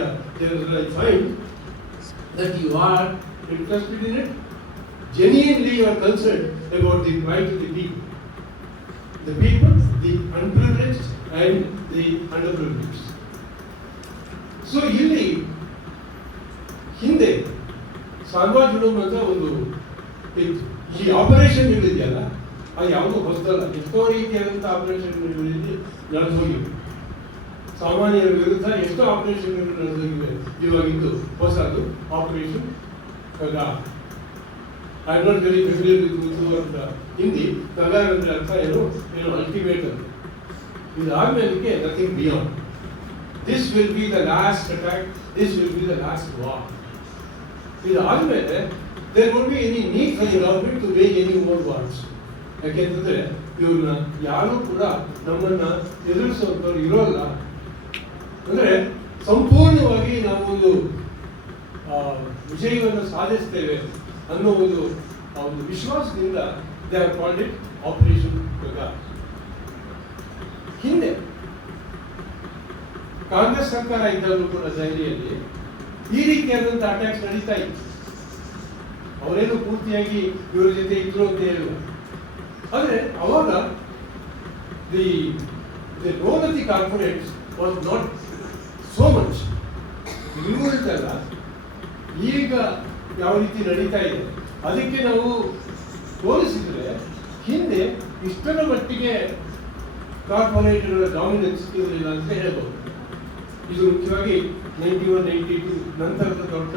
I find that you are interested in it. Genuinely you are concerned about the right of the people, the unprivileged and the underprivileged. So ಇಲ್ಲಿ ಹಿಂದೆ ಸಾರ್ವಜನಿಕ ಅಂತ ಒಂದು ಇತ್ತು. ಈ operation ಇದೆಯಲ್ಲ ಅದು ಯಾವುದೋ ಹೊಸದಲ್ಲ, ಎಷ್ಟೋ ರೀತಿಯಾದಂಥ ಆಪರೇಷನ್ಗಳಲ್ಲಿ ನಡೆದೋಗಿವೆ. ಸಾಮಾನ್ಯರ ವಿರುದ್ಧ ಎಷ್ಟೋ ಆಪರೇಷನ್ಗಳು ನಡೆದೋಗಿವೆ. ಇವಾಗಿದ್ದು ಹೊಸದು operation Kagar. I am not very familiar with Hindi. Kagar ಅಂದ್ರೆ ಅರ್ಥ ಏನು ಅಲ್ಟಿಮೇಟ್ ಅಂತ. ಇದಾದ್ಮೇಲೆ nothing beyond. This will be the last attack. This will be the last war. ಇದಾದ್ಮೇಲೆ there won't be any need for the government to wage any more wars. ಯಾಕೆಂತಂದ್ರೆ ಇವ್ರನ್ನ ಯಾರು ಕೂಡ ನಮ್ಮನ್ನ ಎದುರಿಸುವಂಥವ್ರು ಇರೋಲ್ಲ. ಅಂದ್ರೆ ಸಂಪೂರ್ಣವಾಗಿ ನಾವೊಂದು ವಿಜಯವನ್ನು ಸಾಧಿಸ್ತೇವೆ ಅನ್ನೋ ಒಂದು ವಿಶ್ವಾಸದಿಂದ they are called it operation Kagar. ಹಿಂದೆ ಕಾಂಗ್ರೆಸ್ ಸರ್ಕಾರ ಇದ್ದಾಗಲೂ ಕೂಡ ದೆಹಲಿಯಲ್ಲಿ ಈ ರೀತಿಯಾದಂಥ ಅಟ್ಯಾಕ್ಸ್ ನಡೀತಾ ಇತ್ತು. ಅವರೇನು ಪೂರ್ತಿಯಾಗಿ ಇವರ ಜೊತೆ ಇದ್ರು ಅಂತ ಹೇಳಿಲ್ಲ. ಆದರೆ ಅವಾಗ the role of the corporates was not so much. ಇರುವುದಲ್ಲ ಈಗ ಯಾವ ರೀತಿ ನಡೀತಾ ಇದೆ ಅದಕ್ಕೆ ನಾವು ಹೋಲಿಸಿದರೆ ಹಿಂದೆ ಇಷ್ಟರ ಮಟ್ಟಿಗೆ ಕಾರ್ಪೊರೇಟ್ಗಳ ಡಾಮಿನೆನ್ಸ್ ಇರಲಿಲ್ಲ ಅಂತ ಹೇಳ್ಬೋದು. ಇದು ಮುಖ್ಯವಾಗಿ 91-92 ನಂತರದ ದೊಡ್ಡ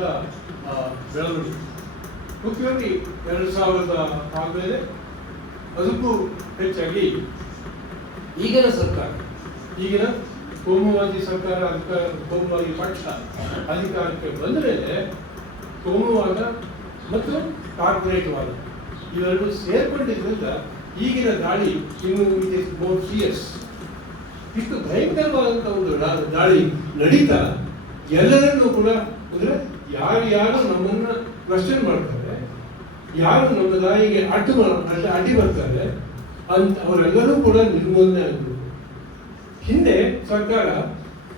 ಬೆಳವಣಿಗೆ. ಮುಖ್ಯವಾಗಿ 2000 ಆದಮೇಲೆ ಅದಕ್ಕೂ ಹೆಚ್ಚಾಗಿ ಈಗಿನ ಸರ್ಕಾರ, ಈಗಿನ ಕೋಮುವಾದಿ ಸರ್ಕಾರ, ಕೋಮುವಾದಿ ಪಕ್ಷ ಅಧಿಕಾರಕ್ಕೆ ಬಂದ ಮೇಲೆ ಕೋಮುವಾದ ಮತ್ತು ಕಾರ್ಪೊರೇಟ್ವಾದ ಇವೆರಡು ಸೇರ್ಕೊಂಡಿದ್ದರಿಂದ ಈಗಿನ ದಾಳಿ ಇನ್ನು ಇಟ್ ಇಸ್ ಮೋರ್ ಫಿಯರ್ಸ್. ಇಷ್ಟು ಭಯಂಕರವಾದಂಥ ಒಂದು ದಾಳಿ ನಡೀತಾ ಎಲ್ಲರನ್ನೂ ಕೂಡ ಅಂದರೆ ಯಾರು ನಮ್ಮನ್ನ ಕ್ವಶನ್ ಮಾಡ್ತಾರೆ, ಯಾರು ನಮ್ಮ ದಾಳಿಗೆ ಅಡ್ಡಿ ಬರ್ತಾರೆ ಅಂತ ಅವರೆಲ್ಲರೂ ಕೂಡ ನಿರ್ಮೂಲನೆ ಆಗಬೇಕು. ಹಿಂದೆ ಸರ್ಕಾರ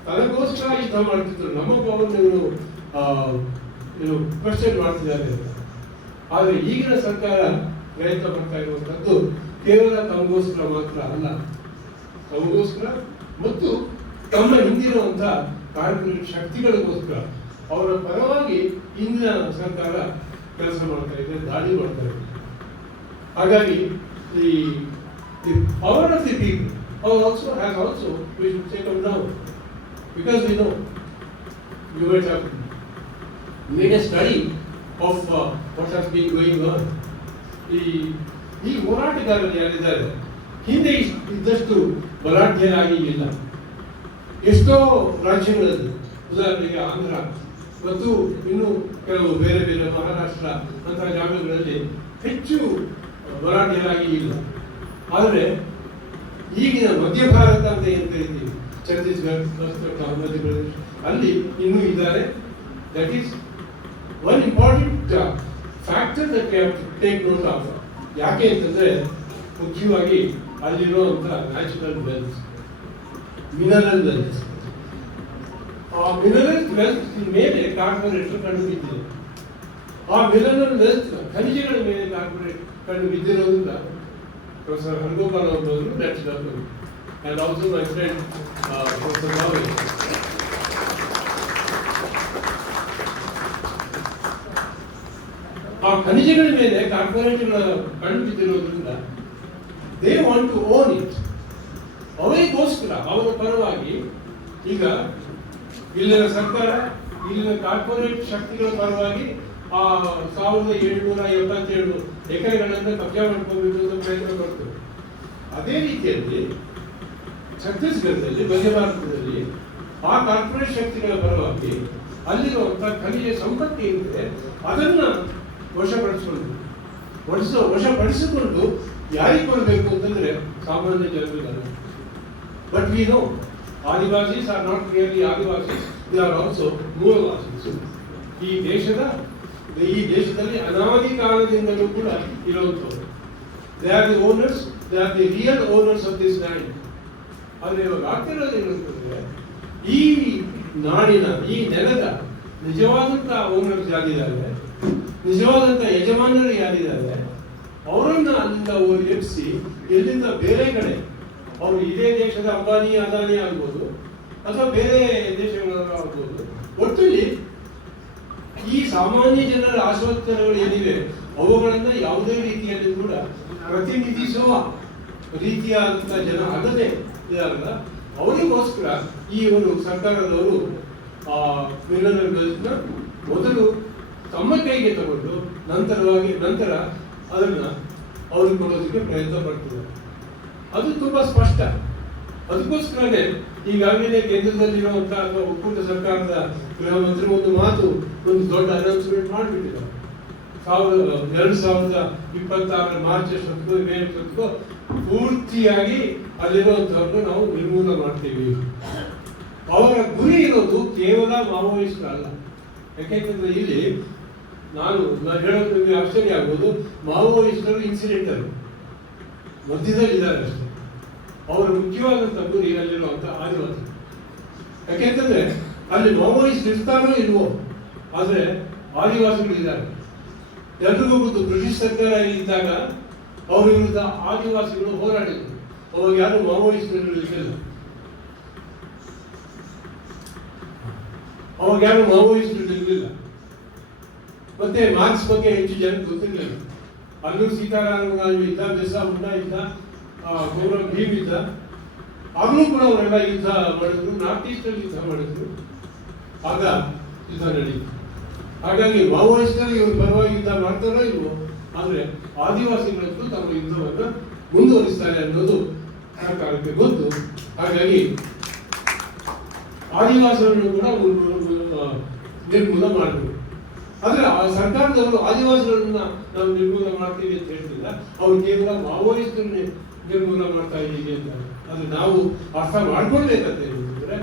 ತನಗೋಸ್ಕರ ಯುದ್ಧ ಮಾಡ್ತಿದ್ರು, ನಮ್ಮ ಪವರ್ ಇವರು ಕ್ವಶನ್ ಮಾಡ್ತಿದ್ದಾರೆ ಅಂತ. ಆದರೆ ಈಗಿನ ಸರ್ಕಾರ ಪ್ರಯತ್ನ ಮಾಡ್ತಾ ಇರುವಂಥದ್ದು ಕೇವಲ ತಮಗೋಸ್ಕರ ಮಾತ್ರ ಅಲ್ಲ, ತಮಗೋಸ್ಕರ ಮತ್ತು ತಮ್ಮ ಹಿಂದಿರುವಂಥ ಕಾರ್ಪೊರೇಟ್ ಶಕ್ತಿಗಳಿಗೋಸ್ಕರ ಅವರ ಪರವಾಗಿ ಇಂದಿನ ಸರ್ಕಾರ ಕೆಲಸ ಮಾಡ್ತಾ ಇದೆ, ದಾಳಿ ಮಾಡ್ತಾ ಇದೆ. ಹಾಗಾಗಿ the power of the people has also we should take them down, because we know you might have made a study of what has been going on. ಈ ಹೋರಾಟಗಾರರು ಯಾರಿದ್ದಾರೆ ಹಿಂದೆ ಇದ್ದಷ್ಟು ಬಲಾಢ್ಯರಾಗಿ ಇಲ್ಲ. ಎಷ್ಟೋ ರಾಜ್ಯಗಳಲ್ಲಿ, ಉದಾಹರಣೆಗೆ ಆಂಧ್ರ ಮತ್ತು ಇನ್ನು ಕೆಲವು ಬೇರೆ ಬೇರೆ ಮಹಾರಾಷ್ಟ್ರ ಅಂತಹ ಜಾಗಗಳಲ್ಲಿ ಹೆಚ್ಚು ಬಲಾಢ್ಯರಾಗಿ ಇಲ್ಲ. ಆದರೆ ಈಗಿನ ಮಧ್ಯ ಭಾರತ ಅಂತ ಏನು ಕರಿತೀವಿ, ಛತ್ತೀಸ್ಗಢ, ಮಧ್ಯಪ್ರದೇಶ, ಅಲ್ಲಿ ಇನ್ನೂ ಇದ್ದಾರೆ. That is one important factor that we have to take note of. ಯಾಕೆ ಅಂತಂದ್ರೆ ಮುಖ್ಯವಾಗಿ ಅಲ್ಲಿರುವಂಥ ನ್ಯಾಚುರಲ್ ವೆಲ್ತ್, ಮಿನರಲ್ ವೆಲ್ತ್. ಆ ಮಿನರಲ್ ವೆಲ್ತ್ ಮೇಲೆ ಕಾರ್ಪೊರೇಟರ್ ಕಂಡು ಬಿದ್ದಿದೆ. ಆ ಮಿನರಲ್ ವೆಲ್ತ್ ಖನಿಜಗಳ ಮೇಲೆ ಕಾರ್ಪೊರೇಟ್ ಕಂಡು ಬಿದ್ದಿರೋದ್ರಿಂದ ಪ್ರೊಫೆಸರ್ ಹರಗೋಪಾಲ್ ಅವರು ಬಂದರು, that's doctor and also my friend professor Ramesh. ಆ ಖನಿಜಗಳ ಮೇಲೆ ಕಾರ್ಪೊರೇಟ್ಗಳ ಕಂಡು ಬಿದ್ದಿರೋದ್ರಿಂದ they want to own it. ಅವರಿಗೋಸ್ಕರ ಅವರ ಪರವಾಗಿ ಈಗ ಇಲ್ಲಿನ ಸರ್ಕಾರ, ಇಲ್ಲಿನ ಕಾರ್ಪೊರೇಟ್ ಶಕ್ತಿಗಳ ಪರವಾಗಿ ಆ 1777 ಎಕರೆಗಳನ್ನು ಕಬ್ಜಾ ಮಾಡ್ಕೋಬೇಕು ಅಂತ ಪ್ರಯತ್ನ ಪಡ್ತದೆ. ಅದೇ ರೀತಿಯಲ್ಲಿ ಛತ್ತೀಸ್ಗಢದಲ್ಲಿ, ಮಧ್ಯ ಭಾರತದಲ್ಲಿ ಆ ಕಾರ್ಪೊರೇಟ್ ಶಕ್ತಿಗಳ ಪರವಾಗಿ ಅಲ್ಲಿರುವಂಥ ಖನಿಜ ಸಂಪತ್ತಿ ಏನಿದೆ ಅದನ್ನ ವಶಪಡಿಸಿಕೊಂಡು ಯಾರಿಗೆ ಕೊಡಬೇಕು ಅಂತಂದ್ರೆ ಸಾಮಾನ್ಯ ಜನರಿಗಲ್ಲ. But we know Adivasis are not really Adivasis, they are also ಮೂಲವಾಸೀಸ್. ಈ ದೇಶದಲ್ಲಿ ಅನಾದಿ ಕಾಲದಿಂದಲೂ ಕೂಡ ಇರುವಂಥವ್ರು. They are the owners, they are the real owners of this land. ಆದರೆ ಇವಾಗ ಆಗ್ತಿರೋದು ಏನಂತಂದ್ರೆ ಈ ನಾಡಿನ ಈ ನೆಲದ ನಿಜವಾದಂಥ ಓನರ್ಸ್ ಯಾರಿದ್ದಾರೆ, ನಿಜವಾದಂಥ ಯಜಮಾನರು ಯಾರಿದ್ದಾರೆ, ಅವರನ್ನ ಅಲ್ಲಿಂದ ಎಬ್ಬಿಸಿ ಎಲ್ಲಿಂದ ಬೇರೆ ಕಡೆ ಅವರು ಇದೇ ದೇಶದ ಅಂಬಾನಿ ಅದಾನಿ ಆಗ್ಬೋದು ಅಥವಾ ಬೇರೆ ದೇಶಗಳವರು ಆಗ್ಬೋದು, ಒಟ್ಟಲ್ಲಿ ಈ ಸಾಮಾನ್ಯ ಜನರ ಆಶೋತ್ತರಗಳು ಏನಿವೆ ಅವುಗಳನ್ನ ಯಾವುದೇ ರೀತಿಯಲ್ಲಿ ಕೂಡ ಪ್ರತಿನಿಧಿಸುವ ರೀತಿಯಾದಂಥ ಜನ ಆಗದೆ ಇದಾರಲ್ಲ, ಅವರಿಗೋಸ್ಕರ ಈ ಒಂದು ಸರ್ಕಾರದವರು ಮಿಲ್ಲರ್ಗಳನ್ನ ಮೊದಲು ತಮ್ಮ ಕೈಗೆ ತಗೊಂಡು ನಂತರ ಅದನ್ನ ಅವ್ರಿಗೆ ಕೊಡೋದಕ್ಕೆ ಪ್ರಯತ್ನ ಪಡ್ತಿದ್ದಾರೆ. ಅದು ತುಂಬಾ ಸ್ಪಷ್ಟ. ಅದಕ್ಕೋಸ್ಕರನೇ ಈಗಾಗಲೇ ಕೇಂದ್ರದಲ್ಲಿರುವಂತಹ ಅಥವಾ ಒಕ್ಕೂಟ ಸರ್ಕಾರದ ಗೃಹ ಮಂತ್ರಿ ಒಂದು ದೊಡ್ಡ ಅನೌನ್ಸ್ಮೆಂಟ್ ಮಾಡಿಬಿಟ್ಟಿದ್ದಾರೆ. 2026 ಮಾರ್ಚ್ ಅಷ್ಟೊತ್ತಿಗೂ ಮೇ ಅಷ್ಟೊತ್ತಿಗೂ ಪೂರ್ತಿಯಾಗಿ ಅಲ್ಲಿರುವಂತವ್ರನ್ನ ನಾವು ನಿರ್ಮೂಲ ಮಾಡ್ತೀವಿ. ಅವರ ಗುರಿ ಇರೋದು ಕೇವಲ ಮಾವೋಯಿಸ್ಟ್ ಅಲ್ಲ. ಯಾಕೆಂತಂದ್ರೆ ಇಲ್ಲಿ ನಾನು ಹೇಳೋದು ನಿಮಗೆ ಆಶ್ಚರ್ಯ ಆಗ್ಬೋದು, ಮಾವೋಯಿಸ್ಟರು ಇನ್ಸಿಡೆಂಟಲ್ ಮಧ್ಯದಲ್ಲಿದ್ದಾರೆ ಅಷ್ಟೇ. ಅವರ ಮುಖ್ಯವಾದಂಥ ಗುರಿ ಅಲ್ಲಿರುವಂಥ ಆದಿವಾಸಿ. ಯಾಕೆಂತಂದ್ರೆ ಅಲ್ಲಿ ಮಾವೋಯಿಸ್ಟ್ ಇರ್ತಾರೋ ಇಲ್ವೋ, ಆದ್ರೆ ಆದಿವಾಸಿಗಳಿದ್ದಾರೆ. ಎಲ್ರಿಗೂ ಗೊತ್ತು, ಬ್ರಿಟಿಷ್ ಸರ್ಕಾರ ಇದ್ದಾಗ ಅವ್ರ ವಿರುದ್ಧ ಆದಿವಾಸಿಗಳು ಹೋರಾಡಿದ್ರು. ಅವಾಗ ಯಾರು ಮಾವೋಯಿಸ್ಟ್ಗಳು ಇರಲಿಲ್ಲ. ಮತ್ತೆ ಮಾರ್ಕ್ಸ್ ಬಗ್ಗೆ ಹೆಚ್ಚು ಜನಕ್ಕೆ ಗೊತ್ತಿರಲಿಲ್ಲ. ಅಲ್ಲೂ ಸೀತಾರಾಮ ಇದ್ದ, ಬೆಸ್ಸಾ ಹುಂಡ ಇದ್ದ, ಗೌರವ್ ಭೀಮ್ ಇದ್ದ. ಆಗಲೂ ಕೂಡ ಅವರೆಲ್ಲ ಯುದ್ಧ ಮಾಡಿದ್ರು, ನಾರ್ತ್ ಈಸ್ಟ್ ಅಲ್ಲಿ ಯುದ್ಧ ಮಾಡಿದ್ರು. ಆಗ ಯುದ್ಧ ನಡೀತು. ಹಾಗಾಗಿ ಮಾವೋಯಿಸ್ಟರು ಇವರು ಪರವಾಗಿ ಯುದ್ಧ ಮಾಡ್ತಾರೋ ಇಲ್ವೋ, ಆದ್ರೆ ಆದಿವಾಸಿಗಳಂತೂ ತಮ್ಮ ಯುದ್ಧವನ್ನು ಮುಂದುವರಿಸ್ತಾರೆ ಅನ್ನೋದು ಸರ್ಕಾರಕ್ಕೆ ಗೊತ್ತು. ಹಾಗಾಗಿ ಆದಿವಾಸಿಗಳನ್ನು ಕೂಡ ನಿರ್ಮೂಲ ಮಾಡಬೇಕು. ಆದ್ರೆ ಆ ಸರ್ಕಾರದವರು ಆದಿವಾಸಿಗಳನ್ನ ನಾವು ನಿರ್ಮೂಲ ಮಾಡ್ತೀವಿ ಅಂತ ಹೇಳ್ತಿಲ್ಲ, ಅವ್ರು ಕೇವಲ ಮಾವೋಯಿಸ್ಟರನ್ನೇ ನಿರ್ಮೂಲ ಮಾಡ್ತಾ ಇದ್ದೀವಿ ಅಂತ. ಆದ್ರೆ ನಾವು ಅರ್ಥ ಮಾಡ್ಕೊಳ್ಬೇಕಂತ ಹೇಳಿದ್ರೆ,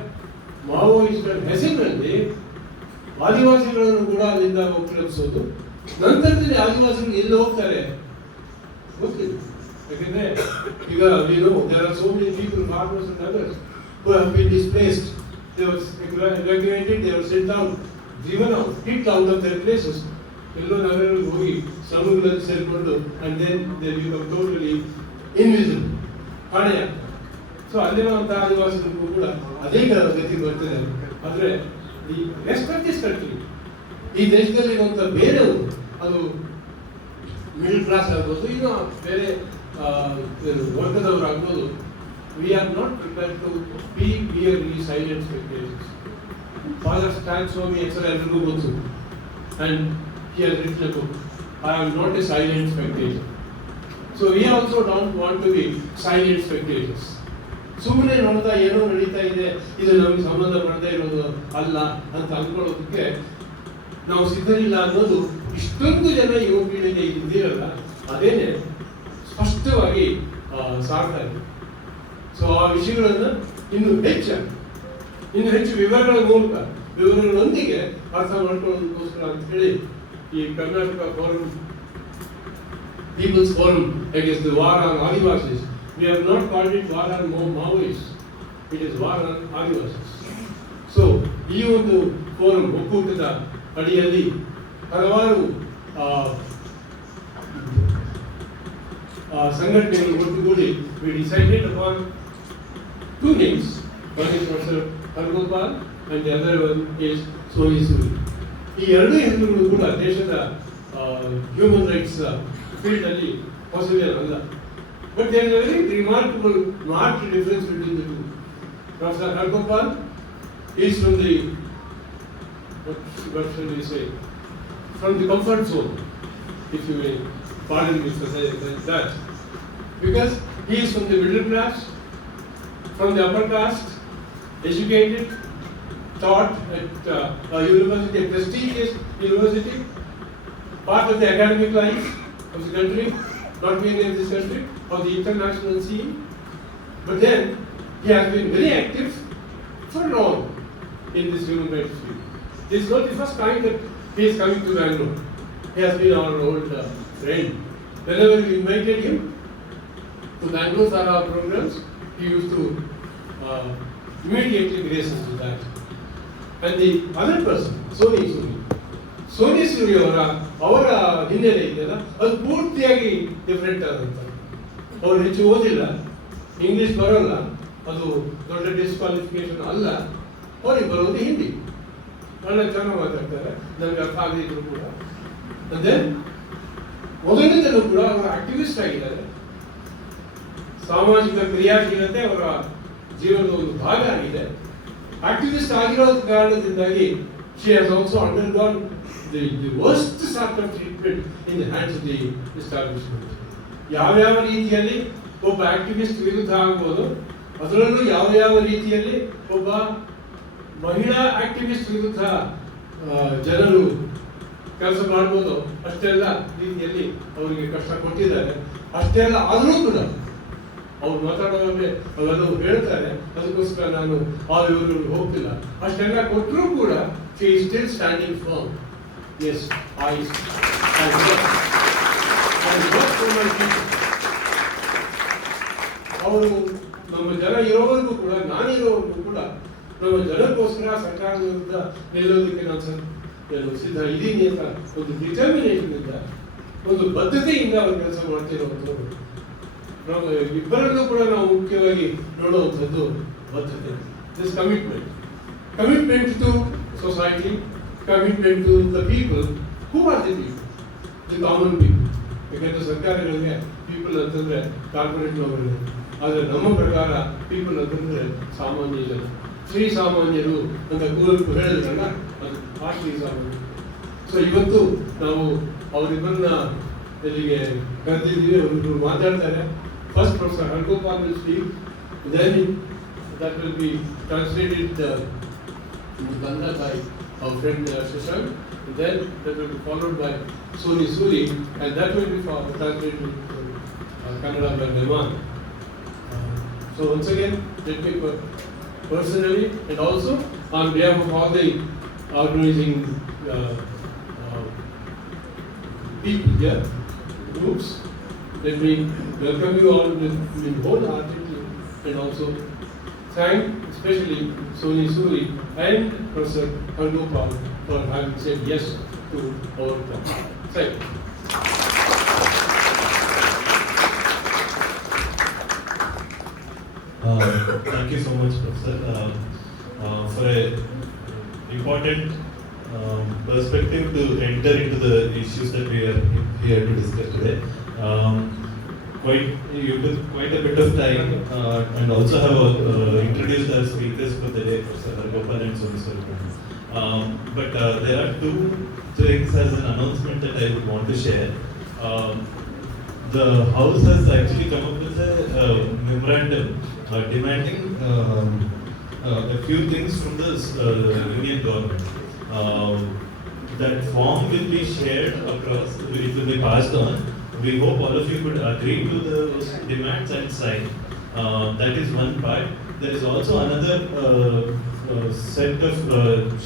ಮಾವೋಯಿಸ್ಟರ ಹೆಸರಿನಲ್ಲಿ ಆದಿವಾಸಿಗಳನ್ನು ಕೂಡ ಅಲ್ಲಿಂದ ಒಕ್ಕಲಿಸೋದು, ನಂತರದಲ್ಲಿ ಆದಿವಾಸಿಗಳು ಎಲ್ಲಿ ಹೋಗ್ತಾರೆ ಗೊತ್ತಿಲ್ಲ. ಯಾಕಂದ್ರೆ ಈಗ there are so many people, farmers and others, who have been displaced. They were evacuated, they were sent out, driven out, kicked out of their places. ಎಲ್ಲೋ ನಗರಗಳಿಗೆ ಹೋಗಿ ಸಮುದ್ರದಲ್ಲಿ ಸೇರಿಕೊಂಡು and then they become totally invisible, ಕಾಣೆ ಆಗ್ತಾರೆ. So ಅಲ್ಲಿರುವಂತಹ ಆದಿವಾಸಿಗಳಿಗೂ ಕೂಡ ಅದೇ ಗತಿ ಬರ್ತದೆ. ಆದ್ರೆ ಈ ರೆಸ್ಪೆಕ್ಟ್ ಇಸ್ ಕಂಟ್ರಿ, ಈ ದೇಶದಲ್ಲಿರುವಂಥ ಬೇರೆಯವರು, ಅದು ಮಿಡಲ್ ಕ್ಲಾಸ್ ಆಗ್ಬೋದು, ಇನ್ನು ಬೇರೆ ವರ್ಗದವರು ಆಗ್ಬೋದು, we are not prepared to be merely silent spectators. Father Stan Swami ಎಲ್ರಿಗೂ ಗೊತ್ತು, and he has written a book, I am not a silent spectator. So we also don't want to be silent spectators. ಸುಮ್ಮನೆ ನೋಡ್ತಾ ಏನೋ ನಡೀತಾ ಇದೆ, ಇದು ನಮಗೆ ಸಂಬಂಧ ಪಡದೇ ಇರೋದು ಅಲ್ಲ ಅಂತ ಅಂದ್ಕೊಳ್ಳೋದಕ್ಕೆ ನಾವು ಸಿದ್ಧರಿಲ್ಲ ಅನ್ನೋದು ಇಷ್ಟೊಂದು ಜನ ಯುವ ಪೀಳಿಗೆ ಇದ್ದಿರಲ್ಲ, ಅದೇನೆ ಸ್ಪಷ್ಟವಾಗಿ ಸಾರ್ತಾ ಇದೆ. ಸೊ ಆ ವಿಷಯಗಳನ್ನು ಇನ್ನು ಹೆಚ್ಚು ವಿವರಗಳೊಂದಿಗೆ ಅರ್ಥ ಮಾಡ್ಕೊಳ್ಳೋದಕ್ಕೋಸ್ಕರ ಅಂತ ಹೇಳಿ ಈ Karnataka forum, people's forum against the war on Adivasis, we have not called it war on Maoists, it is war on Adivasis. So ಈ ಒಂದು ಫೋರಂ ಒಕ್ಕೂಟದ ಅಡಿಯಲ್ಲಿ ಹಲವಾರು ಸಂಘಟನೆಗಳು ಒಟ್ಟುಗೂಡಿ we decided upon two names. One is Professor Haragopal and the other one is Soni Sori. ಈ ಎರಡು ಹೆಸರುಗಳು ಕೂಡ ದೇಶದ ಹ್ಯೂಮನ್ ರೈಟ್ಸ್ ಫೀಲ್ಡ್ ಅಲ್ಲಿ ಪಾಸಿಬಲ್ ಅಲ್ಲ. But there is a very remarkable marked difference between the two. Professor Haragopal is from the, what shall we say, from the comfort zone, if you may pardon me for saying that, because he is from the middle class, from the upper caste, educated, taught at a university, a prestigious university, part of the academic life of the country, not merely of this country, of the international scene. But then he has been very active for long in this human rights field. This is not the first time that he is coming to Bangalore. He has been our old friend. Whenever we invited him to Bangalore for our programs, he used to immediately grace us with that. And the other person, Soni Sori. Soni Sori ಅವರ ಹಿನ್ನೆಲೆ ಇದೆಯಲ್ಲ ಅದು ಪೂರ್ತಿಯಾಗಿ different ಆದಂತ. ಅವ್ರು ಹೆಚ್ಚು ಓದಿಲ್ಲ, English ಬರೋಲ್ಲ, ಅದು ದೊಡ್ಡ ಡಿಸ್ಕ್ವಾಲಿಫಿಕೇಶನ್ ಅಲ್ಲ. ಅವ್ರಿಗೆ ಬರೋದು ಹಿಂದಿ, ಒಳ್ಳೆ ಚೆನ್ನಾಗಿ ಮಾತಾಡ್ತಾರೆ, ನನಗೆ ಅರ್ಥ ಆಗದಿದ್ರು ಕೂಡ. ಅಂದ್ರೆ ಮೊದಲಿನಿಂದಲೂ ಕೂಡ ಅವರು ಆಕ್ಟಿವಿಸ್ಟ್ ಆಗಿದ್ದಾರೆ. ಸಾಮಾಜಿಕ ಕ್ರಿಯಾಶೀಲತೆ ಅವರ ಜೀವನದ ಒಂದು ಭಾಗ ಆಗಿದೆ. ಆಕ್ಟಿವಿಸ್ಟ್ ಆಗಿರೋ ಕಾರಣದಿಂದಾಗಿ she has also undergone the worst sort of treatment in the hands of the establishment. ಯಾವ ರೀತಿಯಲ್ಲಿ ಒಬ್ಬ ಆಕ್ಟಿವಿಸ್ಟ್ ವಿರುದ್ಧ ಆಗ್ಬೋದು, ಅದರಲ್ಲೂ ಯಾವ ರೀತಿಯಲ್ಲಿ ಒಬ್ಬ ಮಹಿಳಾ ಆಕ್ಟಿವಿಸ್ಟ್ ವಿರುದ್ಧ ಜನರು ಕೆಲಸ ಮಾಡ್ಬೋದು, ಅಷ್ಟೆಲ್ಲ ರೀತಿಯಲ್ಲಿ ಅವರಿಗೆ ಕಷ್ಟ ಕೊಟ್ಟಿದ್ದಾರೆ. ಅಷ್ಟೆಲ್ಲ ಆದರೂ ಕೂಡ ಅವ್ರು ಮಾತಾಡೋದೇ ಅವೆಲ್ಲವೂ ಹೇಳ್ತಾರೆ. ಅದಕ್ಕೋಸ್ಕರ ನಾನು ಇವರು ಹೋಗ್ತಿಲ್ಲ. ಅಷ್ಟೆಲ್ಲ ಕೊಟ್ಟರೂ ಕೂಡ she is still standing firm. Yes, I work for my people. ಅವರು ನಮ್ಮ ಜನ ಇರೋವರೆಗೂ ಕೂಡ, ನಾನಿರೋವರೆಗೂ ಕೂಡ ನಮ್ಮ ಜನಕ್ಕೋಸ್ಕರ ಸರ್ಕಾರದ ವಿರುದ್ಧ ನಿಲ್ಲೋದಕ್ಕೆ ನಾನು ಸಿದ್ಧ ಇದ್ದೀನಿ ಅಂತ ಒಂದು ಡಿಟರ್ಮಿನೇಷನ್ ಇಂದ, ಒಂದು ಬದ್ಧತೆಯಿಂದ ಅವರು ಕೆಲಸ ಮಾಡ್ತಿರುವಂಥದ್ದು. ನಾವು ಇಬ್ಬರಲ್ಲೂ ಕೂಡ ನಾವು ಮುಖ್ಯವಾಗಿ ನೋಡುವಂಥದ್ದು ಬದ್ಧತೆ. This commitment to society, commitment to the people. Who are the people? The common people. ಯಾಕಂದ್ರೆ ಸರ್ಕಾರಗಳಿಗೆ ಪೀಪಲ್ ಅಂತಂದ್ರೆ ಕಾರ್ಪೊರೇಟ್ ನವರಿಗೆ, ಆದರೆ ನಮ್ಮ ಪ್ರಕಾರ ಪೀಪಲ್ ಅಂತಂದ್ರೆ ಸಾಮಾನ್ಯ ಜನ, ಶ್ರೀ ಸಾಮಾನ್ಯರು ಅಂತ ಕುವೆಂಪು ಹೇಳಿದ್ರಲ್ಲ, ಅದು ಆ ಶ್ರೀ ಸಾಮಾನ್ಯ. ಸೊ ಇವತ್ತು ನಾವು ಅವರಿಬ್ಬರನ್ನ ಇಲ್ಲಿಗೆ ಕರೆದಿದ್ದೀವಿ. ಅವರಿಬ್ಬರು ಮಾತಾಡ್ತಾರೆ. First professor Haragopal will speak, then that will be translated in Kannada by our friend Shashank, and then that will be followed by Soni Sori, and that will be translated to Kannada by Rehman. So once again, let me personally and also on behalf of all the organizing people here, groups, let me welcome you all wholeheartedly, and also thank especially Soni Sori and Professor Haragopal for having said yes to our plan. Thank you. Thank you so much, Professor, for a important perspective to enter into the issues that we are here to discuss today. You took quite a bit of time and also have introduced our speakers for the day, Professor Haragopal and Soni Sori. But there are two things as an announcement that I would want to share. The House has actually come up with a memorandum demanding a few things from the Union government. That form will be shared across, it will be passed on. We hope all of you could agree to those demands and sign. That is one part. There is also another set of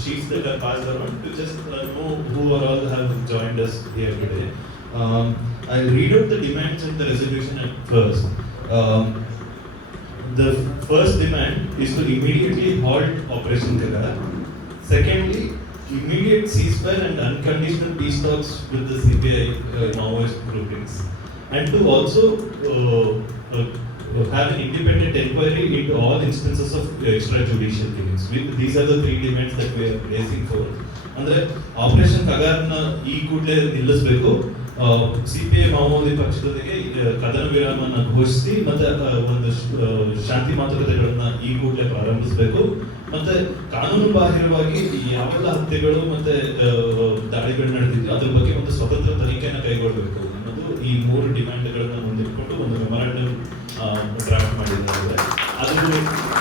sheets that are passed around to just know who all have joined us here today. I'll read out the demands in the resolution at first. The first demand is to immediately halt Operation Kagar. Secondly, immediate ceasefire and unconditional peace talks with the CPI Maoist groupings, and to also have an independent inquiry into all instances of extrajudicial killings. These are the three demands that we are raising for. ಅಂದ್ರೆ operation ಕಗಾರ್ನ ಈ ಕೂಡಲೇ ನಿಲ್ಲಿಸಬೇಕು, CPI ಮಾವೋವಾದಿ ಪಕ್ಷದೊಂದಿಗೆ ಕದನ ವಿರಾಮನ ಘೋಷಿಸಿ ಮತ್ತೆ ಒಂದು ಶಾಂತಿ ಮಾತುಕತೆಗಳನ್ನ ಈ ಕೂಡಲೇ ಪ್ರಾರಂಭಿಸಬೇಕು, ಮತ್ತೆ ಕಾನೂನು ಬಾಹಿರವಾಗಿ ಯಾವೆಲ್ಲ ಹತ್ಯೆಗಳು ಮತ್ತೆ ದಾಳಿಗಳು ನಡೆದಿದ್ದು ಅದ್ರ ಬಗ್ಗೆ ಒಂದು ಸ್ವತಂತ್ರ ತನಿಖೆಯನ್ನು ಕೈಗೊಳ್ಳಬೇಕು ಅನ್ನೋದು ಈ ಮೂರು ಡಿಮ್ಯಾಂಡ್ಗಳನ್ನ ಮುಂದಿಟ್ಕೊಂಡು ಒಂದು ಮೆಮೊರಾಂಡಮ್ ಡ್ರಾಫ್ಟ್ ಮಾಡಿದ್ದಾರೆ. ಅದು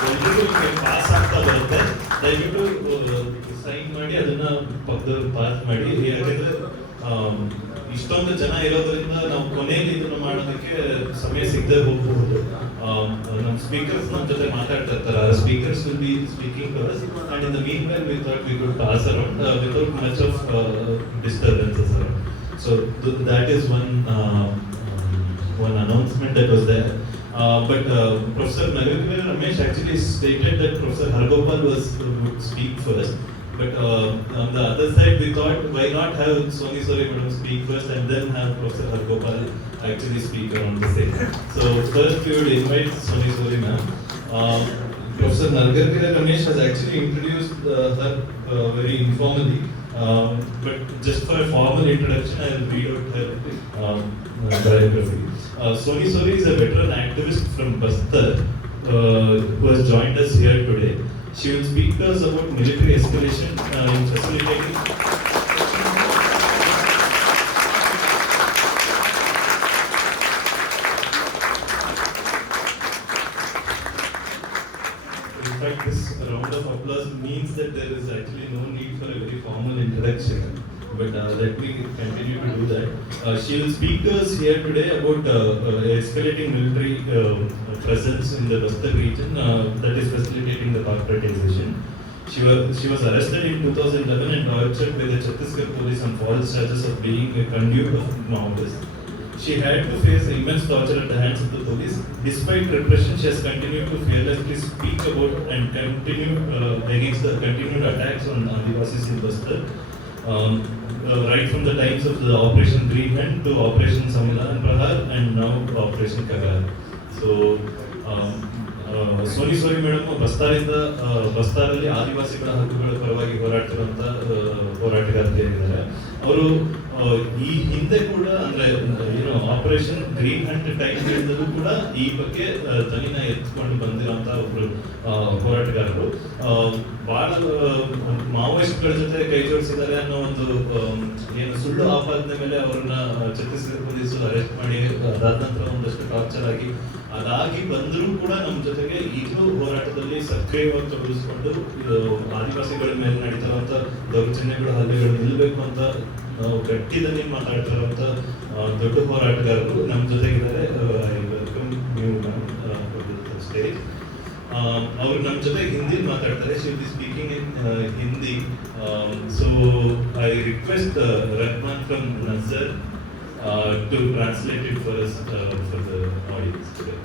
ಎಲ್ರಿಗೂ ಪಾಸ್ ಆಗ್ತಾ ಬರುತ್ತೆ. ದಯವಿಟ್ಟು ಸೈನ್ ಮಾಡಿ ಅದನ್ನ ಪಕ್ಕದಲ್ಲಿ ಪಾಸ್ ಮಾಡಿ. ಯಾಕಂದ್ರೆ ಇಷ್ಟೊಂದು ಜನ ಇರೋದ್ರಿಂದ ನಾವು ಕೊನೆಯಲ್ಲಿ ಇದನ್ನು ಮಾಡೋದಕ್ಕೆ ಸಮಯ ಸಿಗದೆ ಹೋಗಬಹುದು. ನಮ್ಮ ಸ್ಪೀಕರ್ಸ್ ನಮ್ಮ ಜೊತೆ ಮಾತಾಡ್ತಾ ಇರ್ತಾರೆ. Speakers will be speaking to us, and in the meanwhile we thought we could pass around without much of disturbances around. So that is one announcement that was there. But Professor Nagargere Ramesh actually stated that Professor Haragopal would speak first. But on the other side, we thought, why not have Soni Sori madam speak first and then have Professor Haragopal actually speak around the same. So first we would invite Soni Sori ma'am. Professor Nagargere Ramesh has actually introduced her very informally. But just for a formal introduction, I will read out her biography. Soni Sori is a veteran activist from Bastar who has joined us here today. She will speak to us about military escalation in facilitating. In fact, this round of applause means that there is actually no need for a very formal introduction. But let me continue to do that. She will speak to us here today about escalating military presence in the Bastar region that is facilitating the corporatisation. She was arrested in 2011 and tortured by the Chhattisgarh police on false charges of being a conduit of Maoists. She had to face immense torture at the hands of the police. Despite repression, she has continued to fearlessly speak about and continue against the continued attacks on Adivasis in Bastar. Right from the times of the Operation Kagar to Operation Samila and Prahar and now Operation Kagar. So, Soni Sori madam ಬಸ್ತಾರಲ್ಲಿ ಆದಿವಾಸಿಗಳ ಹಕ್ಕುಗಳ ಪರವಾಗಿ ಹೋರಾಡ್ತಿರುವಂತ ಹೋರಾಟಗಾರ್ತಿಯಾಗಿದ್ದಾರೆ. ಅವರು ಈ ಹಿಂದೆ ಕೂಡ ಅಂದ್ರೆ operation green Hunt ಟೈಮ್ಗಳಿಂದಲೂ ಕೂಡ ಈ ಬಗ್ಗೆ ದನಿನ ಎತ್ಕೊಂಡು ಬಂದಿರುವಂತ ಒಬ್ರು ಹೋರಾಟಗಾರರು. ಬಹಳ ಮಾವೋಯಿಸ್ಟ್ಗಳ ಜೊತೆ ಕೈ ಜೋಡಿಸಿದ್ದಾರೆ ಅನ್ನೋ ಒಂದು ಏನು ಸುಳ್ಳು ಆಪಾದನೆ ಮೇಲೆ ಅವ್ರನ್ನ ಛತ್ತೀಸ್ಗಢ ಪೊಲೀಸರು ಅರೆಸ್ಟ್ ಮಾಡಿ ಅದಾದ ನಂತರ ಒಂದಷ್ಟು ಟಾರ್ಚರ್ ಆಗಿ ಅದಾಗಿ ಬಂದರೂ ಕೂಡ ನಮ್ಮ ಜೊತೆಗೆ ಈಗಲೂ ಹೋರಾಟದಲ್ಲಿ ಸಕ್ರಿಯವಾಗಿ ತೊಡಗಿಸಿಕೊಂಡು ಆದಿವಾಸಿಗಳ ಮೇಲೆ ನಡೀತಿರುವಂತ ದೌರ್ಜನ್ಯಗಳು ಹಲ್ಲೆಗಳು ನಿಲ್ಲಬೇಕು ಅಂತ ಗಟ್ಟಿದಲ್ಲಿ ಮಾತಾಡ್ತಿರುವಂತ ದೊಡ್ಡ ಹೋರಾಟಗಾರರು ನಮ್ಮ ಜೊತೆಗಿದ್ದಾರೆ. I welcome you stage. ಅವರು ನಮ್ಮ ಜೊತೆ ಹಿಂದಿ ಮಾತಾಡ್ತಾರೆ. She will be speaking in Hindi. So I request Rehman from Nazar to translate it for us for the audience today.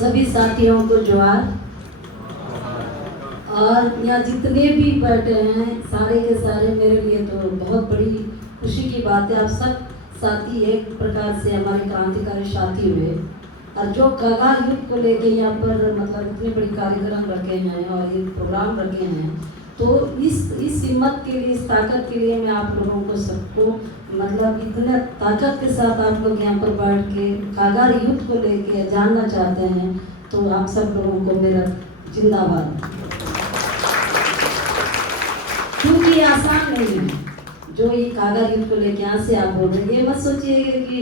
सभी साथियों को जोहार। और यहाँ जितने भी बैठे हैं सारे के सारे मेरे लिए तो बहुत बड़ी खुशी की बात है। आप सब साथी एक प्रकार से हमारे क्रांतिकारी साथी हुए और जो कागार युद्ध को लेके यहाँ पर मतलब इतने बड़ी कार्यक्रम रखे हैं और ये प्रोग्राम रखे हैं, तो इस हिम्मत के लिए, इस ताकत के लिए मैं आप लोगों को सबको मतलब इतने ताकत के साथ आप लोग यहाँ पर बैठ के कागार युद्ध को लेके जानना चाहते हैं, तो आप सब लोगों को मेरा जिंदाबाद। क्योंकि ये आसान नहीं है जो ये कागार युद्ध को लेके यहाँ से आप बोल रहे हैं। ये मत सोचिएगा कि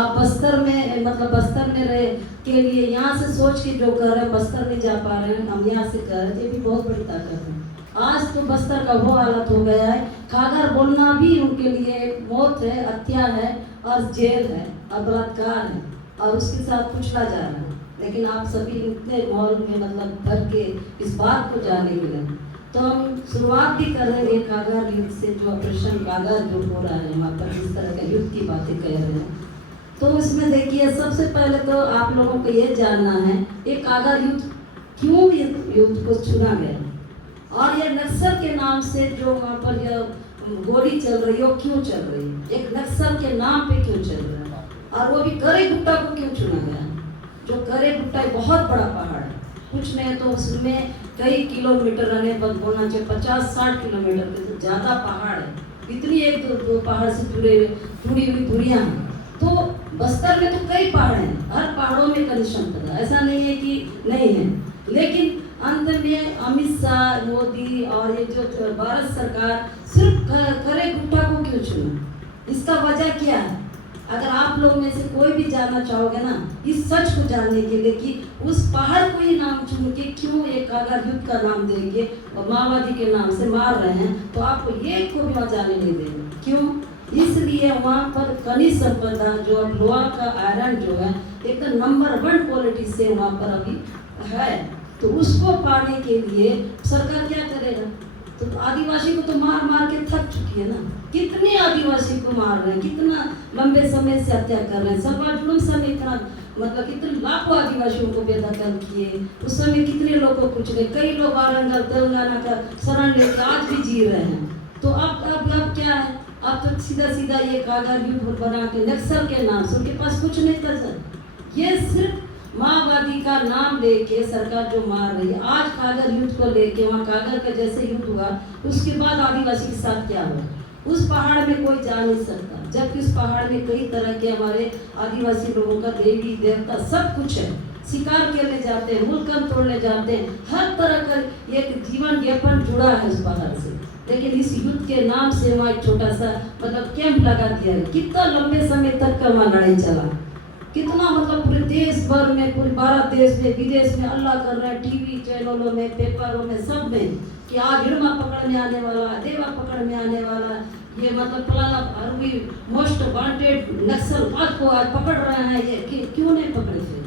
आप बस्तर में मतलब बस्तर में रहे के लिए यहाँ से सोच के जो कर रहे हैं बस्तर नहीं जा पा रहे हैं, हम यहाँ से कर रहे हैं, ये भी बहुत बड़ी ताकत है। आज तो बस्तर का वो हालत हो गया है, कागर बोलना भी उनके लिए मौत है, हत्या है और जेल है, बलात्कार है और उसके साथ कुचला जा रहा है। लेकिन आप सभी इतने मॉल में मतलब भर के इस बात को जाने मिले, तो हम शुरुआत भी कर रहे हैं कागर युद्ध से। जो ऑपरेशन कागर जो हो रहा है वहाँ पर इस तरह के युद्ध की बातें कह रहे हैं, तो इसमें देखिए सबसे पहले तो आप लोगों को ये जानना है ये कागर युद्ध क्यों युद्ध को चुना गया और ये नक्सल के नाम से जो वहाँ पर यह गोली चल रही है वो क्यों चल रही है, एक नक्सल के नाम पे क्यों चल रहा है और वो भी करे गुट्टा को क्यों चुना गया। जो करे गुट्टा बहुत बड़ा पहाड़ है, कुछ नहीं तो उसमें कई किलोमीटर रहने पर होना चाहिए 50-60 किलोमीटर के ज़्यादा पहाड़ है। इतनी एक दो पहाड़ से जुड़ी हुई दूरियाँ हैं। तो बस्तर में तो कई पहाड़ हैं, हर पहाड़ों में कंडीशन पता, ऐसा नहीं है कि नहीं है। लेकिन अंत में अमित शाह, मोदी और ये जो भारत सरकार सिर्फ करे गुट्टा को क्यों चुना, इसका वजह क्या है। अगर आप लोग में से कोई भी जानना चाहोगे ना इस सच को जानने के लिए कि उस पहाड़ को ही नाम चुन के क्यों एक कागर युद्ध का नाम देंगे और माओवादी के नाम से मार रहे हैं, तो आपको ये को भी वहाँ जाने नहीं देंगे। क्यों? इसलिए वहाँ पर खनिज संपदा जो अब लोहा का आयरन जो है एकदम नंबर 1 क्वालिटी से वहाँ पर अभी है, तो उसको पाने के लिए सरकार क्या करेगा? तो आदिवासी को तो मार मार के थक चुकी है ना, कितने आदिवासी को मार रहे हैं, कितना लंबे समय से हत्या कर रहे हैं। सर्वजुलूम समय इतना मतलब कितने लाखों आदिवासियों को बेदखल किए, उस समय कितने लोगों को कुचले, कई लोग वारंगल तेलंगाना का शरण लेकर आज भी जी रहे हैं। तो अब क्या है? अब तो सीधा सीधा ये कागर युद्ध बना के नक्सल के नाम से, उनके पास कुछ नहीं था सर, ये सिर्फ माओवादी का नाम लेके सरकार जो मार रही है। आज कागर युद्ध को लेके वहाँ कागर का जैसे युद्ध हुआ, उसके बाद आदिवासी के साथ क्या हुआ? उस पहाड़ में कोई जा नहीं सकता, जबकि उस पहाड़ में कई तरह के हमारे आदिवासी लोगों का देवी देवता सब कुछ है। शिकार खेलने जाते हैं, मुल्कन तोड़ने जाते हैं, हर तरह का एक जीवन यापन जुड़ा है उस पहाड़ से। लेकिन इस युद्ध के नाम से वहाँ एक छोटा सा मतलब कैंप लगा दिया है। कितना लंबे समय तक का वहाँ लड़ाई चला, कितना मतलब पूरे देश भर में, पूरे भारत देश में, विदेश में अल्लाह कर रहे हैं, टीवी चैनलों में, पेपरों में, सब में कि आज हिड़मा पकड़ में आने वाला, देवा पकड़ में आने वाला, ये मतलब फलाना अरबी मोस्ट वांटेड नक्सलवाद को आज पकड़ रहे हैं। ये क्यों नहीं पकड़े थे?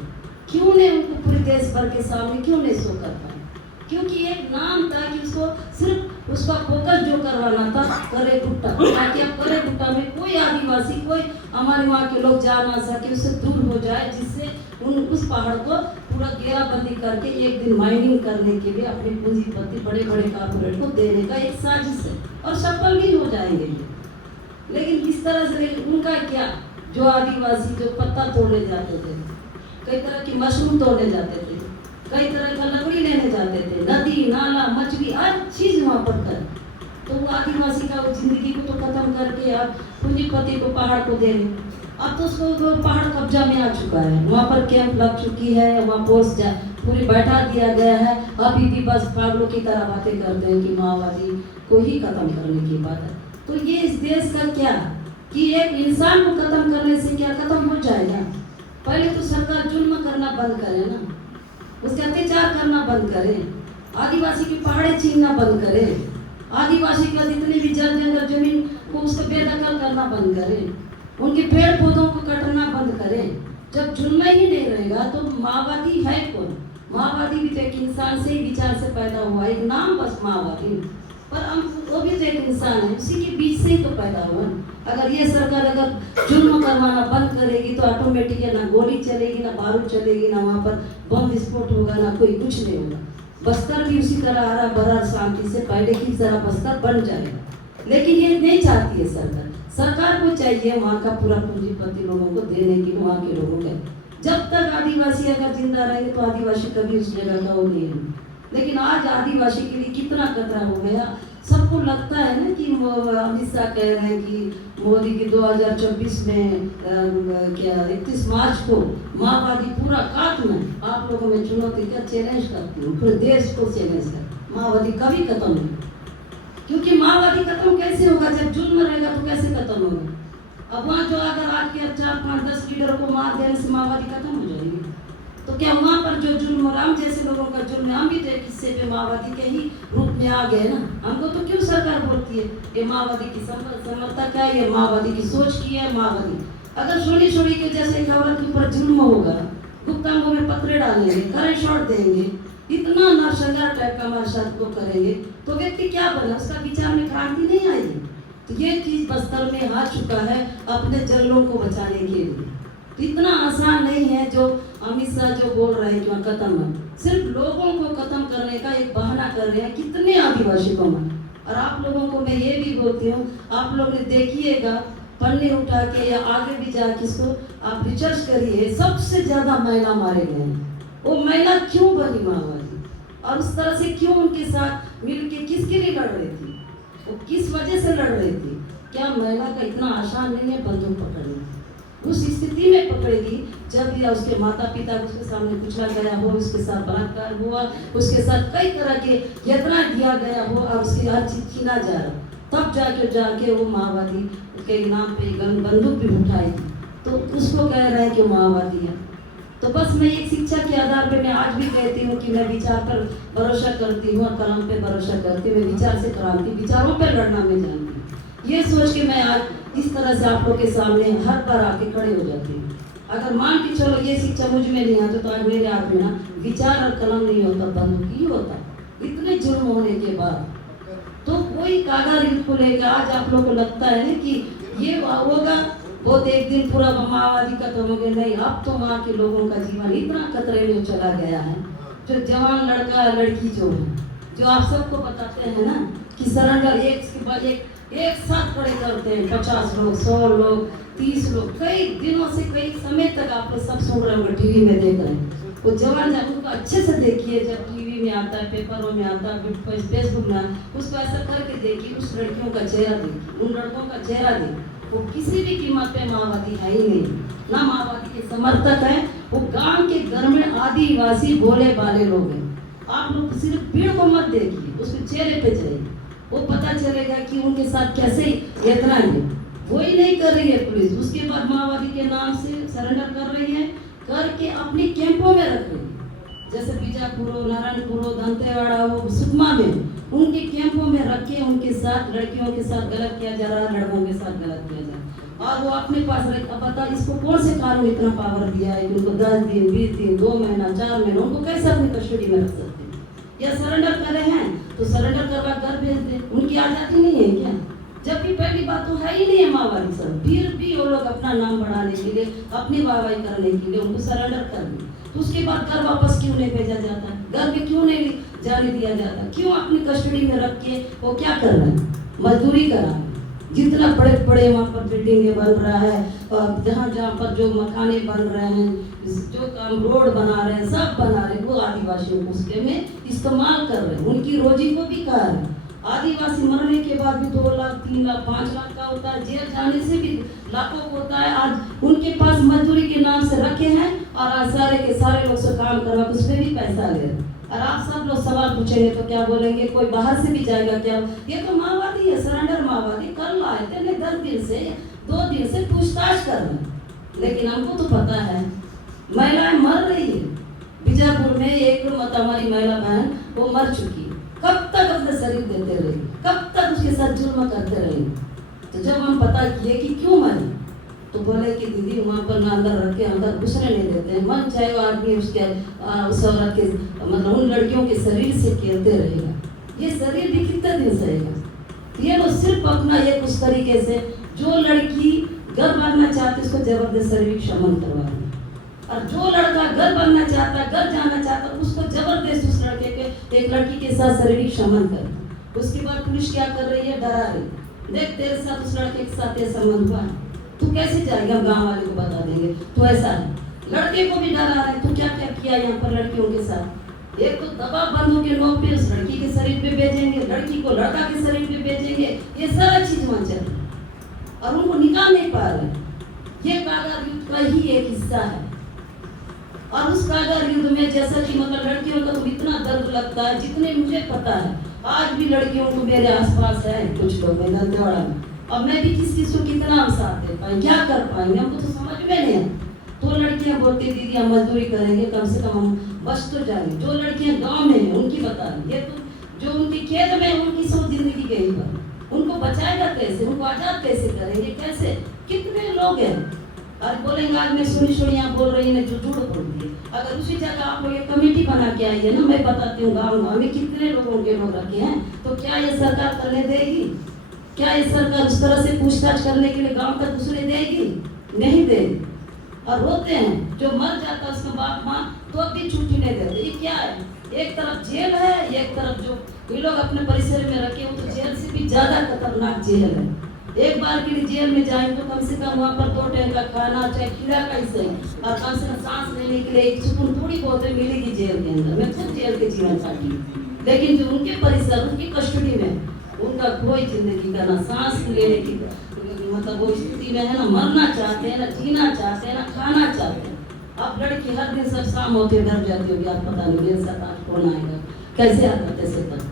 क्यों नहीं उनको पूरे देश भर के सामने क्यों नहीं शो कर पाए? क्योंकि एक नाम था कि उसको सिर्फ उसका फोकस जो करवाना था करे गुट्टा, ताकि अब करे गुट्टा में कोई आदिवासी, कोई हमारे वहाँ के लोग जा ना सके, उससे दूर हो जाए, जिससे उस पहाड़ को पूरा घेराबंदी करके एक दिन माइनिंग करने के लिए अपने पूंजीपति बड़े बड़े कॉर्पोरेट को देने का एक साजिश है, और सफल भी हो जाएंगे। लेकिन किस तरह से? उनका क्या, जो आदिवासी जो पत्ता तोड़ने जाते थे, कई तरह की मशरूम तोड़ने जाते थे, कई तरह का लकड़ी लेने जाते थे, नदी नाला मछली हर चीज वहाँ पर कर, तो वो आदिवासी का वो जिंदगी को तो खत्म करके अब पूंजीपति को पहाड़ को दे रहे। अब तो उसको पहाड़ कब्जा में आ चुका है, वहाँ पर कैंप लग चुकी है, वहाँ पोस्ट पूरी बैठा दिया गया है। अभी भी बस पागलों की तरह बातें करते हैं कि माओवादी को ही खत्म करने की बात है। तो ये इस देश का क्या कि एक इंसान को खत्म करने से क्या खत्म हो जाएगा? पहले तो सरकार जुल्म करना बंद करे ना, उसके अत्याचार करना बंद करे, आदिवासी की पहाड़े छीनना बंद करे, आदिवासी का जितने भी जंगल जमीन को उसको बेदखल करना बंद करे, उनके पेड़ पौधों को कटना बंद करे। जब जुल्म ही नहीं रहेगा तो माओवादी है कौन? माओवादी भी तो एक इंसान से ही विचार से पैदा हुआ, एक नाम बस माओवादी, पर हम वो भी तो एक इंसान है, उसी के बीच से ही तो पैदा हुआ। अगर ये सरकार अगर जुल्म करवाना बंद करेगी तो ऑटोमेटिक है ना गोली चलेगी, ना बारूद चलेगी, ना वहाँ पर बम विस्फोट होगा, ना कोई कुछ नहीं होगा। बस्तर भी उसी तरह हरा भरा शांति से पहले की तरह बस्तर बन जाएगा। लेकिन ये नहीं चाहती है सरकार। सरकार को चाहिए वहाँ का पूरा पूंजीपति लोगों को देने की, वहाँ के लोगों का। जब तक आदिवासी अगर जिंदा रहेंगे तो आदिवासी कभी उस जगह का वो नहीं है। लेकिन आज आदिवासी के लिए कितना खतरा हो गया। सबको लगता है ना कि अमित शाह कह रहे हैं कि मोदी की 2024 में क्या 31 मार्च को माओवादी पूरा खात्मा। आप लोगों में चुनौती क्या चैलेंज करती हूँ, पूरे देश को चैलेंज कर, माओवादी कभी खत्म नहीं। क्योंकि माओवादी खत्म कैसे होगा? जब जुल्म रहेगा तो कैसे खत्म होगा? अब वहाँ जो अगर आज के 4, 5, 10 लीडरों को मार देने से माओवादी खत्म हो जाएगी, तो क्या वहाँ पर जो जुल्म राम जैसे लोगों का जुल्म, हम भी तो एक हिस्से पे माओवादी के ही रूप में आ गए ना। हमको तो क्यों सरकार बोलती है ये माओवादी की समर्थता क्या है, ये माओवादी की सोच की है। माओवादी अगर सोनी सोरी के जैसे एक औरत के ऊपर जुल्म होगा, गुप्तांगों में पत्थर डालेंगे, करंट शॉट देंगे, इतना नरसंहार टाइप का हमारे साथ को करेंगे, तो व्यक्ति क्या बना? उसका विचार में क्रांति नहीं आएगी। तो ये चीज बस्तर में आ चुका है अपने जंगलों को बचाने के लिए। इतना आसान नहीं है जो अमित शाह जो बोल रहे हैं कि वहाँ खत्म है, सिर्फ लोगों को खत्म करने का एक बहाना कर रहे हैं कितने आदिवासी को मार। और आप लोगों को मैं ये भी बोलती हूँ, आप लोग ने देखिएगा पन्ने उठा के या आगे भी जाके इसको आप रिसर्च करिए, सबसे ज्यादा महिला मारे गए हैं। वो महिला क्यों बनी माओवादी और उस तरह से क्यों उनके साथ मिलके किसके लिए लड़ रही थी, वो किस वजह से लड़ रही थी? क्या महिला का इतना आसान नहीं है बंदूक पकड़ना? उस स्थिति में पकड़ेगी जब या उसके माता पिता उसके सामने कुचला गया हो, उसके साथ बलात्कार हुआ, उसके साथ कई तरह के यातना दिया गया हो और उसकी हर चीज छीना जा रहा, तब जाके वो माओवादी उसके नाम पे बंदूक भी उठाई थी। तो उसको कह रहे हैं कि माओवादी है। तो बस मैं एक शिक्षा के आधार पे मैं आज भी कहती हूँ कि मैं विचार पर भरोसा करती हूँ और कलम पे भरोसा करती हूँ। मैं विचार से क्रांति, विचारों पर लड़ना मैं जानती हूँ। ये सोच के मैं आज इस तरह से आप लोग के सामने हर बार आके खड़े हो जाती हूँ। अगर मान के चलो ये शिक्षा मुझ में नहीं आती तो आज मेरे हाथ में ना विचार और कलम नहीं होता, बंदूक ही होता। इतने जुर्म होने के बाद तो कोई कागर युद्ध को लेकर आज आप लोग को लगता है ना कि ये होगा बहुत एक दिन पूरा माओवादी खत्म हो गया। नहीं, अब तो वहाँ के लोगों का जीवन इतना खतरे में चला गया है। जो जवान लड़का लड़की जो है, जो आप सबको बताते हैं ना कि सरेंडर एक के बाद एक साथ खड़े करते हैं, 50 लोग, 100 लोग, 30 लोग, कई दिनों से कई समय तक आप लोग सब सुन रहे होंगे, टीवी में देख रहे हैं। वो जवान उनको अच्छे से देखिए, जब टीवी में आता है, पेपरों में आता है, फेसबुक में, उसको ऐसा करके देखिए, उस लड़कियों का चेहरा देखिए, उन लड़कों का चेहरा देखिए। वो किसी भी कीमत पे माओवादी है ही नहीं, ना माओवादी के समर्थक है। वो गांव के घर में आदिवासी भोले भाले लोग हैं। आप लोग सिर्फ भीड़ को मत देखिए, उसके चेहरे पे जाइए, वो पता चलेगा कि उनके साथ कैसे यात्रा है। वो ही नहीं कर रही है पुलिस, उसके बाद माओवादी के नाम से सरेंडर कर रही है, करके अपने कैंपों में रख रही है। जैसे बीजापुर, नारायणपुर, दंतेवाड़ा, वो सुकमा में उनके कैंपों में रखे, उनके साथ लड़कियों के साथ गलत किया जा रहा है, लड़कों के साथ गलत किया जा रहा है। और वो अपने पास रहे। पता इसको कौन से कानून इतना पावर दिया है कि उनको 10 दिन, 20 दिन, 2 महीना, 4 महीना उनको कैसे अपनी कस्टडी में रख सकते हैं? या सरेंडर करे हैं तो सरेंडर करवा घर भेज दे, उनकी आजादी नहीं है क्या? जबकि पहली बात तो है ही नहीं है माओवादी सब, फिर भी वो लोग अपना नाम बढ़ाने के लिए, अपनी वाहवाही करने के लिए उनको सरेंडर कर दिया। तो उसके बाद घर वापस क्यों नहीं भेजा जाता? घर में क्यों नहीं जाने दिया जाता? क्यों अपनी कस्टडी में रख के वो क्या कर रहे हैं? मजदूरी करा रहे हैं। जितना बड़े बड़े वहाँ पर बिल्डिंगें बन रहा है, जहाँ जहाँ पर जो मकाने बन रहे हैं, जो काम रोड बना रहे हैं, सब बना रहे हैं, वो आदिवासियों को उसके में इस्तेमाल कर रहे हैं, उनकी रोजी को भी खा रहे हैं। आदिवासी मरने के बाद भी 2 लाख, 3 लाख, 5 लाख का होता है, जेल जाने से भी लाखों को होता है। आज उनके पास मजदूरी के नाम से रखे हैं और आज सारे के सारे लोग से काम करवा के उसमें भी पैसा ले रहे हैं। और आप सब लोग सवाल पूछेंगे तो क्या बोलेंगे? कोई बाहर से भी जाएगा क्या? ये तो माओवादी है, सरेंडर माओवादी। कल आए थे, 10 दिन से 2 दिन से पूछताछ कर रहे हैं, लेकिन हमको तो पता है महिलाएं मर रही है। बीजापुर में एक हमारी महिला बहन वो मर चुकी है। कब तक अपने शरीर देते रहे? कब तक उसके साथ जुल्म करते रहे? तो जब हम पता किए कि क्यों मरी, तो बोले कि दीदी वहाँ पर ना अंदर रख के अंदर घुसने नहीं देते हैं, मन चाहे वो आदमी उसके उस औरत के मतलब उन लड़कियों के शरीर से खेलते रहेगा। ये शरीर भी कितने दिन सहेगा? ये लोग सिर्फ अपना एक उस तरीके से जो लड़की घर भागना चाहती उसको जबरदस्त शारीरिक शमन करवा रहे, और जो लड़का घर बनना चाहता, घर जाना चाहता, उसको जबरदस्त उस लड़के के एक लड़की के साथ शारीरिक संबंध कर। उसके बाद पुलिस क्या कर रही है? डरा रही, देख तेरे साथ उस लड़के के साथ ये संबंध हुआ है, तू कैसे जाएगा? हम गाँव वाले को बता देंगे तो ऐसा है। लड़के को भी डरा रहा है, तू क्या क्या किया यहाँ पर लड़कियों के साथ? एक तो दबा बंदों के नोक पे उस लड़की के शरीर पे भेजेंगे, लड़की को लड़का के शरीर पे भेजेंगे, ये सारा चीज वहाँ चल रही है और उनको निकाल नहीं पा रहे। ये कागर युद्ध का ही एक हिस्सा है। और उस कागर युद्ध में जैसा कि मतलब लड़कियों का तो इतना दर्द लगता है, जितने मुझे पता है आज भी लड़कियों को मेरे आसपास है कुछ लोग दंतेवाड़ा में, अब मैं भी किस किस को कितना हम साथ दे पाएंगे, क्या कर पाएंगे, हमको तो समझ में नहीं है। तो लड़कियां बोलती दीदी हम मजदूरी करेंगे, कम से कम हम बच तो जाएंगे। जो लड़कियां गांव में हैं उनकी बता रही, ये तो जो उनके खेत में उनकी सोच जिंदगी गई पर उनको बचाएगा कैसे? उनको आजाद कैसे करेंगे? कैसे? कितने लोग हैं आज बोलेंगे, आज मैं सोनी सोरी यहाँ बोल रही है, जो झूठ बोलती है। अगर उसी जगह आप लोग एक कमेटी बना के आई है ना, मैं बताती हूँ गाँव में कितने लोगों के लोग रखे हैं, तो क्या ये सरकार करने देगी? क्या ये सरकार उस तरह से पूछताछ करने के लिए गाँव तक घुसने देगी? नहीं देगी। और रोते हैं जो मर जाता है उसका बाप माँ, तो अब भी छुट्टी नहीं देते। ये क्या है? एक तरफ जेल है, एक तरफ जो ये लोग अपने परिसर में रखे वो तो जेल से भी ज्यादा खतरनाक जेल है। एक बार के लिए जेल में जाएंगे तो कम से कम वहाँ पर 2 टाइम का खाना, चाहे खीरा का ही सही, और कम से कम सांस लेने के लिए एक सुकून थोड़ी बहुत मिलेगी जेल के अंदर। मैं खुद जेल के जीवन काटी, लेकिन जो उनके परिसर, उनकी कस्टडी में उनका कोई जिंदगी का ना सांस लेने की मतलब वो स्थिति में है ना, मरना चाहते हैं ना, जीना चाहते हैं ना, खाना चाहते हैं। अब लड़की हर दिन सब शाम होते डर जाती होगी, आप पता नहीं मेरे साथ आज कौन आएगा, कैसे आता कैसे तक,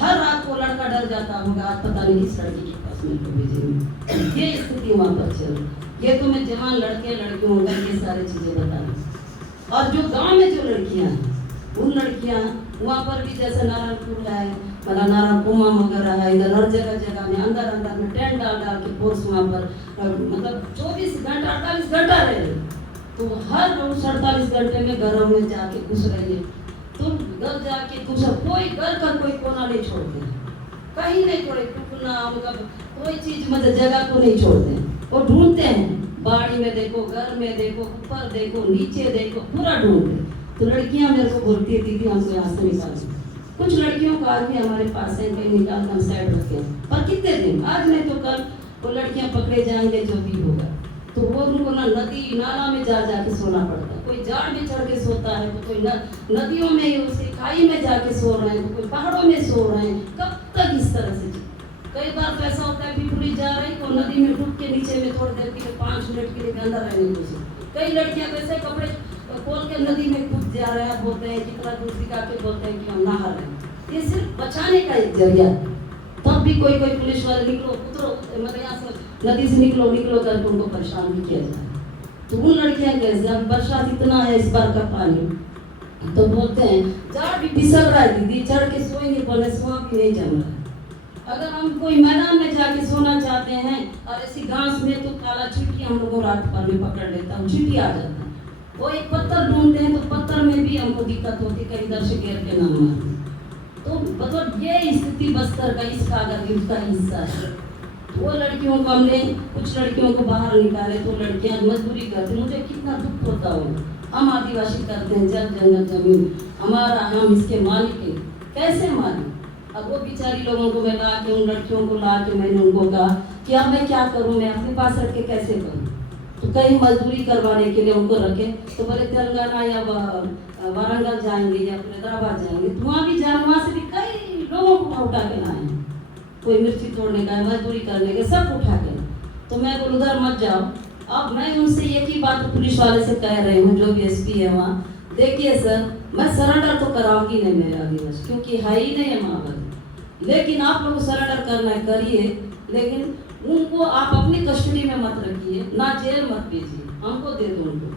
हर रात को लड़का डर जाता होगा, आप पता नहीं किस लड़की के पास मेरे को भेजेंगे। ये स्थिति वहाँ पर चल रही। ये तो मैं जवान लड़के लड़कियों का ये सारी चीजें बता रही हूँ। और जो गांव में जो लड़कियां हैं, उन लड़कियां वहाँ पर भी जैसे नारायणपुर है, मतलब नारायणपुमा वगैरह है, इधर हर जगह जगह में अंदर में टेंट डाल डाल के फोर्स वहाँ पर मतलब 24 घंटा 48 घंटा रहे। तो हर रोज 48 घंटे में घरों में जाके घुस रही है। तो घर जाके घुस, कोई घर का कोई कोना नहीं छोड़ते, कहीं नहीं छोड़े, टुकना मतलब कोई चीज मतलब जगह को नहीं छोड़ते। वो ढूंढते हैं, बाड़ी में देखो, घर में देखो, ऊपर देखो, नीचे देखो, पूरा ढूंढते। तो लड़कियां मेरे को बोलती है दीदी हमको यहाँ से निकालो। कुछ लड़कियों का आज भी हमारे पास है, कहीं निकाल कर साइड रखते हैं, पर कितने दिन, आज नहीं तो कल वो लड़कियां पकड़े जाएंगे, जो भी होगा। तो वो उनको ना नदी नाला में जा जाके सोना पड़ता है, कोई झाड़ में चढ़ के सोता है, तो कोई नदियों में उसके खाई में जाके सो रहे हैं, तो कोई पहाड़ों में सो रहे हैं। कब तक इस तरह से? कई बार तो ऐसा होता है कि पुलिस जा रही तो नदी में डूब के नीचे में थोड़ी देर के लिए 5 मिनट के लिए अंदर रहने को। कई लड़कियां वैसे कपड़े खोल के नदी में कूद जा रहे हैं, बोलते हैं कितना दूर दिखा के बोलते हैं कि हम नहा रहे हैं। ये सिर्फ बचाने का एक जरिया। तब भी कोई पुलिस वाले निकलो उतरो, मतलब यहाँ से नदी से निकलो निकलो करके उनको परेशान भी किया जाए। तो उन लड़कियां कैसे, अब बरसात इतना है इस बार का पानी, तो बोलते हैं झाड़ भी फिसल रहा है दीदी, चढ़ के सोएंगे पहले, सुहा भी नहीं जम रहा है। अगर हम कोई मैदान में जाके सोना चाहते हैं और ऐसी घास में, तो काला चींटी हम लोगों रात भर में पकड़ लेता है, चींटी आ जाता है। वो एक पत्थर ढूंढते हैं तो पत्थर में भी हमको दिक्कत होती है, कहीं इधर से घेर के ना मारते। तो मतलब ये स्थिति बस्तर का इस कागर युद्ध का हिस्सा है। वो लड़कियों को हमने, कुछ लड़कियों को बाहर निकाले तो लड़कियां मजदूरी करती, मुझे कितना दुख होता हो। हम आदिवासी करते हैं, जल जंगल जमीन हमारा, हम इसके मालिक हैं, कैसे मालिक? अब वो बेचारी लोगों को मैं ला के, उन लड़कियों को ला के मैंने उनको कहा कि अब मैं क्या करूं, मैं अपने पास रख के कैसे करूं? तो कहीं मजदूरी करवाने के लिए उनको रखे, तो बोले तेलंगाना या वारंगल जाएंगे या फिर हैदराबाद जाएंगे, तो वहाँ भी जाना, वहाँ से भी कई लोगों को उठा के लाए, कोई मिर्ची तोड़ने का, मजदूरी करने के, सब उठा के। तो मैं बोल उधर मत जाओ। अब मैं उनसे एक ही बात पुलिस वाले से कह रही हूँ, जो भी एसपी है वहाँ, देखिए सर मैं सरेंडर तो कराऊंगी नहीं मेरे आदिवासी, क्योंकि है ही नहीं है महाबली, लेकिन आप लोग सरेंडर करना है करिए, लेकिन उनको आप अपनी कस्टडी में मत रखिए, ना जेल मत भेजिए, हमको दे दो उनको।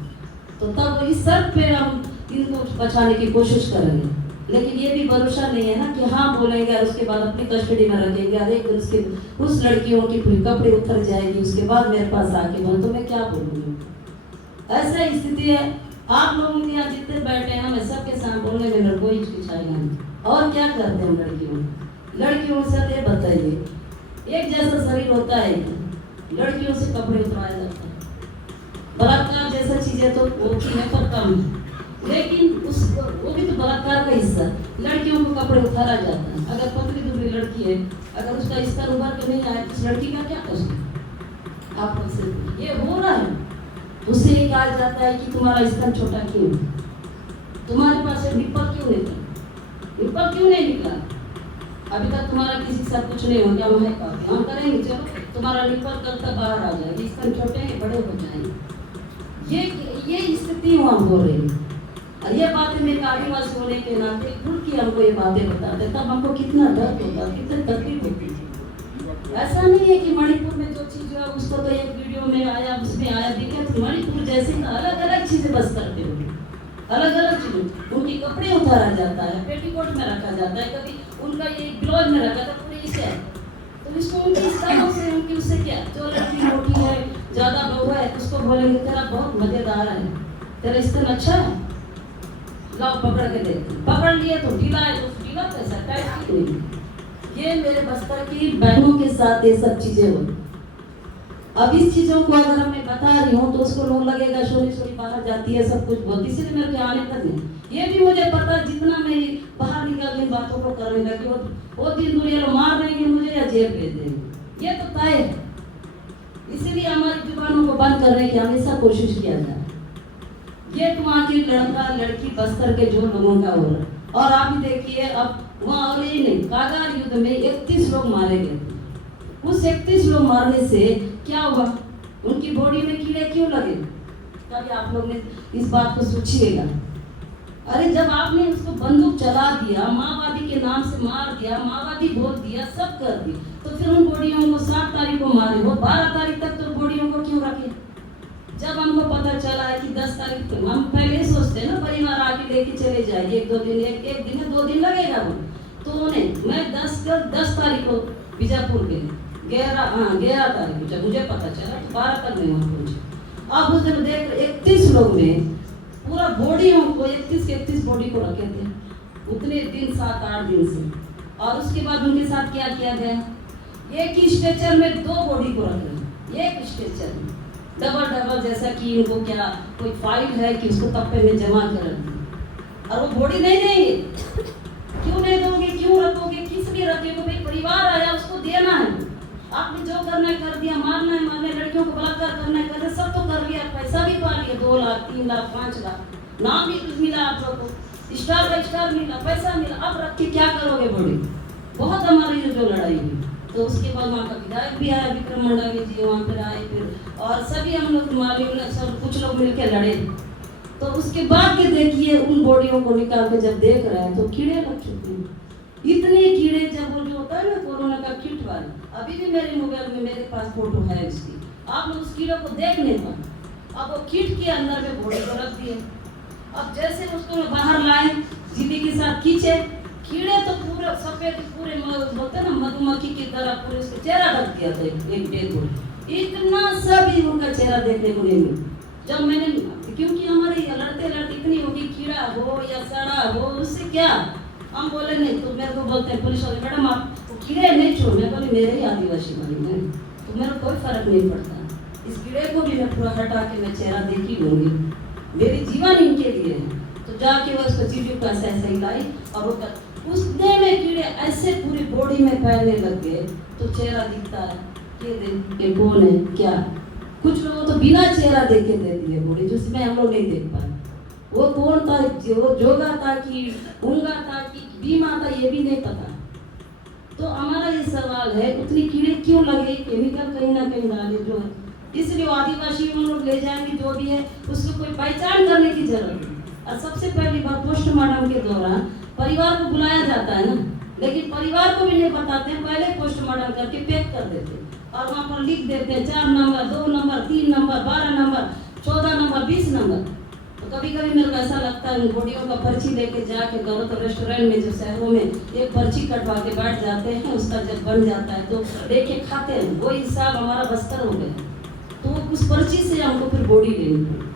तो तब इस सब पे हम इनको बचाने की कोशिश करेंगे। लेकिन ये भी भरोसा नहीं है ना कि हाँ बोलेंगे और उसके बाद अपनी कस्टडी में रखेंगे, और एक उसके उस लड़कियों की पूरी कपड़े उतर जाएगी, उसके बाद मेरे पास आके बोल, तो मैं क्या बोलूँगी? ऐसा स्थिति है। आप लोग यहाँ जितने बैठे हैं, मैं सबके साथ बोलने में मेरे कोई हिचकिचाई नहीं। और क्या करते हैं लड़कियों से ये बताइए, एक जैसा शरीर होता है, लड़कियों से कपड़े उतराया जाता है, बलात्कार जैसा चीजें तो होती है पर कम है, लेकिन उस वो भी तो बलात्कार का हिस्सा, लड़कियों को कपड़े उतारा जाता है। अगर पतली दुबली लड़की है, अगर उसका स्तर उभर के नहीं आए, उस लड़की का क्या कसूर? आप लोग से ये हो रहा है, उससे ये कहा जाता है कि तुम्हारा स्तर छोटा क्यों, तुम्हारे पास निप्पल क्यों निकला, निप्पल क्यों नहीं निकला, अभी तक तुम्हारा किसी साथ कुछ नहीं हो गया, हम करेंगे, चलो तुम्हारा निप्पल कल तक बाहर आ जाएगी, स्तर छोटे हैं बड़े हो जाएंगे। ये स्थिति वहाँ हो रही है। और ये बातें मेरे आदिवासी होने के नाते खुल की हमको ये बातें बताते, तब हमको कितना दर्द होता, कितनी तकलीफ होती थी। ऐसा नहीं है कि मणिपुर में जो चीज हुआ उसको तो एक वीडियो में आया, उसमें आया, दिखे, तो मणिपुर जैसे अलग अलग चीजें बस करते हो, अलग अलग चीजें, उनकी कपड़े उतारा जाता है, पेटीकोट में रखा जाता है, कभी उनका ये ब्लाउज में रखा था, पूरे इसे है, तो इसको उनकी हिसाबों से उनकी उससे क्या, जो लड़की मोटी है, ज्यादा बहुआ है, उसको बोलेंगे तेरा बहुत मजेदार है, तेरा स्तर अच्छा है, लाओ पकड़ के दे, पकड़ लिए तो ढीला है, तो ढीला कैसा, टाइट क्यों नहीं? ये मेरे बस्तर की बहनों के साथ ये सब चीजें हुई। अब इस चीजों को अगर मैं बता रही हूँ तो उसको लोग लगेगा सोनी सोरी बाहर जाती है, सब कुछ बोलती, इसलिए मेरे को आने तक नहीं। ये भी मुझे पता, जितना मेरी बाहर निकल के बातों को करने लगी, वो दिन दुनिया लोग मार देंगे मुझे या जेल भेज देंगे, ये तो तय है। इसीलिए हमारी जुबानों को बंद करने की हमेशा कोशिश किया जाए। ये तो वहाँ की लड़का लड़की बस्तर के जो लोगों का हो रहा है। और आप भी देखिए, अब वहाँ और ये नहीं, कागार युद्ध में 31 लोग मारे गए। उस 31 लोग मारने से क्या हुआ, उनकी बॉडी में कीड़े क्यों लगे? कभी आप लोग ने इस बात को सोचिएगा। अरे जब आपने उसको बंदूक चला दिया, माओवादी के नाम से मार दिया, माओवादी बोल दिया, सब कर दिया, तो फिर उन बॉडियों को 7 तारीख को मारे हो, 12 तारीख तक तो बॉडियों को क्यों रखे? कि 10 तारीख को हम पहले ही सोचते हैं ना, परिवार आके लेके चले जाएंगे, एक दिन या 2 दिन लगेगा वो। तो उन्हें मैं 10 तारीख को बीजापुर गई, 11 तारीख को जब मुझे पता चला तो 12 तक मैं वहाँ पहुँची। अब उस दिन देख 31 लोग में पूरा बॉडी हमको 31 बॉडी को रखे थे उतने दिन, 7-8 दिन से। और उसके बाद उनके साथ क्या किया गया, एक ही स्ट्रेचर में 2 बॉडी को रख रहे, एक स्ट्रेचर में डबल, जैसा कि उनको क्या कोई फाइल है कि उसको तप्पे में जमा कर रख दी। और वो बॉडी नहीं देंगे, क्यों नहीं दोगे, क्यों रखोगे, किस लिए रखोगे, भाई परिवार आया उसको देना है। आपने जो करना है कर दिया, मारना है मारने, लड़कियों को बलात्कार करना है कर, सब तो कर लिया, पैसा भी पा लिया, 2 लाख 3 लाख 5 लाख, नाम भी कुछ मिला आप लोगों को, स्टार मिला, पैसा मिला, अब रख के क्या करोगे बॉडी। बहुत हमारी जो लड़ाई हुई। तो उसके बाद वहाँ का विधायक भी आया, विक्रम मंडावी जी वहाँ पर आए, फिर और सभी हम लोग मालूम सब कुछ लोग मिलकर लड़े। तो उसके बाद के देखिए उन बॉडियों को निकाल के जब देख रहे हैं तो कीड़े लग चुके हैं, इतने कीड़े। जब वो जो होता है ना कोरोना का किट वाले, अभी भी मेरे मोबाइल में मेरे पास फोटो है उसकी, आप लोग उस कीड़े को देख नहीं पाए। अब वो किट के अंदर में बॉडी को रख दिए। अब जैसे उसको बाहर लाए, जीबी के साथ खींचे, कीड़े तो पूरे सफेद पूरे बोलते हैं ना मधुमक्खी की तरह पूरे उसका चेहरा ढक दिया था, एक डेड बॉडी। इतना सभी उनका चेहरा देखने को नहीं मिला। जब मैंने, क्योंकि हमारे लड़ते लड़ते इतनी होगी, कीड़ा हो या सड़ा हो उससे क्या, हम बोले नहीं। तो मेरे को बोलते हैं पुलिस वाले, मैडम आप कीड़े नहीं छोड़, मैं बोले मेरे ही आदिवासी भाई हैं तो मेरा कोई फर्क नहीं पड़ता, इस कीड़े को भी मैं पूरा हटा के मैं चेहरा देख ही लूंगी, मेरी जीवन इनके लिए है। तो जाके वो उसको जीवी का ऐसे लाई और वो उसने में कीड़े ऐसे पूरी बॉडी में फैलने लग गए तो चेहरा दिखता है, ये कौन है क्या। कुछ लोगों तो बिना चेहरा देखे दे दिए बॉडी, जिसमें हम लोग नहीं देख पाए वो कौन था, वो जोगा था कि ऊंगा था कि बीमा था, ये भी नहीं पता। तो हमारा ये सवाल है, उतनी कीड़े क्यों लगे, केमिकल कहीं ना कहीं डाले जो है, इसलिए आदिवासी हम लोग ले जाएंगे जो भी है उसको कोई पहचान करने की जरूरत है। और सबसे पहली बात पोस्टमार्टम के दौरान परिवार को बुलाया जाता है ना, लेकिन परिवार को भी नहीं बताते हैं, पहले पोस्टमार्टम करके पैक कर देते हैं और वहाँ पर लिख देते हैं 4 number 2 number 3 number 12 number 14 number 20 number. तो कभी कभी मेरे को ऐसा लगता है उन बॉडियों का पर्ची लेके जाके करो तो रेस्टोरेंट में जो शहरों में एक पर्ची कटवा के बैठ जाते हैं, उसका जब बन जाता है तो लेके खाते हैं, वो हिसाब हमारा बस्तर हो गया। तो उस पर्ची से हमको फिर बॉडी लेनी पड़ी।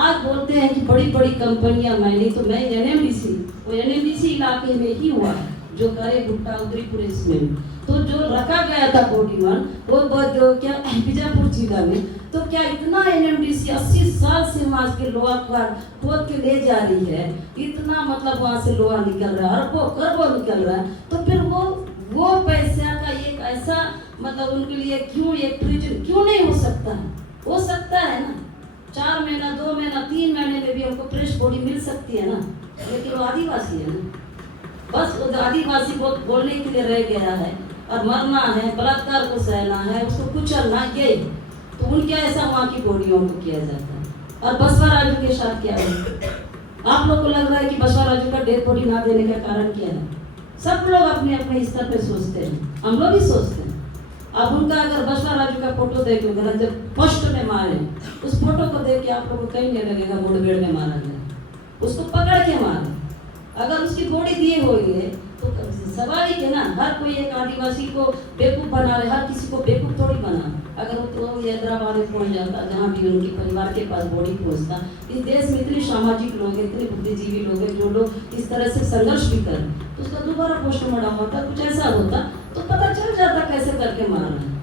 आज बोलते हैं कि बड़ी बड़ी कंपनियां, तो मैं एनएमडीसी, वो एनएमडीसी इलाके में ही हुआ है जो करे भुट्टा उतरी पूरे इसमें। तो जो रखा गया था बॉडी वन वो जो क्या बीजापुर जिला में, तो क्या इतना एनएमडीसी 80 साल से वहाँ के लोहा का खोद के ले जा रही है, इतना मतलब वहाँ से लोहा निकल रहा है, अरबों निकल रहा है, तो फिर वो पैसा का एक ऐसा मतलब उनके लिए क्यों एक ट्रीटमेंट क्यों नहीं हो सकता है? हो सकता है ना, 4 महीना 2 महीना 3 महीने में भी हमको फ्रेश बॉडी मिल सकती है ना, लेकिन वो आदिवासी है ना, बस वो आदिवासी बहुत बोलने के लिए रह गया है और मरना है, बलात्कार को सहना है, उसको कुचलना ये, तो उनके ऐसा वहाँ की बॉडियों को किया जाता है। और बसवा राजू के साथ क्या है? आप लोग को लग रहा है कि बसवा राजू का डेड बॉडी ना देने का कारण क्या है? सब लोग अपने अपने स्तर पे सोचते हैं, हम लोग भी सोचते हैं। अब उनका अगर बसवा राजू का फोटो देख लो, जब फर्स्ट में मारे उस फोटो को देख के आप लोग को कहीं नहीं लगेगा मुठभेड़ में मारा गया, उसको पकड़ के मारा। अगर उसकी बॉडी दिए हुई है तो सवाल ही है ना, हर कोई एक आदिवासी को बेवकूफ बना रहे, हर किसी को बेवकूफ थोड़ी बना। अगर वो हैदराबाद में पहुंच जाता, जहाँ भी उनके परिवार के पास बॉडी पहुंचता, इस देश में इतने सामाजिक लोग हैं, इतने बुद्धिजीवी लोग हैं जो लोग इस तरह से संघर्ष भी करें, तो उसका दोबारा पोस्टमार्टम होता, कुछ ऐसा होता तो पता चल जाता कैसे करके मारना है।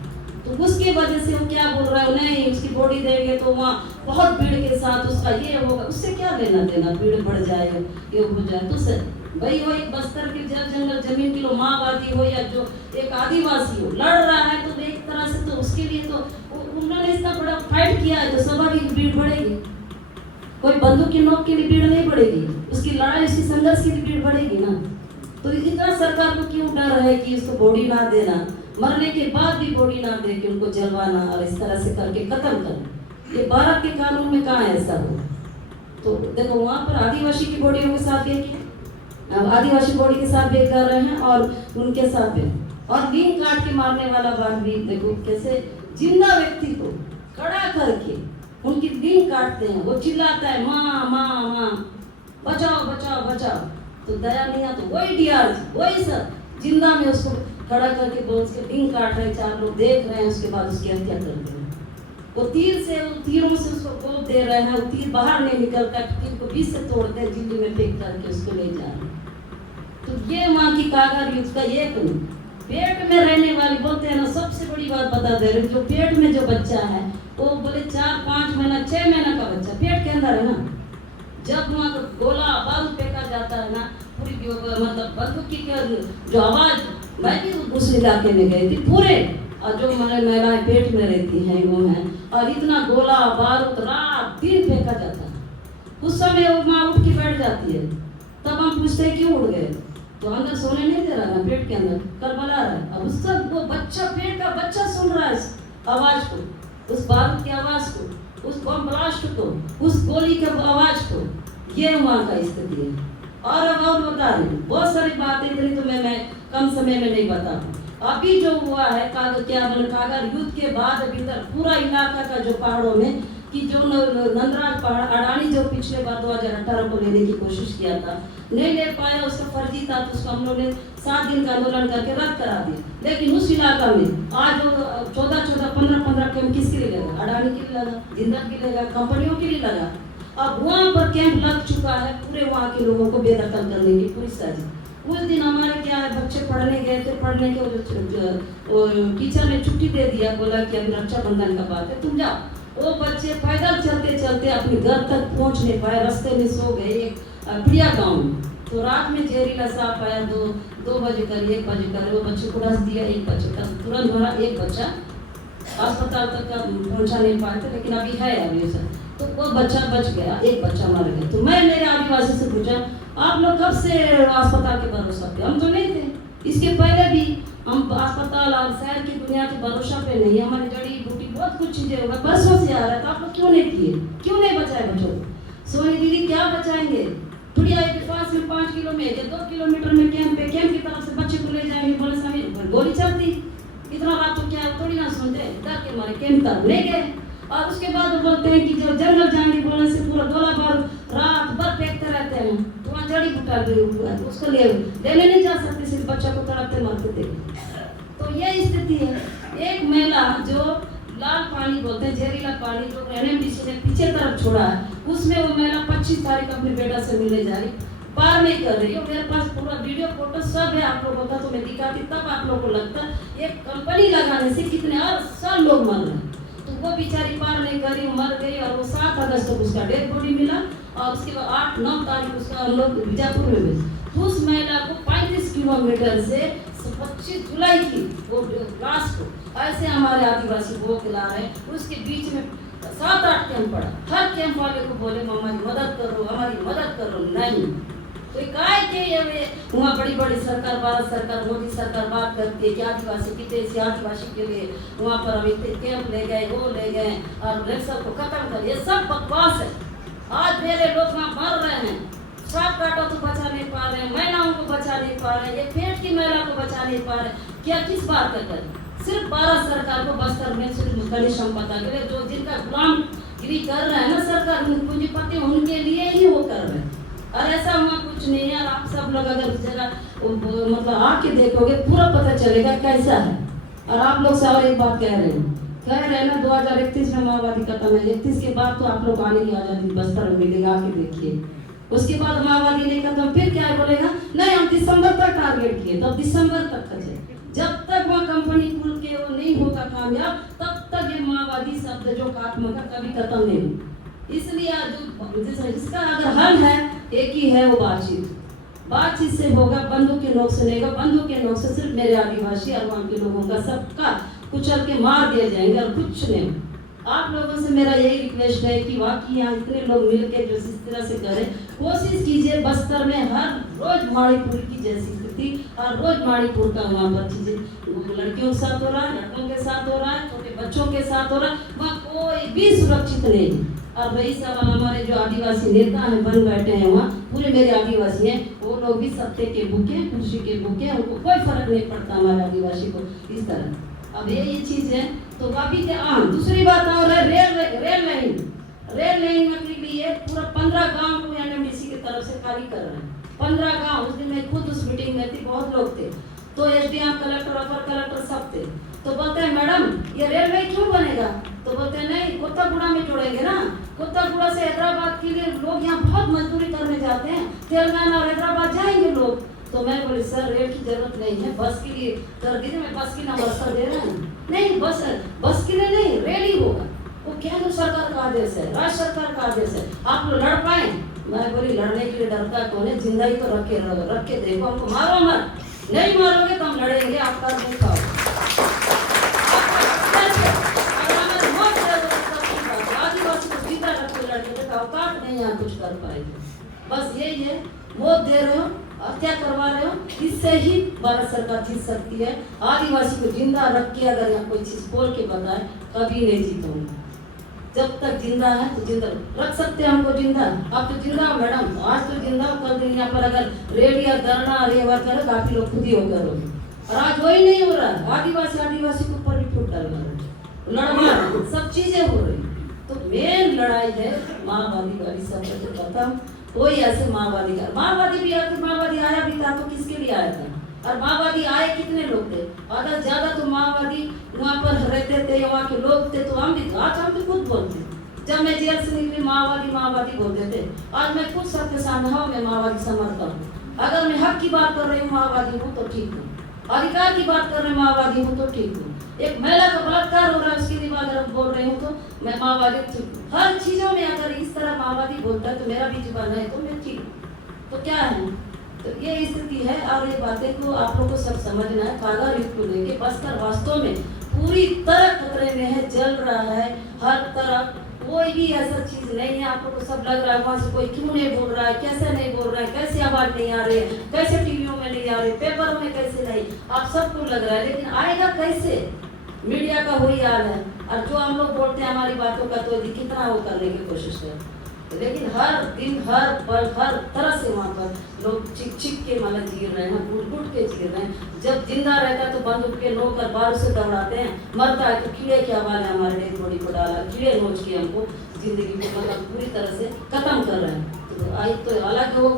तो उसकी वजह से वो क्या बोल रहा है, नहीं उसकी बॉडी देंगे तो वहाँ बहुत भीड़ के साथ उसका ये होगा, उससे क्या लेना देना, भीड़ बढ़ जाए ये हो जाए तो सर भाई वो एक बस्तर के जंगल जमीन की माओवादी हो या जो एक आदिवासी हो लड़ रहा है, तो एक तरह से तो उसके लिए तो उन्होंने इतना बड़ा फाइट किया है तो स्वाभाविक भीड़ बढ़ेगी। कोई बंदूक की नोक के लिए भीड़ नहीं बढ़ेगी, उसकी लड़ाई उसकी संघर्ष के लिए भीड़ बढ़ेगी ना। तो इतना सरकार को क्यों डर है कि उसको बॉडी ना देना, मरने के बाद भी बॉडी ना दे के उनको जलवाना और इस तरह से करके खत्म करना, ये भारत के कानून में कहाँ ऐसा हो? तो देखो वहाँ पर आदिवासी की बॉडियों के साथ ये आदिवासी बॉडी के साथ भेज कर रहे हैं और उनके साथ भी, और लिंग काट के मारने वाला बात भी देखो कैसे जिंदा व्यक्ति को खड़ा करके उनकी लिंग काट काटते हैं, वो चिल्लाता है माँ माँ माँ, बचाओ बचाओ बचाओ, तो दया नहीं आता, वही डीआर वही सब जिंदा में उसको खड़ा करके बोल उसके डिंग काट रहे हैं, 4 लोग देख रहे हैं, उसके बाद उसकी हत्या करते हैं। वो तीर से तीरों से उसको कोप दे रहे हैं, वो तीर बाहर नहीं निकलता, तीर को बीच से तोड़ते हैं, झिल्ली में फेंक करके उसको ले जा रहे हैं। तो ये वहाँ की कागर युद्ध का ये पेट में रहने वाली, बोलते हैं ना, सबसे बड़ी बात बता दे रहे, जो पेट में जो बच्चा है वो बोले 4-5 महीना 6 महीना का बच्चा पेट के अंदर है ना, जब वहाँ का गोला बारूद फेंका जाता है ना, पूरी मतलब बंदूक की जो आवाज, मैं भी उस इलाके में गई थी पूरे, और जो महिलाएं पेट में रहती हैं वो हैं, और इतना गोला बारूद रात दिन फेंका जाता है, उस समय वो माँ उठ के बैठ जाती है, तब हम पूछते हैं क्यों उड़ गए, तो अंदर सोने नहीं दे रहा ना, पेट के अंदर करबला रहा है। अब उस सब वो बच्चा, पेट का बच्चा सुन रहा है इस आवाज को, उस बारूद की आवाज को, उस बम ब्लास्ट को, उस गोली के आवाज को, ये वहाँ का स्थिति है। और बता रही हूँ बहुत सारी बातें, इतनी तो मैं कम समय में नहीं बता पाऊँ। अभी जो हुआ है कागर युद्ध के बाद अभी तक पूरा इलाका का जो पहाड़ों में कि जो नंदराज पहाड़ अडानी जो पिछले बार 2018 को लेने की कोशिश किया था, नहीं ले पाया, उसका फर्जी था, तो उसको हम लोग ने 7 दिन का आंदोलन करके रद्द करा दिया। लेकिन उस इलाका में आज 14-14, 15-15 कैंप किसके लिए लगा? अडानी के लिए लगा, जिंदल के लिए लगा, कंपनियों के लिए लगा। अब वहाँ पर कैंप लग चुका है, पूरे वहाँ के लोगों को बेदखल करने की पूरी साजिश। उस दिन हमारे क्या है, बच्चे पढ़ने गए थे, पढ़ने के टीचर ने छुट्टी दे दिया, बोला कि अभी रक्षाबंधन का बात है, तुम जाओ। वो बच्चे पैदल चलते चलते अपने घर तक पहुंच नहीं पाए, रास्ते में सो गए एक प्रिया गांव में। तो रात में जहरीला सांप आया, 2 बजे कर 1 बजे कर, वो बच्चे को रस दिया, एक बच्चे का तुरंत भरा, एक बच्चा अस्पताल तक पहुंचा नहीं पाए थे, लेकिन अभी है अभी सर, तो वो बच्चा बच गया, एक बच्चा मर गया। तो मैं मेरे आदिवासी से पूछा, आप लोग कब से अस्पताल के भरोसा पे? हम तो नहीं थे, इसके पहले भी हम अस्पताल और शहर की दुनिया के भरोसा पे नहीं, हमारी जड़ी बूटी बहुत कुछ चीजें होगा, बरसों से आ रहा था, आप लोग क्यों नहीं किए, क्यों नहीं बचाए बच्चों को? सोनी दीदी क्या बचाएंगे? टुड़िया के पास में 5 किलोमीटर 2 किलोमीटर में कैंप पे, कैंप की तरफ से बच्चे को ले जाएंगे, बोले स्वामी गोली चलती, इतना रात तो क्या थोड़ी ना सुनते, डर के मारे कैंप तक ले गए। और उसके बाद वो बोलते हैं कि जब जंगल जाएंगे, बोलने से पूरा गोला बारूद रात भर फेंकते रहते हैं, तो वहाँ जड़ी बूटा भी हुआ है, उसको लेने नहीं जा सकते, सिर्फ बच्चा को तड़पते मरते थे। तो ये स्थिति है। एक महिला जो लाल पानी बोलते हैं, जहरीला पानी जो NMDC ने पीछे तरफ छोड़ा है, उसमें वो महिला 25 तारीख अपने बेटा से मिलने जा रही, पार नहीं कर रही है। मेरे पास पूरा वीडियो फोटो सब है, आप लोगों का तो मैं दिखाती, तब आप लोगों को लगता एक कंपनी लगाने से कितने हर साल लोग मर रहे हैं। तो वो बेचारी पार नहीं करी, मर गई, और वो 7 अगस्त को उसका डेड बॉडी मिला, और उसके बाद 8-9 तारीख उसका हम लोग बीजापुर में भेजे। उस महिला को 35 किलोमीटर से 25 जुलाई की वो लाश को ऐसे हमारे आदिवासी वो खिला रहे हैं, उसके बीच में 7-8 कैंप पड़ा, हर कैंप वाले को बोले हमारी मदद करो, हमारी मदद करो, नहीं। तो काय के ये वहाँ बड़ी बड़ी सरकार, भारत सरकार, मोदी सरकार बात करती है कि आदिवासी कितने से आदिवासी के लिए वहाँ पर हम इतने कैंप ले गए, वो ले गए, और नक्सल को खत्म कर, ये सब बकवास है। आज मेरे लोग वहाँ मर रहे हैं, सांप काटा तो बचा नहीं पा रहे हैं, महिलाओं को बचा नहीं पा रहे हैं, ये पेट की महिला को बचा नहीं पा रहे, क्या किस बात का करें? सिर्फ भारत सरकार को बस्तर में सिर्फ खनिज संपदा के लिए, जो जिनका गुलामगिरी कर रहे हैं ना सरकार, पूंजीपति, उनके लिए ही वो कर रहे हैं, और ऐसा वहाँ कुछ नहीं है। और आप सब लोग अगर उस जगह मतलब आके देखोगे, पूरा पता चलेगा कैसा है। और आप लोग से और एक बात कह रहे हैं ना, 2031 में माओवादी खत्म है, 31 के बाद तो आप लोग आने की आजादी बस्तर में मिलेगा, आके देखिए। उसके बाद माओवादी नहीं खत्म, फिर क्या बोलेगा, नहीं हम दिसंबर तक टारगेट किए, तब दिसंबर तक खचे। जब तक वह कंपनी खुल के वो नहीं होगा कामयाब, तब तक ये माओवादी शब्द जो खात्मा का कभी खत्म नहीं हो। इसलिए इसका अगर हल है, एक ही है, वो बातचीत से होगा, बंदूक के नोक से नहीं होगा। बंदूक के नोक से सिर्फ मेरे आदिवासी और वहाँ के लोगों का सबका कुचल के मार दिया जाएंगे, और कुछ नहीं। आप लोगों से मेरा यही रिक्वेस्ट है कि वाकई यहाँ इतने लोग मिलकर जो इस तरह से करें, कोशिश कीजिए बस्तर में हर रोज माड़ीपुर की जैसी स्थिति, और रोज माड़ीपुर का वहाँ पर चीजें लड़कियों के साथ हो रहा है, लड़कों के साथ हो रहा है, छोटे बच्चों के साथ हो रहा है, वहाँ कोई भी सुरक्षित नहीं है। और वही सब हमारे जो आदिवासी नेता हैं बन बैठे हैं, वहाँ पूरे मेरे आदिवासी हैं, वो लोग भी सत्ते के भूखे, खुशी के भूखे, उनको कोई फर्क नहीं पड़ता हमारे आदिवासी को इस तरह। अब ये चीज है। तो वापिस दूसरी बात और है रेल लाइन तैयारी कर रहे हैं। 15 गांव, उस दिन मैं खुद उस मीटिंग में थी, बहुत लोग थे, तो एसडीएम, कलेक्टर, अपर कलेक्टर सब थे। तो बोलते हैं मैडम ये रेलवे क्यों बनेगा? तो बोलते हैं नहीं, कोत्तागुड़ा में जोड़ेंगे ना, कोत्तागुड़ा से हैदराबाद के लिए लोग यहाँ बहुत मजदूरी करने जाते हैं, तेलंगाना और हैदराबाद जाएंगे लोग। तो मैं बोली सर रेल की जरूरत नहीं है, बस के लिए कर दीजिए, मैं बस की नंबर सर दे रहे हैं। नहीं बस के लिए नहीं, रेल ही होगा। वो केंद्र सरकार का आदेश है, राज्य सरकार का आदेश है, आप लोग लड़ पाए? मैं बोली लड़ने के लिए डरता कौन है, जिंदा ही तो रख के देखो, हमको मारो मत, नहीं मारोगे तो हम लड़ेंगे, आप कर नहीं खाओ। आदिवासी को जिंदा रख के लड़ने का औकात नहीं, यहाँ कुछ कर पाएंगे। बस यही है, वोट दे रहे हो, हत्या करवा रहे हो, इससे ही भारत सरकार जीत सकती है। आदिवासी को जिंदा रख के अगर यहाँ कोई चीज बोल के बताए, कभी नहीं जीतूंगा। जब तक जिंदा है तो जिंदा रख सकते हैं हमको जिंदा। आप तो जिंदा हो मैडम, आज तो जिंदा हो, कल दिन यहाँ पर अगर रेल या धरना रेवा करो, काफी लोग खुद ही हो करोगे। और आज वही नहीं हो रहा है, आदिवासी के ऊपर भी फूट डाल लड़ना, सब चीजें हो रही। तो मेन लड़ाई है माओवादी वाली, सब खत्म। कोई ऐसे माओवादी भी आया, माओवादी आया भी था तो किसके लिए आया था? और माओवादी आए कितने लोग थे? अगर ज्यादा तो माओवादी वहाँ पर रहते थे, वहाँ के लोग थे, तो हम भी, आज हम भी खुद बोलते। जब मैं जेल से निकली माओवादी बोलते थे, आज मैं खुद सबके सामने हूँ, मैं माओवादी समर्थक हूँ। अगर मैं हक की बात कर रही हूँ माओवादी हूँ तो ठीक हूँ, अधिकार की बात कर रहे माओवादी हूँ तो ठीक हूँ, एक महिला का बलात्कार हो रहा है उसके लिए अगर बोल रही हूँ तो मैं माओवादी ठीक हूँ। हर चीजों में अगर इस तरह माओवादी बोलता है तो मेरा भी जुबान है तो मैं ठीक हूँ। तो क्या है, तो ये स्थिति है। और ये बातें को आप लोगों को सब समझना है। कागर युद्ध को लेके बस्तर वास्तव में पूरी तरह खतरे में है, जल रहा है हर तरफ, कोई भी ऐसा चीज नहीं है। आप लोग को सब लग रहा है वहां से कोई क्यों नहीं बोल रहा है, कैसे नहीं बोल रहा है, कैसे आवाज नहीं आ रही है, कैसे टीवियों में नहीं आ रही, पेपरों में कैसे नहीं, आप सबको लग रहा है, लेकिन आएगा कैसे? मीडिया का वही हाल है। और जो हम लोग बोलते हैं हमारी बातों का तो कितना वो करने की कोशिश करते, लेकिन हर दिन हर पल हर तरह से वहाँ पर लोग चिक के मतलब जी रहे हैं, घुट के जी रहे हैं। जब जिंदा रहता है तो बंदूक के नोक बारूद से दौड़ाते हैं, मरता है तो कीड़े के हवाले हमारे डेड बॉडी को डाला, कीड़े नोच के हमको जिंदगी को मतलब पूरी तरह से खत्म कर रहे हैं। तो आज तो अलग वो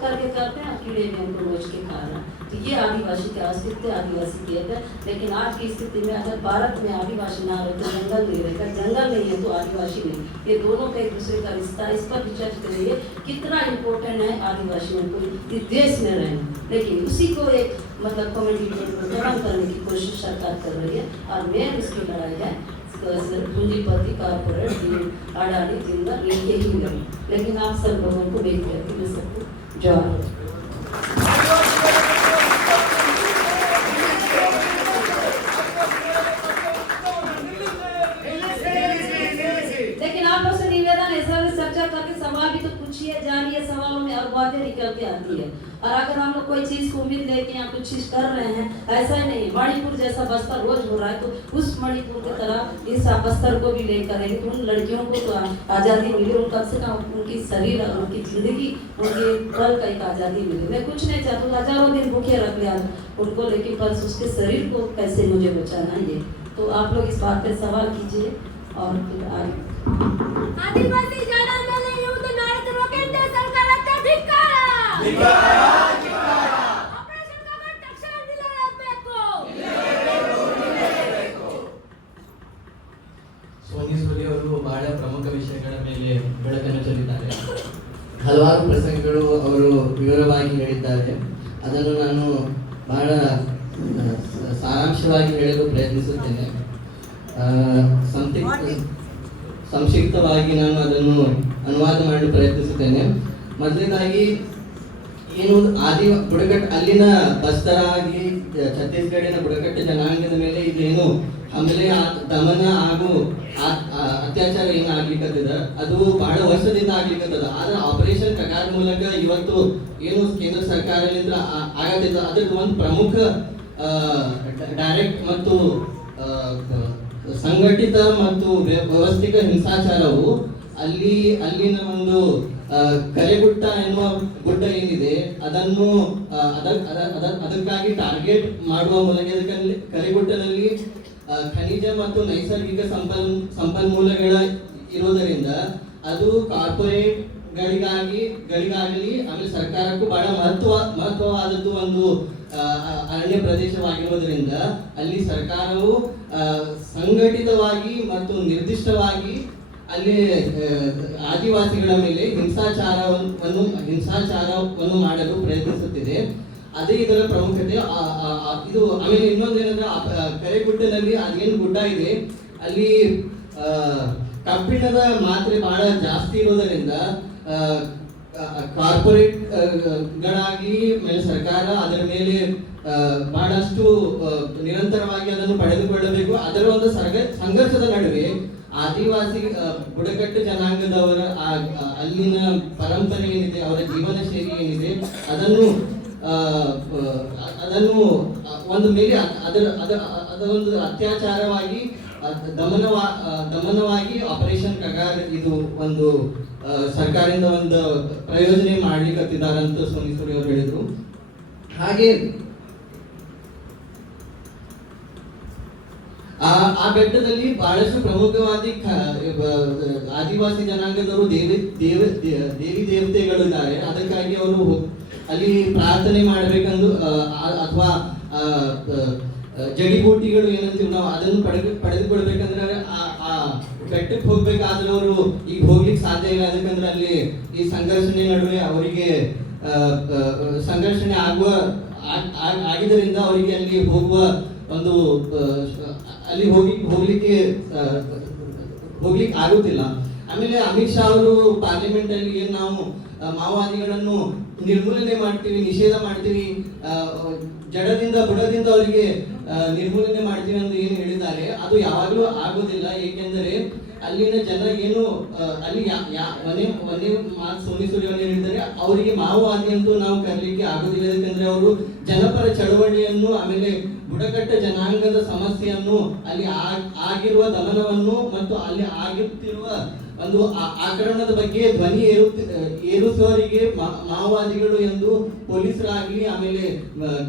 करके करते हैं, कीड़े भी हमको नोच के खा रहे हैं। तो ये आदिवासी का अस्तित्व, आदिवासी की है। लेकिन आज की स्थिति में अगर भारत में आदिवासी ना रहे तो जंगल नहीं रहेगा, जंगल नहीं है तो आदिवासी नहीं, ये दोनों का एक दूसरे का रिश्ता। इस पर विचार करिए कितना इम्पोर्टेंट है आदिवासियों को इस देश में रहना। लेकिन उसी को एक मतलब कम्युनिटी को खत्म करने की कोशिश सरकार कर रही है। और मेन उसकी लड़ाई है पूंजीपति, कॉर्पोरेट, अडानी, जिंदा, इनके ही लड़ी। लेकिन आप सब लोगों को देख करके मैं सबको जवाब सवाल भी तो पूछिए, जानिए, सवालों में और बातें निकल के आती है। और अगर हम लोग कोई चीज को उम्मीद लेके यहाँ कुछ चीज कर रहे हैं, ऐसा ही नहीं। मणिपुर जैसा बस्तर रोज हो रहा है तो उस मणिपुर की तरह इस बस्तर को भी लेकर आएंगे तो उन लड़कियों को तो आज़ादी मिले, उन कम से कम उनकी शरीर और उनकी जिंदगी, उनके पल का एक आज़ादी मिले। मैं कुछ नहीं चाहता, हजारों दिन भूखे रख लिया उनको, लेकिन बस उसके शरीर को कैसे मुझे बचाना ये। तो आप लोग इस बात पे सवाल कीजिए। और फिर आदिवासी जनमेले युद्ध नारद रोकेंद्र सरकारचा धिक्कार ऑपरेशन कागर तक्षण निलयಬೇಕು ಸೋನಿ ಸೋರಿ ಅವರು ಬಹಳ ಪ್ರಮುಖ ವಿಷಯಗಳ ಮೇಲೆ ಬೆಳಕನ್ನು ಚೆಲ್ಲಿದ್ದಾರೆ. ಹಲವಾರು ಪ್ರಸಂಗಗಳು ಅವರು ವಿವರವಾಗಿ ಹೇಳಿದ್ದಾರೆ. ಅದನ್ನು ನಾನು ಬಹಳ ಸಾರಾಂಶವಾಗಿ ಹೇಳಲು ಪ್ರಯತ್ನಿಸುತ್ತೇನೆ. ಸಂಕ್ಷಿಪ್ತವಾಗಿ ನಾನು ಅದನ್ನು ಅನುವಾದ ಮಾಡಲು ಪ್ರಯತ್ನಿಸುತ್ತೇನೆ. ಮೊದಲನೇದಾಗಿ ಏನು ಬುಡಕಟ್ಟು ಅಲ್ಲಿನ ಬಸ್ತರ ಆಗಿ ಛತ್ತೀಸ್ಗಢಿನ ಬುಡಕಟ್ಟು ಜನಾಂಗದ ಮೇಲೆ ಇದೇನು ಆಮೇಲೆ ದಮನ ಹಾಗೂ ಅತ್ಯಾಚಾರ ಏನು ಆಗ್ಲಿಕ್ಕತ್ತದ ಅದು ಬಹಳ ವರ್ಷದಿಂದ ಆಗ್ಲಿಕ್ಕತ್ತದ. ಆದ್ರೆ ಆಪರೇಷನ್ ಕಗಾರ್ ಮೂಲಕ ಇವತ್ತು ಏನು ಕೇಂದ್ರ ಸರ್ಕಾರದಿಂದ ಆಗತ್ತಿದ ಅದ್ರದ್ದು ಒಂದು ಪ್ರಮುಖ ಡೈರೆಕ್ಟ್ ಮತ್ತು ಸಂಘಟಿತ ಮತ್ತು ವ್ಯವಸ್ಥಿತ ಹಿಂಸಾಚಾರವು ಅಲ್ಲಿನ ಒಂದು ಕರೆಗುಟ್ಟ ಎನ್ನುವ ಗುಡ್ಡ ಏನಿದೆ ಅದನ್ನು ಅದಕ್ಕಾಗಿ ಟಾರ್ಗೆಟ್ ಮಾಡುವ ಮೂಲಕ ಕರೆಗುಟ್ಟದಲ್ಲಿ ಖನಿಜ ಮತ್ತು ನೈಸರ್ಗಿಕ ಸಂಪನ್ಮೂಲಗಳ ಇರೋದರಿಂದ ಅದು ಕಾರ್ಪೊರೇಟ್ ಗಳಿಗಾಗಲಿ ಆಮೇಲೆ ಸರ್ಕಾರಕ್ಕೂ ಬಹಳ ಮಹತ್ವವಾದದ್ದು ಒಂದು ಅರಣ್ಯ ಪ್ರದೇಶವಾಗಿರುವುದರಿಂದ ಅಲ್ಲಿ ಸರ್ಕಾರವು ಸಂಘಟಿತವಾಗಿ ಮತ್ತು ನಿರ್ದಿಷ್ಟವಾಗಿ ಅಲ್ಲಿ ಆದಿವಾಸಿಗಳ ಮೇಲೆ ಹಿಂಸಾಚಾರವನ್ನು ಮಾಡಲು ಪ್ರಯತ್ನಿಸುತ್ತಿದೆ. ಅದೇ ಇದರ ಪ್ರಾಮುಖ್ಯತೆ. ಇದು ಆಮೇಲೆ ಇನ್ನೊಂದೇನಂದ್ರೆ ಕರೆಗುಡ್ಡದಲ್ಲಿ ಅದೇನು ಗುಡ್ಡ ಇದೆ ಅಲ್ಲಿ ಕಬ್ಬಿಣದ ಮಾತ್ರೆ ಬಹಳ ಜಾಸ್ತಿ ಇರೋದರಿಂದ ಕಾರ್ಪೊರೇಟ್ ಗಳಾಗಿ ಮೇಲೆ ಸರ್ಕಾರ ಅದರ ಮೇಲೆ ಬಹಳಷ್ಟು ನಿರಂತರವಾಗಿ ಅದನ್ನು ಪಡೆದುಕೊಳ್ಳಬೇಕು. ಅದರ ಒಂದು ಸಂಘರ್ಷದ ನಡುವೆ ಆದಿವಾಸಿ ಬುಡಕಟ್ಟು ಜನಾಂಗದವರ ಅಲ್ಲಿನ ಪರಂಪರೆ ಏನಿದೆ, ಅವರ ಜೀವನ ಶೈಲಿ ಏನಿದೆ, ಅದನ್ನು ಒಂದು ಮೇಲೆ ಅದೊಂದು ಅತ್ಯಾಚಾರವಾಗಿ ದಮನವಾಗಿ ಆಪರೇಷನ್ ಕಗಾರ್ ಇದು ಒಂದು ಸರ್ಕಾರದಿಂದ ಒಂದು ಪ್ರಯೋಜನೆ ಮಾಡ್ಲಿಕ್ಕತ್ತಿದ್ದಾರಂತ ಸೋನಿ ಸೋರಿ ಅವರು ಹೇಳಿದ್ರು. ಹಾಗೆ ಆ ಬೆಟ್ಟದಲ್ಲಿ ಬಹಳಷ್ಟು ಪ್ರಮುಖವಾಗಿ ಆದಿವಾಸಿ ಜನಾಂಗದವರು ದೇವಿ ದೇವತೆಗಳು ಇದ್ದಾರೆ. ಅದಕ್ಕಾಗಿ ಅವರು ಅಲ್ಲಿ ಪ್ರಾರ್ಥನೆ ಮಾಡಬೇಕಂದು ಅಥವಾ ಜಡಿಬೂಟಿಗಳು ಏನಂತೀವಿ ನಾವು ಅದನ್ನು ಪಡೆದುಕೊಳ್ಬೇಕಂದ್ರೆ ಆ ಬೆಟ್ಟಕ್ಕೆ ಹೋಗ್ಬೇಕಾದ್ರೆ ಅವರು ಈಗ ಹೋಗ್ಲಿಕ್ಕೆ ಸಾಧ್ಯ ಇಲ್ಲ. ಅದಕ್ಕಂದ್ರೆ ಅಲ್ಲಿ ಈ ಸಂಘರ್ಷಣೆ ನಡುವೆ ಅವರಿಗೆ ಸಂಘರ್ಷಣೆ ಆಗಿದ್ದರಿಂದ ಅವರಿಗೆ ಅಲ್ಲಿ ಹೋಗುವ ಒಂದು ಅಲ್ಲಿ ಹೋಗ್ಲಿಕ್ಕೆ ಆಗುತ್ತಿಲ್ಲ. ಆಮೇಲೆ ಅಮಿತ್ ಶಾ ಅವರು ಪಾರ್ಲಿಮೆಂಟ್ ಅಲ್ಲಿ ಏನ್ ನಾವು ಮಾವೋವಾದಿಗಳನ್ನು ನಿರ್ಮೂಲನೆ ಮಾಡ್ತೀವಿ, ನಿಷೇಧ ಮಾಡ್ತೀವಿ, ಜಡದಿಂದ ಬುಡದಿಂದ ಅವರಿಗೆ ನಿರ್ಮೂಲನೆ ಮಾಡ್ತೀವಿ ಅಂತ ಏನು ಹೇಳಿದ್ದಾರೆ ಅದು ಯಾವಾಗಲೂ ಆಗೋದಿಲ್ಲ. ಏಕೆಂದರೆ ಅಲ್ಲಿನ ಜನ ಏನು ಅಲ್ಲಿ ಒಂದೇ ಮಾತು ಸೋನಿ ಸೋರಿ ಅವರು ಹೇಳಿದ್ದಾರೆ, ಅವರಿಗೆ ಮಾವೋವಾದಿ ಅಂತೂ ನಾವು ಕರೀಲಿಕ್ಕೆ ಆಗೋದಿಲ್ಲ. ಯಾಕಂದ್ರೆ ಅವರು ಜನಪರ ಚಳವಳಿಯನ್ನು ಆಮೇಲೆ ಬುಡಕಟ್ಟ ಜನಾಂಗದ ಸಮಸ್ಯೆಯನ್ನು ಅಲ್ಲಿ ಆಗಿರುವ ದಮನವನ್ನು ಮತ್ತು ಅಲ್ಲಿ ಆಗಿರುತ್ತಿರುವ ಒಂದು ಆಕ್ರಮಣದ ಬಗ್ಗೆ ಧ್ವನಿ ಏರಿಸುವವರಿಗೆ ಮಾವೋವಾದಿಗಳು ಎಂದು ಪೊಲೀಸರಾಗ್ಲಿ ಆಮೇಲೆ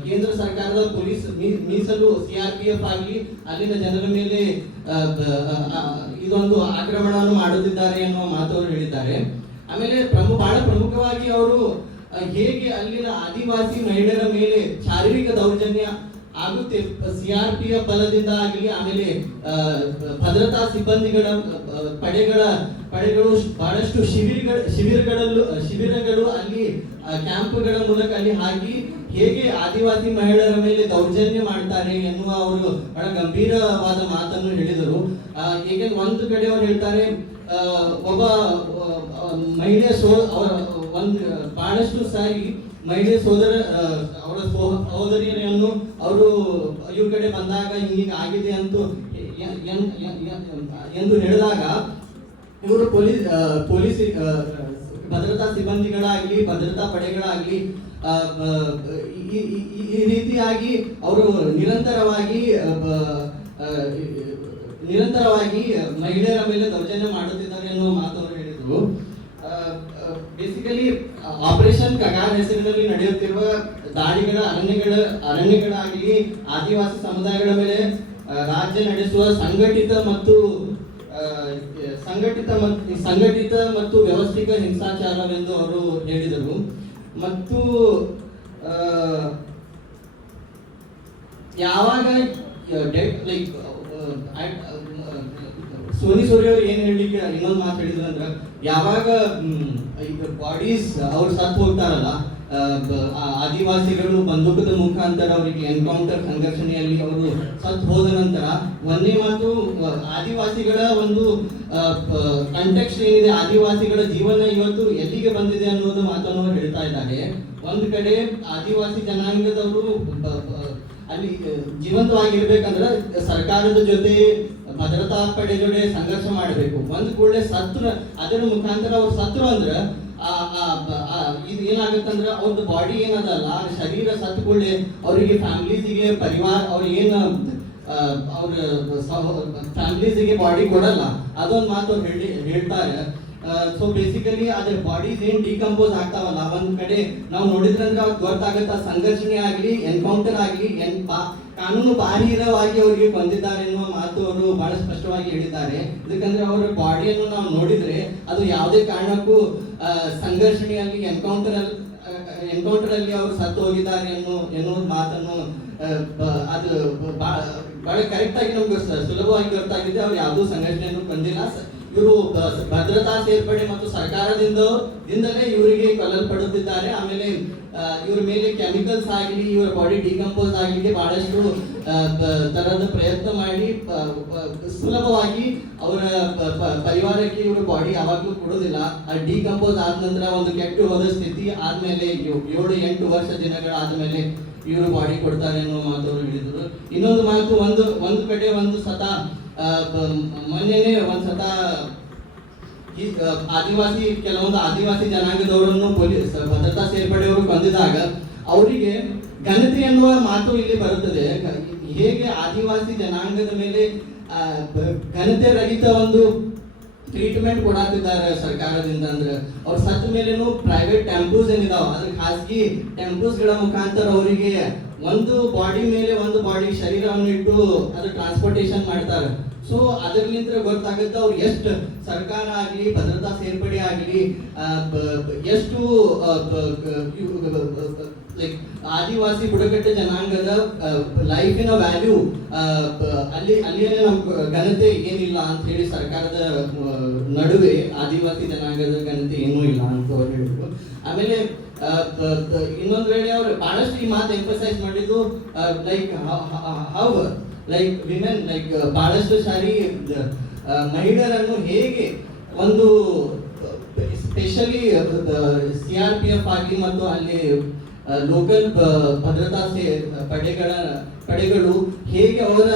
ಕೇಂದ್ರ ಸರ್ಕಾರದ ಪೊಲೀಸ್ ಮೀಸಲು CRPF ಆಗಲಿ ಅಲ್ಲಿನ ಜನರ ಮೇಲೆ ಇದೊಂದು ಆಕ್ರಮಣವನ್ನು ಮಾಡುತ್ತಿದ್ದಾರೆ ಎನ್ನುವ ಮಾತು ಅವರು ಹೇಳಿದ್ದಾರೆ. ಆಮೇಲೆ ಬಹಳ ಪ್ರಮುಖವಾಗಿ ಅವರು ಹೇಗೆ ಅಲ್ಲಿನ ಆದಿವಾಸಿ ಮಹಿಳೆಯರ ಮೇಲೆ ಶಾರೀರಿಕ ದೌರ್ಜನ್ಯ ಆಗುತ್ತೆ CRPF ಬಲದಿಂದ ಆಗಲಿ ಆಮೇಲೆ ಭದ್ರತಾ ಸಿಬ್ಬಂದಿಗಳ ಪಡೆಗಳು ಬಹಳಷ್ಟು ಶಿಬಿರಗಳು ಅಲ್ಲಿ ಕ್ಯಾಂಪ್ಗಳ ಮೂಲಕ ಅಲ್ಲಿ ಹಾಕಿ ಹೇಗೆ ಆದಿವಾಸಿ ಮಹಿಳೆಯರ ಮೇಲೆ ದೌರ್ಜನ್ಯ ಮಾಡ್ತಾರೆ ಎನ್ನುವ ಅವರು ಬಹಳ ಗಂಭೀರವಾದ ಮಾತನ್ನು ಹೇಳಿದರು. ಏಕೆಂದ್ರೆ ಒಂದು ಕಡೆ ಅವರು ಹೇಳ್ತಾರೆ ಒಬ್ಬ ಮಹಿಳೆಯ ಒಂದು ಬಹಳಷ್ಟು ಸಾರಿ ಮಹಿಳೆ ಅವರ ಸಹೋದರಿಯರನ್ನು ಅವರು ಇವ್ರ ಕಡೆ ಬಂದಾಗ ಹಿಂಗ ಆಗಿದೆ ಎಂದು ಹೇಳಿದಾಗ ಇವರು ಪೊಲೀಸ್ ಭದ್ರತಾ ಸಿಬ್ಬಂದಿಗಳಾಗ್ಲಿ ಭದ್ರತಾ ಪಡೆಗಳಾಗ್ಲಿ ಈ ರೀತಿಯಾಗಿ ಅವರು ನಿರಂತರವಾಗಿ ಮಹಿಳೆಯರ ಮೇಲೆ ದೌರ್ಜನ್ಯ ಮಾಡುತ್ತಿದ್ದಾರೆ ಎನ್ನುವ ಮಾತು ಅವರು ಹೇಳಿದರು. ಬೇಸಿಕಲಿ ಆಪರೇಷನ್ ಕಗಾರ್ ಹೆಸರಿನಲ್ಲಿ ನಡೆಯುತ್ತಿರುವ ದಾಳಿಗಳ ಅರಣ್ಯಗಳಾಗಲಿ ಆದಿವಾಸಿ ಸಮುದಾಯಗಳ ಮೇಲೆ ರಾಜ್ಯ ನಡೆಸುವ ಸಂಘಟಿತ ಮತ್ತು ವ್ಯವಸ್ಥಿತ ಹಿಂಸಾಚಾರವೆಂದು ಅವರು ಹೇಳಿದರು. ಮತ್ತು ಯಾವಾಗ ಲೈಕ್ ಸೋನಿ ಸೋರಿ ಅವರು ಏನ್ ಹೇಳಿಕ್ಕೆ ಇನ್ನೊಂದು ಮಾತು ಹೇಳಿದ್ರು ಅಂದ್ರೆ ಯಾವಾಗ ಬಾಡೀಸ್ ಅವ್ರು ಸತ್ತು ಹೋಗ್ತಾರಲ್ಲ ಆದಿವಾಸಿಗಳು ಬಂದೂಕದ ಮುಖಾಂತರ ಅವರಿಗೆ ಎನ್ಕೌಂಟರ್ ಸಂಘರ್ಷಣೆಯಲ್ಲಿ ಅವರು ಸತ್ತು ಹೋದ ನಂತರ ಒಂದೇ ಮಾತು ಆದಿವಾಸಿಗಳ ಒಂದು ಕಂಟೆಕ್ಸ್ಟ್ ಏನಿದೆ, ಆದಿವಾಸಿಗಳ ಜೀವನ ಇವತ್ತು ಎಲ್ಲಿಗೆ ಬಂದಿದೆ ಅನ್ನೋದು ಮಾತನ್ನು ಹೇಳ್ತಾ ಇದ್ದಾರೆ. ಒಂದು ಕಡೆ ಆದಿವಾಸಿ ಜನಾಂಗದವರು ಅಲ್ಲಿ ಜೀವಂತವಾಗಿರ್ಬೇಕಂದ್ರೆ ಸರ್ಕಾರದ ಜೊತೆ ಭದ್ರತಾ ಪಡೆ ಜೊತೆ ಸಂಘರ್ಷ ಮಾಡಬೇಕು. ಒಂದು ಕೂಡಲೇ ಅದರ ಮುಖಾಂತರ ಅವ್ರು ಸತ್ರು ಅಂದ್ರೆ ಇದು ಏನಾಗುತ್ತಂದ್ರೆ ಅವ್ರದ್ದು ಬಾಡಿ ಏನದಲ್ಲ ಶರೀರ ಸತ್ತು ಕೂಡಲೇ ಅವರಿಗೆ ಫ್ಯಾಮಿಲೀಸಿಗೆ ಪರಿವಾರ ಅವ್ರು ಏನು ಅವ್ರ ಫ್ಯಾಮಿಲೀಸಿಗೆ ಬಾಡಿ ಕೊಡಲ್ಲ. ಅದೊಂದು ಮಾತು ಅವ್ರು ಹೇಳ್ತಾರೆ. ಸೊ ಬೇಸಿಕಲಿ ಅದ್ರ ಬಾಡೀಸ್ ಏನ್ ಡಿಕಂಪೋಸ್ ಆಗ್ತಾವಲ್ಲ ಒಂದ್ ಕಡೆ ನಾವು ನೋಡಿದ್ರಂದ್ರೆ ಅವ್ರಿಗೆ ಗೊತ್ತಾಗತ್ತ ಸಂಘರ್ಷಣೆ ಆಗ್ಲಿ ಎನ್ಕೌಂಟರ್ ಆಗ್ಲಿ ಕಾನೂನು ಬಾಹಿರವಾಗಿ ಅವರಿಗೆ ಕೊಂದಿದ್ದಾರೆ ಎನ್ನುವ ಮಾತು ಅವರು ಬಹಳ ಸ್ಪಷ್ಟವಾಗಿ ಹೇಳಿದ್ದಾರೆ. ಇದಕ್ಕಂದ್ರೆ ಅವರ ಬಾಡಿಯನ್ನು ನಾವು ನೋಡಿದ್ರೆ ಅದು ಯಾವುದೇ ಕಾರಣಕ್ಕೂ ಸಂಘರ್ಷಣೆಯಲ್ಲಿ ಎನ್ಕೌಂಟರ್ ಅಲ್ಲಿ ಅವರು ಸತ್ತು ಹೋಗಿದ್ದಾರೆ ಎನ್ನುವ ಮಾತನ್ನು ಅದು ಬಹಳ ಕರೆಕ್ಟ್ ಆಗಿ ನಮ್ಗೆ ಸುಲಭವಾಗಿ ಗೊತ್ತಾಗಿದೆ. ಅವ್ರು ಯಾವುದೂ ಸಂಘಟನೆಯನ್ನು ಕೊಂದಿಲ್ಲ. ಇವರು ಭದ್ರತಾ ಸೇರ್ಪಡೆ ಮತ್ತು ಸರ್ಕಾರದಿಂದಲೇ ಇವರಿಗೆ ಕೊಲ್ಲಲ್ಪಡುತ್ತಿದ್ದಾರೆ. ಆಮೇಲೆ ಇವ್ರ ಮೇಲೆ ಕೆಮಿಕಲ್ಸ್ ಆಗಲಿ, ಇವರ ಬಾಡಿ ಡಿಕಂಪೋಸ್ ಆಗಲಿಕ್ಕೆ ಬಹಳಷ್ಟು ತರದ ಪ್ರಯತ್ನ ಮಾಡಿ ಸುಲಭವಾಗಿ ಅವರ ಪರಿವಾರಕ್ಕೆ ಇವರ ಬಾಡಿ ಯಾವಾಗಲೂ ಕೊಡೋದಿಲ್ಲ. ಡಿಕಂಪೋಸ್ ಆದ ನಂತರ ಒಂದು ಕೆಟ್ಟು ಹೋದ ಸ್ಥಿತಿ ಆದ್ಮೇಲೆ 7-8 ವರ್ಷ ದಿನಗಳಾದ್ಮೇಲೆ ಇವರು ಬಾಡಿ ಕೊಡ್ತಾರೆ ಅನ್ನೋ ಮಾತು ಅವರು ಹೇಳಿದ್ರು. ಇನ್ನೊಂದು ಮಾತು, ಒಂದು ಕಡೆ ಒಂದು ಸತ ಮೊನ್ನೆನೆ ಒಂದ್ಸತ ಕೆಲವೊಂದು ಆದಿವಾಸಿ ಜನಾಂಗದವರನ್ನು ಪೊಲೀಸ್ ಭದ್ರತಾ ಸೇರ್ಪಡೆಯವರು ಕೊಂದಿದಾಗ ಅವರಿಗೆ ಘನತೆ ಎನ್ನುವ ಮಾತು ಇಲ್ಲಿ ಬರುತ್ತದೆ. ಹೇಗೆ ಆದಿವಾಸಿ ಜನಾಂಗದ ಮೇಲೆ ಘನತೆ ರಹಿತ ಒಂದು ಟ್ರೀಟ್ಮೆಂಟ್ ಕೊಡಾತಿದ್ದಾರೆ ಸರ್ಕಾರದಿಂದ ಅಂದ್ರೆ, ಅವ್ರ ಸತ್ತ ಮೇಲೇನು ಪ್ರೈವೇಟ್ ಟೆಂಪೂಸ್ ಏನಿದಾವ ಅದ್ರ ಖಾಸಗಿ ಟೆಂಪೂಸ್ ಗಳ ಮುಖಾಂತರ ಅವರಿಗೆ ಒಂದು ಬಾಡಿ ಮೇಲೆ ಒಂದು ಬಾಡಿ ಶರೀರವನ್ನು ಇಟ್ಟು ಅದು ಟ್ರಾನ್ಸ್ಪೋರ್ಟೇಷನ್ ಮಾಡ್ತಾರೆ. ಸೊ ಅದರ್ಲಿಂದ ಗೊತ್ತಾಗುತ್ತೆ ಅವ್ರು ಎಷ್ಟು ಸರ್ಕಾರ ಆಗಲಿ ಭದ್ರತಾ ಸೇರ್ಪಡೆ ಆಗಲಿ ಎಷ್ಟು ಲೈಕ್ ಆದಿವಾಸಿ ಬುಡಕಟ್ಟು ಜನಾಂಗದ ಲೈಫಿನ ವ್ಯಾಲ್ಯೂ ಅಲ್ಲಿಯೇ ನಮ್ ಘನತೆ ಏನಿಲ್ಲ ಅಂತ ಹೇಳಿ ಸರ್ಕಾರದ ನಡುವೆ ಆದಿವಾಸಿ ಜನಾಂಗದ ಘನತೆ ಏನೂ ಇಲ್ಲ ಅಂತ ಅವ್ರು ಹೇಳಿದ್ರು. ಆಮೇಲೆ ಇನ್ನೊಂದು ವೇಳೆ ಅವ್ರು ಬಹಳಷ್ಟು ಈ ಮಾತು ಎಂಫಸೈಸ್ ಮಾಡಿದ್ದು like how like women like ಬಹಳಷ್ಟು ಸಾರಿ ಮಹಿಳೆಯರನ್ನು ಹೇಗೆ ಒಂದು ಸ್ಪೆಷಲಿ CRPF ಆಗಲಿ ಮತ್ತು ಅಲ್ಲಿ ಲೋಕಲ್ ಭದ್ರತಾ ಪಡೆಗಳು ಹೇಗೆ ಅವರ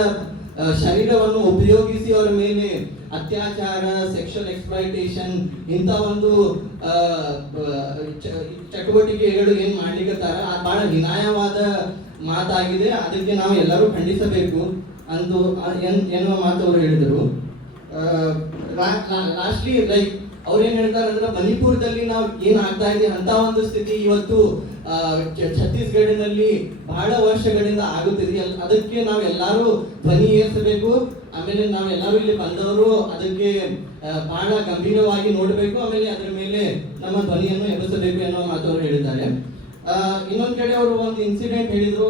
ಶರೀರವನ್ನು ಉಪಯೋಗಿಸಿ ಅವರ ಮೇಲೆ ಅತ್ಯಾಚಾರ, ಸೆಕ್ಷುವಲ್ ಎಕ್ಸ್ಪ್ಲಾಯಿಟೇಷನ್ ಇಂಥ ಒಂದು ಚಟುವಟಿಕೆಗಳು ಏನ್ ಮಾಡ್ಲಿಕ್ಕತ್ತಾರ ಬಹಳ ಹೀನಾಯವಾದ ಮಾತಾಗಿದೆ. ಅದಕ್ಕೆ ನಾವು ಎಲ್ಲರೂ ಖಂಡಿಸಬೇಕು ಅಂದು ಎನ್ನುವ ಮಾತು ಅವರು ಹೇಳಿದರು. ಲಾಸ್ಟ್ಲಿ ಲೈಕ್ ಅವ್ರು ಏನ್ ಹೇಳ್ತಾರೆ ಅಂದ್ರೆ, ಮಣಿಪುರದಲ್ಲಿ ನಾವು ಏನ್ ಆಗ್ತಾ ಇದೆ ಅಂತ ಒಂದು ಸ್ಥಿತಿ ಇವತ್ತು ಛತ್ತೀಸ್ಗಢಿನಲ್ಲಿ ಬಹಳ ವರ್ಷಗಳಿಂದ ಆಗುತ್ತಿದೆ. ಅದಕ್ಕೆ ನಾವೆಲ್ಲರೂ ಧ್ವನಿ ಏರಿಸಬೇಕು. ಆಮೇಲೆ ನಾವೆಲ್ಲರೂ ಇಲ್ಲಿ ಬಂದವರು ಅದಕ್ಕೆ ಬಹಳ ಗಂಭೀರವಾಗಿ ನೋಡಬೇಕು. ಆಮೇಲೆ ಅದರ ಮೇಲೆ ನಮ್ಮ ಧ್ವನಿಯನ್ನು ಎಬ್ಬಿಸಬೇಕು ಎನ್ನುವ ಮಾತು ಅವರು ಹೇಳಿದ್ದಾರೆ. ಇನ್ನೊಂದ್ ಕಡೆ ಅವರು ಒಂದು ಇನ್ಸಿಡೆಂಟ್ ಹೇಳಿದ್ರು.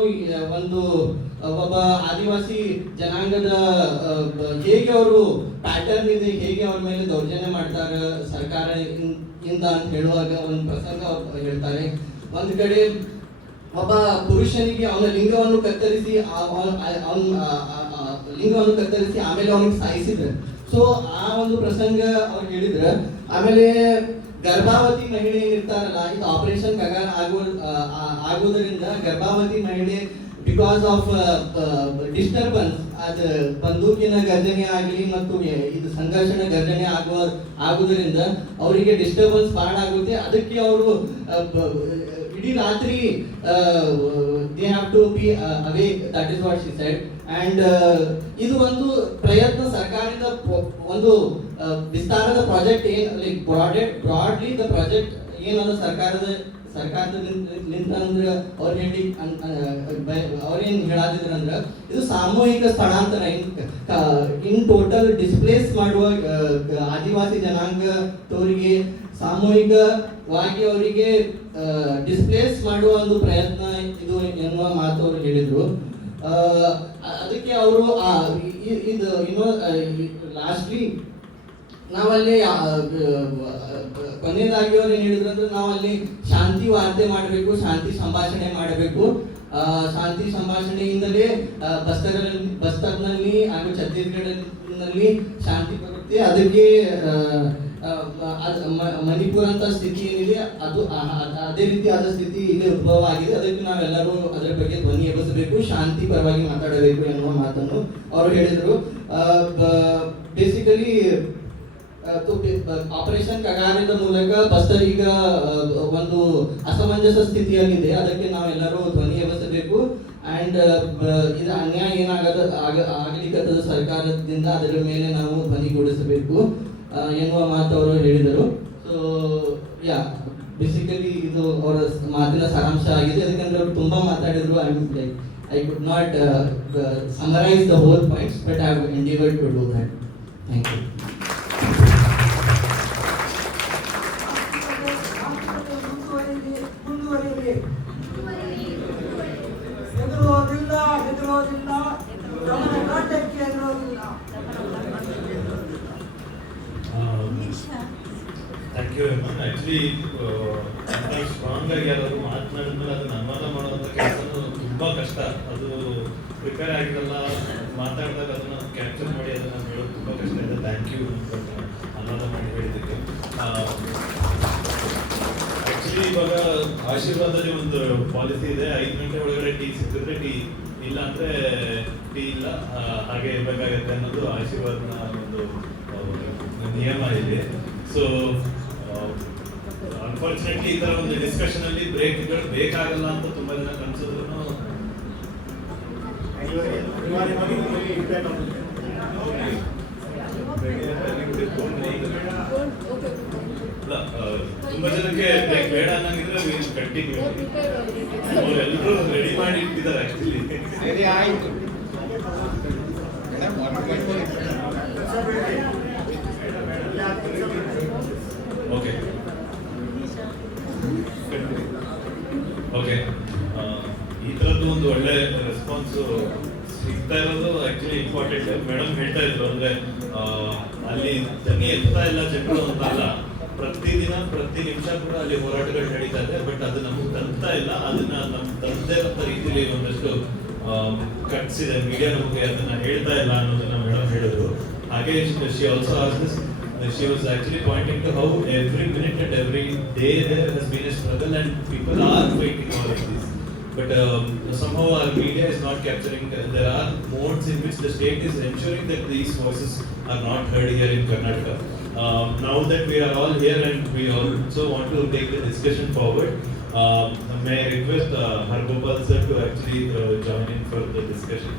ಒಬ್ಬ ಆದಿವಾಸಿ ಜನಾಂಗದ ಹೇಗೆ ಅವರು ಪ್ಯಾಟರ್ನ್ ಇದೆ, ಹೇಗೆ ಅವ್ರ ಮೇಲೆ ದೌರ್ಜನ್ಯ ಮಾಡ್ತಾರೆ ಸರ್ಕಾರ ಇಂದ ಅಂತ ಹೇಳುವಾಗ ಒಂದು ಪ್ರಸಂಗ ಹೇಳ್ತಾರೆ. ಒಂದ್ ಕಡೆ ಒಬ್ಬ ಪುರುಷನಿಗೆ ಅವನ ಲಿಂಗವನ್ನು ಕತ್ತರಿಸಿ ಆಮೇಲೆ ಅವನಿಗೆ ಸಾಯಿಸಿದ್ರು. ಸೊ ಆ ಒಂದು ಪ್ರಸಂಗ ಅವ್ರು ಹೇಳಿದ್ರ. ಆಮೇಲೆ ಗರ್ಭಾವತಿ ಮಹಿಳೆ ಏನಿರ್ತಾರಲ್ಲ, ಇದು ಆಪರೇಷನ್ ಕಗಾರ್ ಆಗೋದ್ರಿಂದ ಗರ್ಭಾವತಿ ಮಹಿಳೆ ಬಿಕಾಸ್ ಆಫ್ ಡಿಸ್ಟರ್ಬೆನ್ಸ್, ಅದು ಬಂದೂಕಿನ ಗರ್ಜನೆ ಆಗಲಿ ಮತ್ತು ಇದು ಸಂಘರ್ಷಣ ಗರ್ಜನೆ ಆಗುವುದರಿಂದ ಅವರಿಗೆ ಡಿಸ್ಟರ್ಬೆನ್ಸ್ ಬಹಳ ಆಗುತ್ತೆ. ಅದಕ್ಕೆ ಅವರು ಇಡೀ ರಾತ್ರಿ they have to be awake, that is what she said. And ಇದು ಒಂದು ಪ್ರಯತ್ನ ಸರ್ಕಾರದ ಒಂದು ವಿಸ್ತಾರದ ಪ್ರಾಜೆಕ್ಟ್ ಏನ್ ಲೈಕ್ ಬ್ರಾಡ್ಲಿ ದ ಪ್ರಾಜೆಕ್ಟ್ ಏನದ ಸರ್ಕಾರದಿಂದ ಅಂದ್ರೆ ಅವ್ರೇನ್ ಹೇಳಾದಿದ್ರ ಅಂದ್ರ, ಇದು ಸಾಮೂಹಿಕ ಸ್ಥಳಾಂತರ ಇನ್ ಟೋಟಲ್ ಡಿಸ್ಪ್ಲೇಸ್ ಮಾಡುವ ಆದಿವಾಸಿ ಜನಾಂಗದವರಿಗೆ ಸಾಮೂಹಿಕವಾಗಿ ಅವರಿಗೆ ಡಿಸ್ಪ್ಲೇಸ್ ಮಾಡುವ ಒಂದು ಪ್ರಯತ್ನ ಇದು ಎನ್ನುವ ಮಾತು ಅವರು ಹೇಳಿದ್ರು. ಅದಕ್ಕೆ ಅವರು ಇದು ಲಾಸ್ಟ್ಲಿ ನಾವಲ್ಲಿ ಕೊನೆಯದಾಗಿ ಅವ್ರು ಏನ್ ಹೇಳಿದ್ರು ಅಂದ್ರೆ, ನಾವಲ್ಲಿ ಶಾಂತಿ ವಾರ್ತೆ ಮಾಡಬೇಕು, ಶಾಂತಿ ಸಂಭಾಷಣೆ ಮಾಡಬೇಕು. ಶಾಂತಿ ಸಂಭಾಷಣೆಯಿಂದಲೇ ಬಸ್ತರ್ನಲ್ಲಿ ಹಾಗೂ ಛತ್ತೀಸ್ಗಢನಲ್ಲಿ ಶಾಂತಿ ಬರುತ್ತೆ. ಅದಕ್ಕೆ ಮಣಿಪುರ ಅಂತ ಸ್ಥಿತಿ ಏನಿದೆ ಅದು ಅದೇ ರೀತಿಯಾದ ಸ್ಥಿತಿ ಇಲ್ಲಿ ಉದ್ಭವ ಆಗಿದೆ. ಅದಕ್ಕೆ ನಾವೆಲ್ಲರೂ ಅದರ ಬಗ್ಗೆ ಧ್ವನಿ ಎಬ್ಬಿಸಬೇಕು, ಶಾಂತಿ ಪರವಾಗಿ ಮಾತಾಡಬೇಕು ಎನ್ನುವ ಮಾತನ್ನು ಅವರು ಹೇಳಿದರು. ಬೇಸಿಕಲಿ ಆಪರೇಷನ್ ಕಗಾರಿದ ಮೂಲಕ ಬಸ್ತರ್ ಈಗ ಒಂದು ಅಸಮಂಜಸ ಸ್ಥಿತಿಯಲ್ಲಿದೆ. ಅದಕ್ಕೆ ನಾವೆಲ್ಲರೂ ಧ್ವನಿ ಎಬ್ಬಿಸಬೇಕು. ಅಂಡ್ ಇದು ಅನ್ಯಾಯ ಆಗಲಿಕ್ಕದ ಸರ್ಕಾರದಿಂದ ಅದರ ಮೇಲೆ ನಾವು ಧ್ವನಿಗೂಡಿಸಬೇಕು ಎನ್ನುವ ಮಾತು ಅವರು ಹೇಳಿದರು. ಸೊ ಯಾ ಬೇಸಿಕಲಿ ಇದು ಅವರ ಮಾತಿನ ಸಾರಾಂಶ ಆಗಿದೆ. ಅದಕ್ಕಂದ್ರೆ ಅವರು ತುಂಬಾ ಮಾತಾಡಿದ್ರು. I could not summarize the whole points, but I have endeavored to do that. Thank you. Thank you ma'am. Actually strong ಆಗಿ ಯಾರಾದ್ರು ಮಾತನಾಡಿದ್ಮೇಲೆ ಅದನ್ನ ಅನುವಾದ ಮಾಡುವಂಥ ಕೆಲಸನೂ ತುಂಬ ಕಷ್ಟ. ಅದು ಪ್ರಿಪೇರ್ ಆಗಿರಲ್ಲ, ಮಾತಾಡಿದಾಗ ಅದನ್ನು ಕ್ಯಾಪ್ಚರ್ ಮಾಡಿ ಅದನ್ನು ಹೇಳೋದು ತುಂಬ ಕಷ್ಟ ಇದೆ. ಥ್ಯಾಂಕ್ ಯು ಅನುವಾದ ಮಾಡಿ ಹೇಳಿದ್ದಕ್ಕೆ. ಆ್ಯಕ್ಚುಲಿ ಇವಾಗ ಆಶೀರ್ವಾದದಲ್ಲಿ ಒಂದು ಪಾಲಿಸಿ ಇದೆ, 5 ಗಂಟೆ ಒಳಗಡೆ ಟೀ ಸಿಕ್ಕಿದ್ರೆ ಟೀ, ಇಲ್ಲ ಅಂದರೆ ಟೀ ಇಲ್ಲ, ಹಾಗೆ ಇರಬೇಕಾಗತ್ತೆ ಅನ್ನೋದು ಆಶೀರ್ವಾದನ ಒಂದು ನಿಯಮ ಇದೆ. ಸೊ ಅನ್ಫಾರ್ಚುನೇಟ್ಲಿ ಈ ತರ ಒಂದು ಡಿಸ್ಕಷನ್ ಅಲ್ಲಿ ಬ್ರೇಕ್ಗಳು ಬೇಕಾಗಲ್ಲ ಅಂತ ತುಂಬಾ ಜನ ಕನ್ಸಿದ್ರು. ತುಂಬಾ ಜನಕ್ಕೆ ಬ್ರೇಕ್ ಬೇಡ ಅನ್ನಂಗಿದ್ರೆ ಕಂಟಿನ್ಯೂ ಎಲ್ಲರೂ ರೆಡಿ ಮಾಡಿ ಇಟ್ಟಿದ್ದಾರೆ ಆಕ್ಚುಲಿ. ಓಕೆ ಓಕೆ, ಈ ಥರದ್ದು ಒಂದು ಒಳ್ಳೆ ರೆಸ್ಪಾನ್ಸ್ ಸಿಗ್ತಾ ಇರೋದು ಆಕ್ಚುಲಿ ಇಂಪಾರ್ಟೆಂಟ್. ಮೇಡಮ್ ಹೇಳ್ತಾ ಇದ್ರು ಅಂದ್ರೆ ಅಲ್ಲಿ ತನಿ ಎತ್ತಾ ಇಲ್ಲ ಜನರು ಅಂತ ಅಲ್ಲ, ಪ್ರತಿದಿನ ಪ್ರತಿ ನಿಮಿಷ ಕೂಡ ಅಲ್ಲಿ ಹೋರಾಟಗಳು ನಡೀತಾ ಇದೆ. ಬಟ್ ಅದು ನಮಗೆ ತಲುಪ್ತಾ ಇಲ್ಲ, ಅದನ್ನ ನಮ್ಗೆ ತಲುಪದೇ ಇರೋ ರೀತಿಯಲ್ಲಿ ಒಂದಷ್ಟು ಕಟ್ಸ್ ಇದೆ, ಮೀಡಿಯಾ ನಮಗೆ ಅದನ್ನ ಹೇಳ್ತಾ ಇಲ್ಲ ಅನ್ನೋದನ್ನ ಮೇಡಮ್ ಹೇಳಿದ್ರು. ಹಾಗೆ she also asks, she was actually pointing to how every minute and every day there has been a struggle and people are fighting all of this. But somehow our media is not capturing. There are modes in which the state is ensuring that these voices are not heard here in Karnataka. Now that we are all here and we also want to take the discussion forward, may I request Haragopal sir to actually join in for the discussion.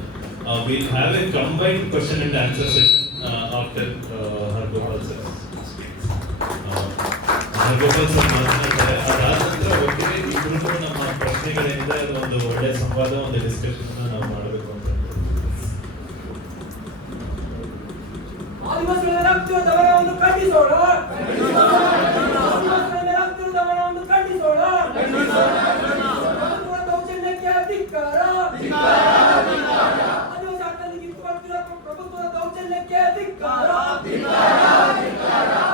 We'll have a combined question and answer session after Haragopal sir. Haragopal sir ಮಾತನಾಡ್ತಾರೆ, ಅದಾದ ನಂತರ ಒಟ್ಟಿಗೆ ಇಬ್ಬರಿಗೂ ನಮ್ಮ ಪ್ರಶ್ನೆಗಳಿಂದ ಒಂದು ಒಳ್ಳೆ ಸಂವಾದ, ಒಂದು ಡಿಸ್ಕಷನ್ ನಾವು ಮಾಡಬೇಕು ಅಂತ. ಆದಿವಾಸಿಗಳ ರಕ್ತದವರನ್ನು ಖಂಡಿಸೋಣ, ಆದಿವಾಸಿಗಳ ರಕ್ತದವರನ್ನು ಖಂಡಿಸೋಣ, ದೌರ್ಜನ್ಯಕ್ಕೆ ಧಿಕ್ಕಾರ, ಆದಿವಾಸಿ ಹಕ್ಕನ್ನು ಕಿತ್ತುಕೊಳ್ಳುತ್ತಿರುವ ಪ್ರಭುತ್ವದ ದೌರ್ಜನ್ಯಕ್ಕೆ ಧಿಕ್ಕಾರ,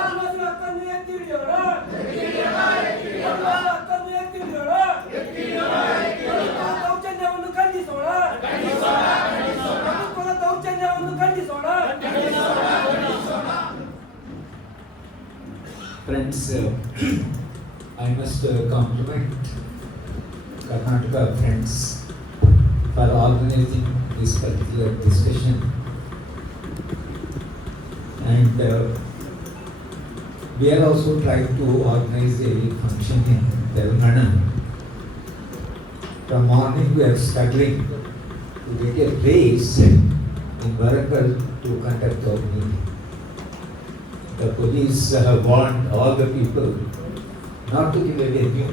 ಆದಿವಾಸಿ ಹಕ್ಕನ್ನು ಎತ್ತಿ ಹಿಡಿಯೋಣ, ಹಕ್ಕನ್ನು ಎತ್ತಿ ಹಿಡಿಯೋಣ, ದೌರ್ಜನ್ಯವನ್ನು ಖಂಡಿಸೋಣ, ಪ್ರಭುತ್ವದ ದೌರ್ಜನ್ಯವನ್ನು ಖಂಡಿಸೋಣ. Friends, I must compliment Karnataka friends for organizing this particular discussion, and we are also trying to organize a function in Telangana. From morning we are struggling to get a place in Varangal to conduct our meeting. The police have warned all the people not to give a venue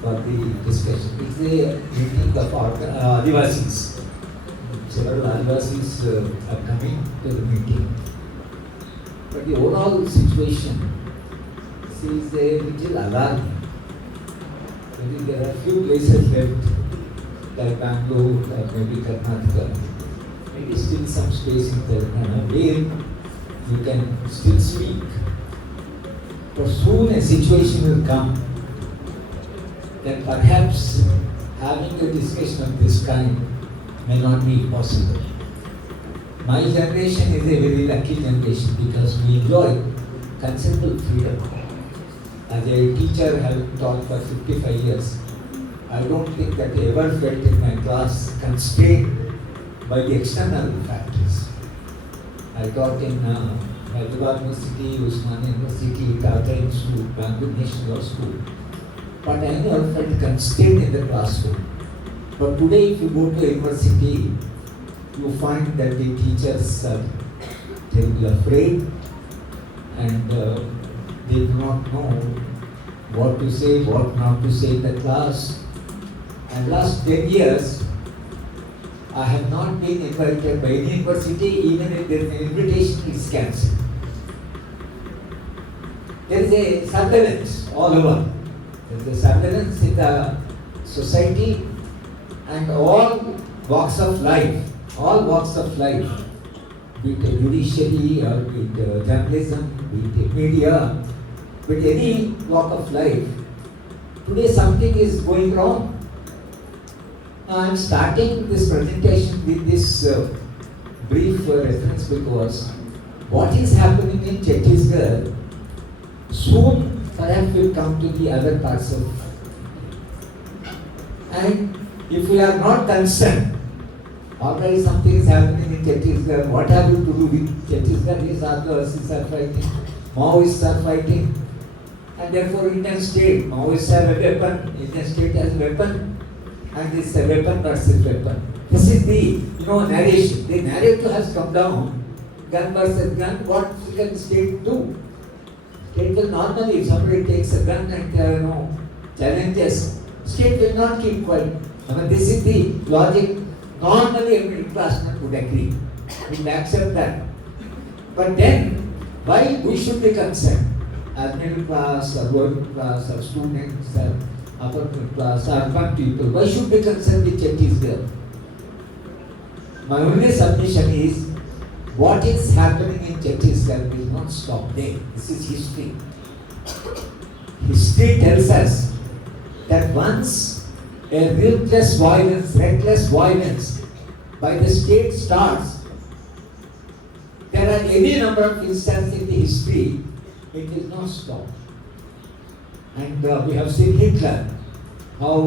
for the discussion. It's a meeting of Adivasis. Several Adivasis are coming to the meeting. But the overall situation is a little alarming. Maybe there are few places left, like Bangalore or maybe Karnataka. Maybe still some space in Telangana where you can still speak. But soon a situation will come that perhaps having a discussion of this kind may not be possible. My generation is a very lucky generation because we enjoy conceptual freedom. As a teacher, having taught for 55 years, I don't think that I ever felt in my class constrained by the external factors. I taught in Hyderabad University, Usmania University, Tata Institute, Bangalore National Law School. But I never felt constrained in the classroom. But today, if you go to a university, you find that the teachers are terribly afraid and they do not know what to say, what not to say in the class. And last 10 years, I have not been invited by any university, even if there is an invitation, it's cancelled. There is a surveillance all over. There is a surveillance in the society and all walks of life, be it a judiciary or be it journalism, be it media, be it any walk of life. Today something is going wrong. I am starting this presentation with this brief reference because what is happening in Chhattisgarh soon perhaps will come to the other parts of. And if we are not concerned, already something is happening in Chhattisgarh, what have you to do with Chhattisgarh? These Adivasis are fighting, Maoists are fighting, and therefore Indian state, Maoists have a weapon, Indian state has a weapon. And this weapon versus weapon. This is the narration. The narrative has come down. Gun versus gun. What can the state do? State will normally, if somebody takes a gun and challenges, state will not keep quiet. I mean, this is the logic. Normally, a middle class man would agree. We will accept that. But then, why we should be concerned as middle class or working class or students or upper middle class, urban people, why should be concerned with Chhattisgarh? My only submission is, what is happening in Chhattisgarh will not stop there. This is history. History tells us that once a reckless violence by the state starts, there are any number of instances in the history, it will not stop. And we have seen Hitler, how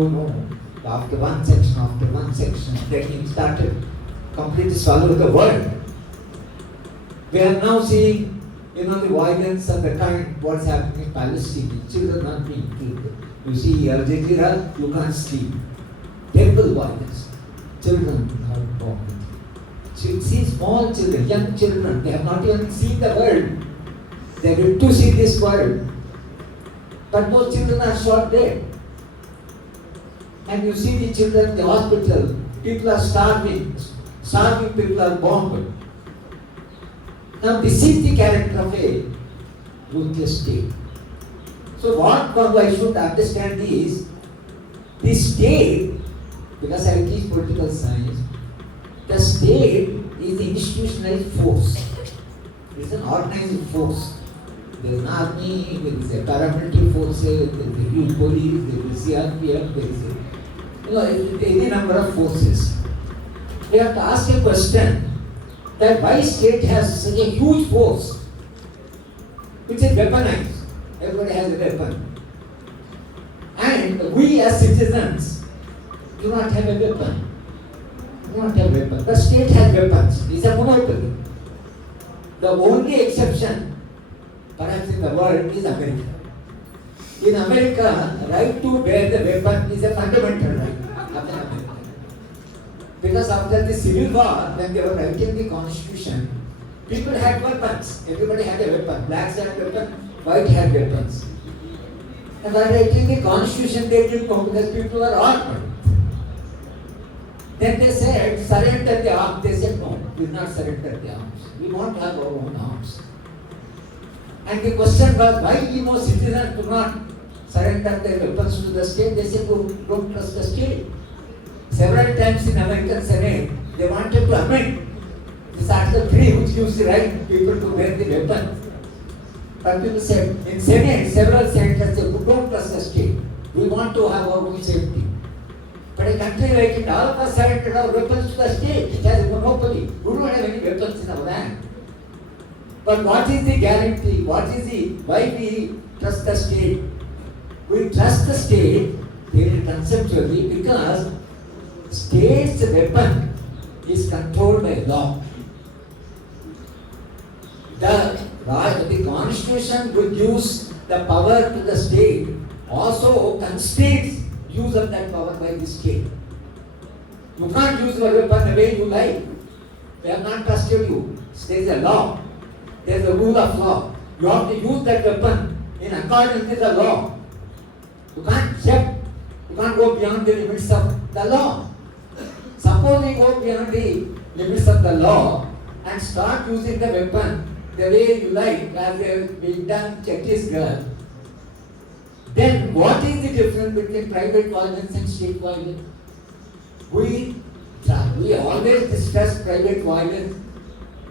after one section, then he started completely swallow the world. We are now seeing, the violence and the kind what's happening in Palestine. Children are being killed. You see Al Jazeera, you can't sleep. Terrible violence. Children are born. You see small children, young children, they have not even seen the world. They are yet to see this world. But those children are shot dead. And you see the children in the hospital, people are starving people are bombed. Now this is the character of a ruthless state. So what I should understand is, the state, because I teach political science, the state is the institutionalized force. It is an organized force. There is an army, there is a paramilitary force, there is a huge police, there is CRPF, there is any number of forces. We have to ask a question that why state has such a huge force which is weaponized. Everybody has a weapon. And we as citizens do not have a weapon. The state has weapons. It's a monopoly. The only exception perhaps in the world is America. In America, right to bear the weapon is a fundamental right of an American. Because after the Civil War, when they were writing the Constitution, people had weapons. Everybody had a weapon. Blacks had a weapon, white had weapons. And while writing the Constitution, they didn't know because people were armed. Then they said, surrender the arms. They said, no, we will not surrender the arms. We want to have our own arms. And the question was, why citizens do not surrender their weapons to the state? They said, oh, don't trust the state. Several times in American Senate, they wanted to amend this Article 3, which gives the right people to bear the weapon. But people said, in Senate, several senators said, we don't trust the state. We want to have our own safety. But a country like India, all of us surrendered our weapons to the state. It has a monopoly. We don't have any weapons in our land. But what is the guarantee? Why we trust the state? We trust the state very conceptually because state's weapon is controlled by law. The Constitution which gives the power to the state also constrains use of that power by the state. You can't use your weapon the way you like. They have not trusted you. There is a law. There is a rule of law. You have to use that weapon in accordance with the law. You can't go beyond the limits of the law. Suppose we go beyond the limits of the law and start using the weapon the way you like, as they have been done Chhattisgarh, then what is the difference between private violence and state violence? We always discuss private violence,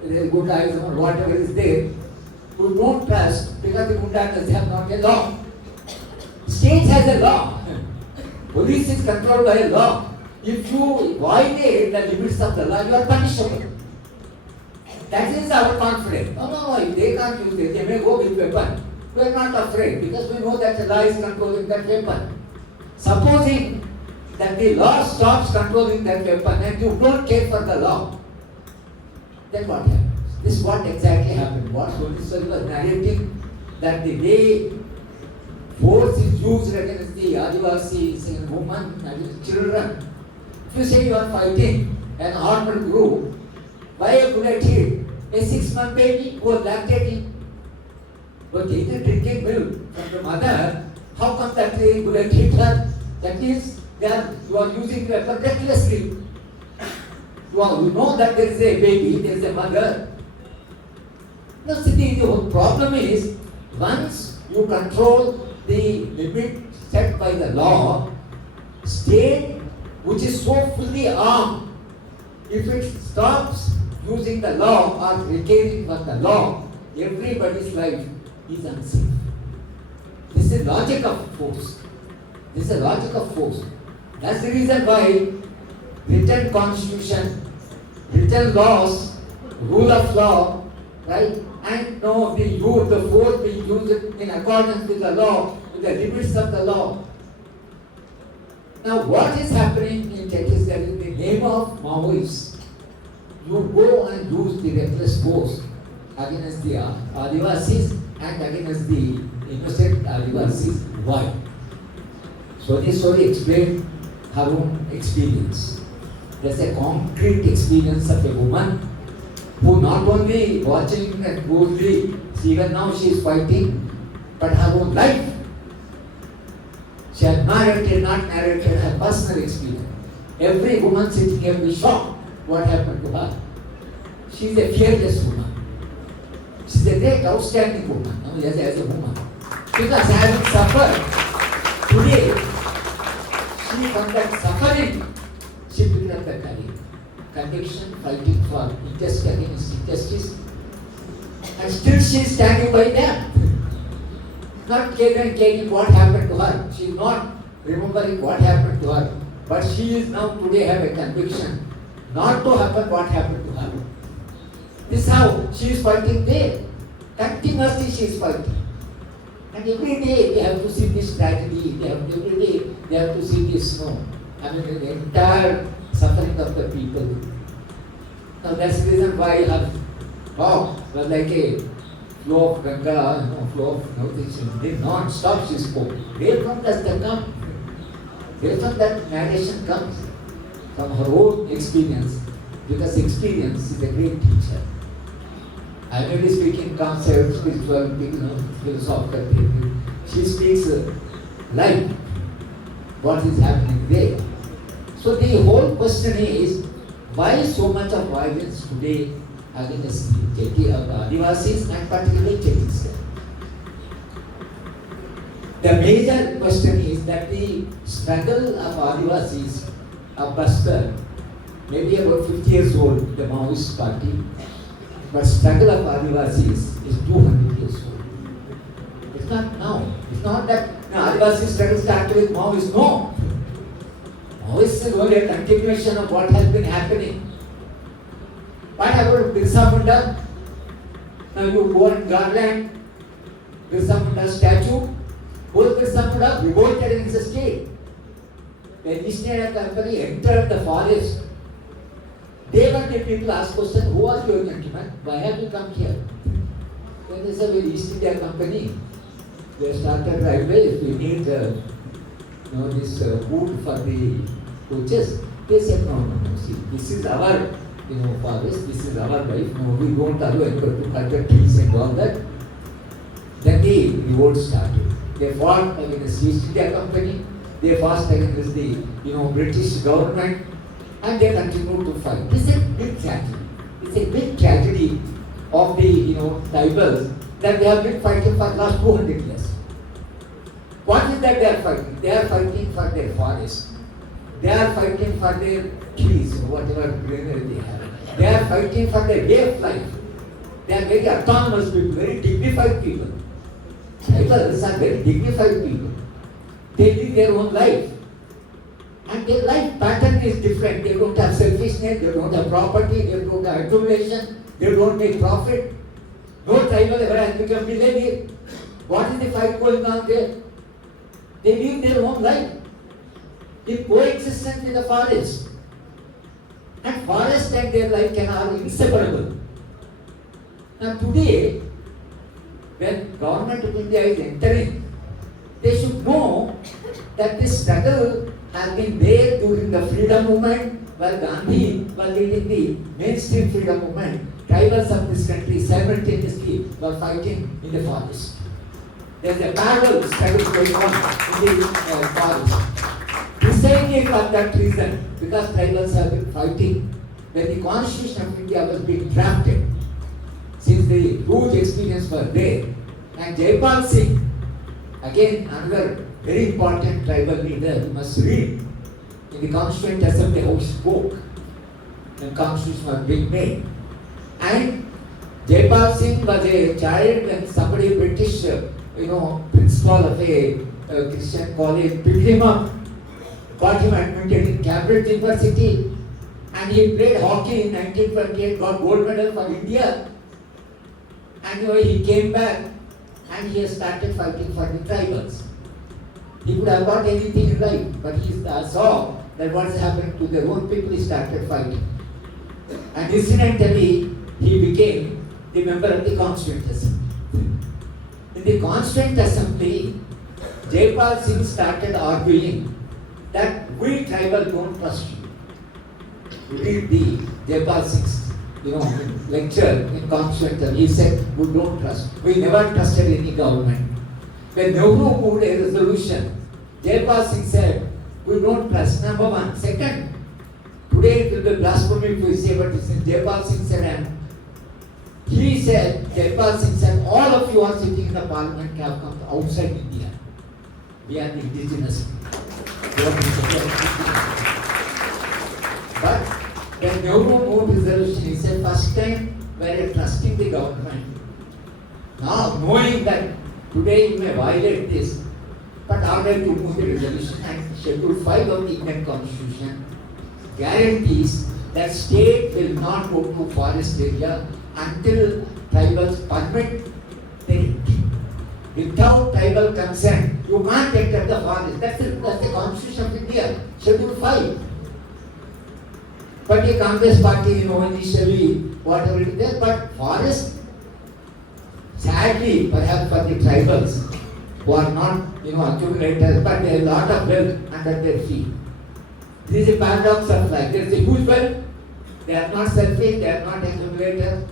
good eyes or whatever is there. We don't trust because the Gundas have not a law. State has a law. Police is controlled by a law. If you violate the limits of the law, you are punishable. That is our confidence. No, if they can't use it, they may go with weapon. We are not afraid because we know that the law is controlling that weapon. Supposing that the law stops controlling that weapon and you don't care for the law, then what happens? This is what exactly happened. What Soni Sori was narrating, that the way force is used against the Adivasis and women and children. If you say you are fighting an armed group, by a bullet hit a 6-month baby who was lactating, was taking drinking milk from the mother, how come that the bullet hit her? That means you are using the weapon recklessly. You know that there is a baby, there is a mother. Now, see, the whole problem is, once you control the limit set by the law, state which is so fully armed, if it stops using the law or recailing from the law, everybody's life is unsafe. This is logic of force. This is a logic of force. That's the reason why written constitution, written laws, rule of law, right? And no, the force being used in accordance with the law, with the limits of the law. Now, what is happening in Chhattisgarh in the name of Maoists? You go and use the reckless force against the Adivasis and against the innocent Adivasis. Why? Soni Sori explained her own experience. There's a concrete experience of a woman who not only watching and closely, even now she is fighting, but her own life. She had not narrated her personal experience. Every woman sitting here will be shocked what happened to her. She is a fearless woman. She is a great, outstanding woman, as a woman. Because having suffered, today, she from that suffering, she picked up the courage. Conviction, fighting for injustice against injustice, and still she is standing by them. Not caring what happened to her. She is not remembering what happened to her, but she is now today have a conviction not to happen what happened to her. This is how she is fighting there. Continuously she is fighting. And every day they have to see this tragedy, every day they have to see this snow. I mean the entire suffering of the people. Now that's the reason why her talk was like a flow of Ganga, flow of nothing. She did not stop, she spoke. Where from does that come? Where from that narration comes? From her own experience. Because experience is a great teacher. I may be speaking concept, spiritual, philosophical thinking. She speaks life, what is happening there. So the whole question is, why so much of violence today against the Adivasis and particularly Chhattisgarh? The major question is that the struggle of Adivasis of Bastar, maybe about 50 years old, the Maoist party, but struggle of Adivasis is 200 years old. It's not now. It's not that Adivasi struggle started with Maoists. No. Maoists is only a continuation of what has been happening. What about Birsa Munda? Now you go and garland Birsa Munda's statue. Both Birsa Munda revolted against the state. When East India Company entered the forest, they were the people asked question, who are you gentlemen? Why have you come here? When they said, with East India Company, they started railways, we need this wood for the coaches. They said, no, see, this is our forest, this is our life, no, we don't allow anybody to cut the trees and all that. Then the revolt started. They fought against the East India Company, they fought against the British government, and they continue to fight. It's a big tragedy. It's a big tragedy of the tribals that they have been fighting for the last 200 years. What is that they are fighting? They are fighting for their forests. They are fighting for their trees, whatever greenery they have. They are fighting for their way of life. They are very autonomous people, very dignified people. Tribals are very dignified people. They live their own life. And their life pattern is different. They don't have selfishness, they don't have property, they don't have accumulation, they don't make profit. No tribal ever has become millionaire. What is the fight going on there? They live their own life. They coexistence with the forest. And forest and their life are inseparable. Now today, when government of India is entering, they should know that this struggle has been there during the freedom movement, while Gandhi was leading the mainstream freedom movement. Tribals of this country simultaneously were fighting in the forest. There is a parallel struggle going on in the forest. Precisely for that reason, because tribals have been fighting, when the Constitution of India was being drafted, since the huge experience was there, and Jaipal Singh, again another very important tribal leader, you must read in the Constituent Assembly how he spoke when Constitution was being made. And Jaipal Singh was a child when somebody British, principal of a Christian college picked him up, got him admitted in Cambridge University, and he played hockey in 1928, got gold medal for India. And he came back and he started fighting for the tribals. He could have got anything in life, but he saw that what's happened to their own people, he started fighting. And incidentally, he became the member of the Constituent Assembly. In the Constituent Assembly, Jaipal Singh started arguing that we tribal don't trust you. Read the Jaipal Singh's lecture in Constituent. He said, we don't trust. We never trusted any government. When Nehru moved a resolution, Jaipal Singh said, we don't trust. Number one. Second, today it will be blasphemy if we say what this is. Jaipal Singh said, he said, Jaipal Singh said, all of you are sitting in the parliament have come outside India. We are the indigenous people. But when Nehru moved his resolution, he said, first time we are trusting the government. Now, knowing that today you may violate this, but order to move the resolution, and Schedule 5 of the Indian Constitution guarantees that state will not go to forest area until tribals permit their entry. Without tribal consent, you can't enter the forest. That's the Constitution of India, Schedule 5. But the Congress party, initially, whatever it is there, but forest, sadly, perhaps for the tribals who are not, accumulators, but there is a lot of wealth under their feet. This is a paradox of life. There is a huge wealth. They are not selfish, they are not accumulators.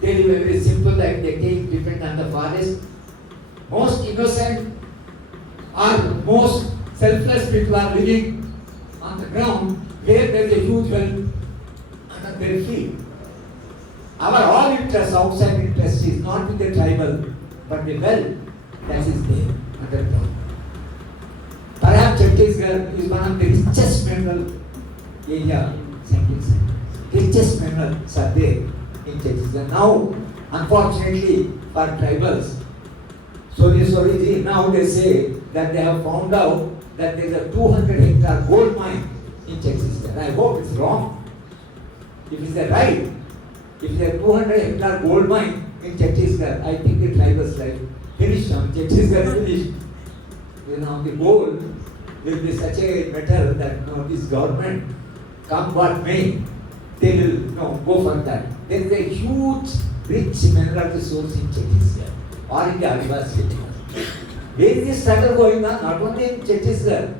They live a very simple life, they take depend on the forest. Most innocent or most selfless people are living on the ground where there is a huge wealth under their feet. Our all interest, outside interest, is not with the tribal, but the wealth that is there underground. Perhaps Chhattisgarh is one of the richest mineral area, richest minerals are there in Chhattisgarh. Now, unfortunately for tribals, Soni Sori, now they say that they have found out that there is a 200-hectare gold mine in Chhattisgarh. I hope it's wrong. If it's right, if there is a 200-hectare gold mine in Chhattisgarh, I think the tribals life finished now. Chhattisgarh finished. The gold will be such a metal that this government, come what may, they will go for that. There is a huge, rich mineral resource in Chhattisgarh or in the Adivasis. Where is this struggle going on? Not only in Chhattisgarh,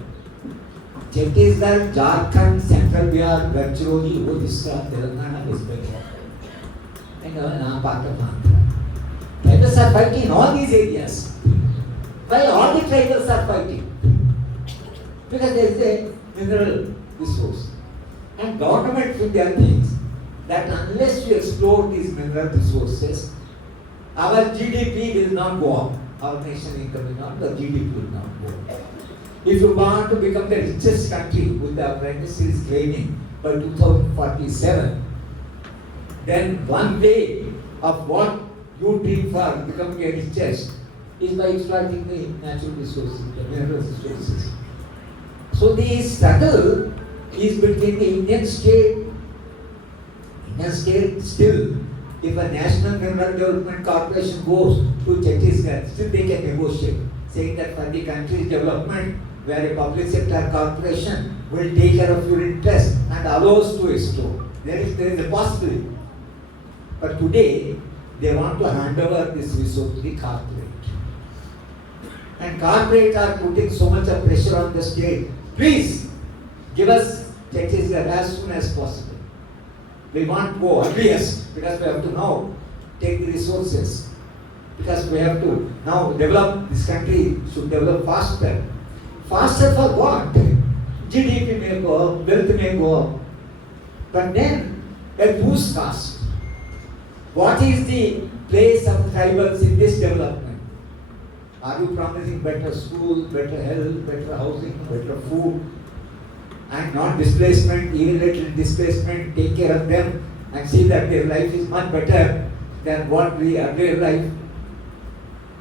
Jharkhand, Central Bihar, Gadchiroli, Odisha, Telangana, West Bengal, and now part of Andhra. Tribals are fighting in all these areas. Why all the tribals are fighting? Because there is a mineral resource. And government of India thinks that unless you explore these mineral resources, our GDP will not go up. Our nation income will not, the GDP will not go up. If you want to become the richest country, with the Prime Minister is claiming by 2047, then one way of what you dream for becoming a richest is by exploiting the natural resources, the mineral resources. So the struggle is between the Indian state still, if a national mineral development corporation goes to Chhattisgarh, still they can negotiate, saying that for the country's development, where a public sector corporation will take care of your interest and allows to explore. There is a possibility. But today, they want to hand over this resource to the corporate. And corporate are putting so much of pressure on the state. Please, give us Chhattisgarh as soon as possible. We want to go earliest because we have to now take the resources. Because we have to now develop, this country should develop faster. Faster for what? GDP may go up, wealth may go up. But then, at whose cost? What is the place of tribals in this development? Are you promising better schools, better health, better housing, better food? And not displacement, even little displacement, take care of them and see that their life is much better than what we earlier life.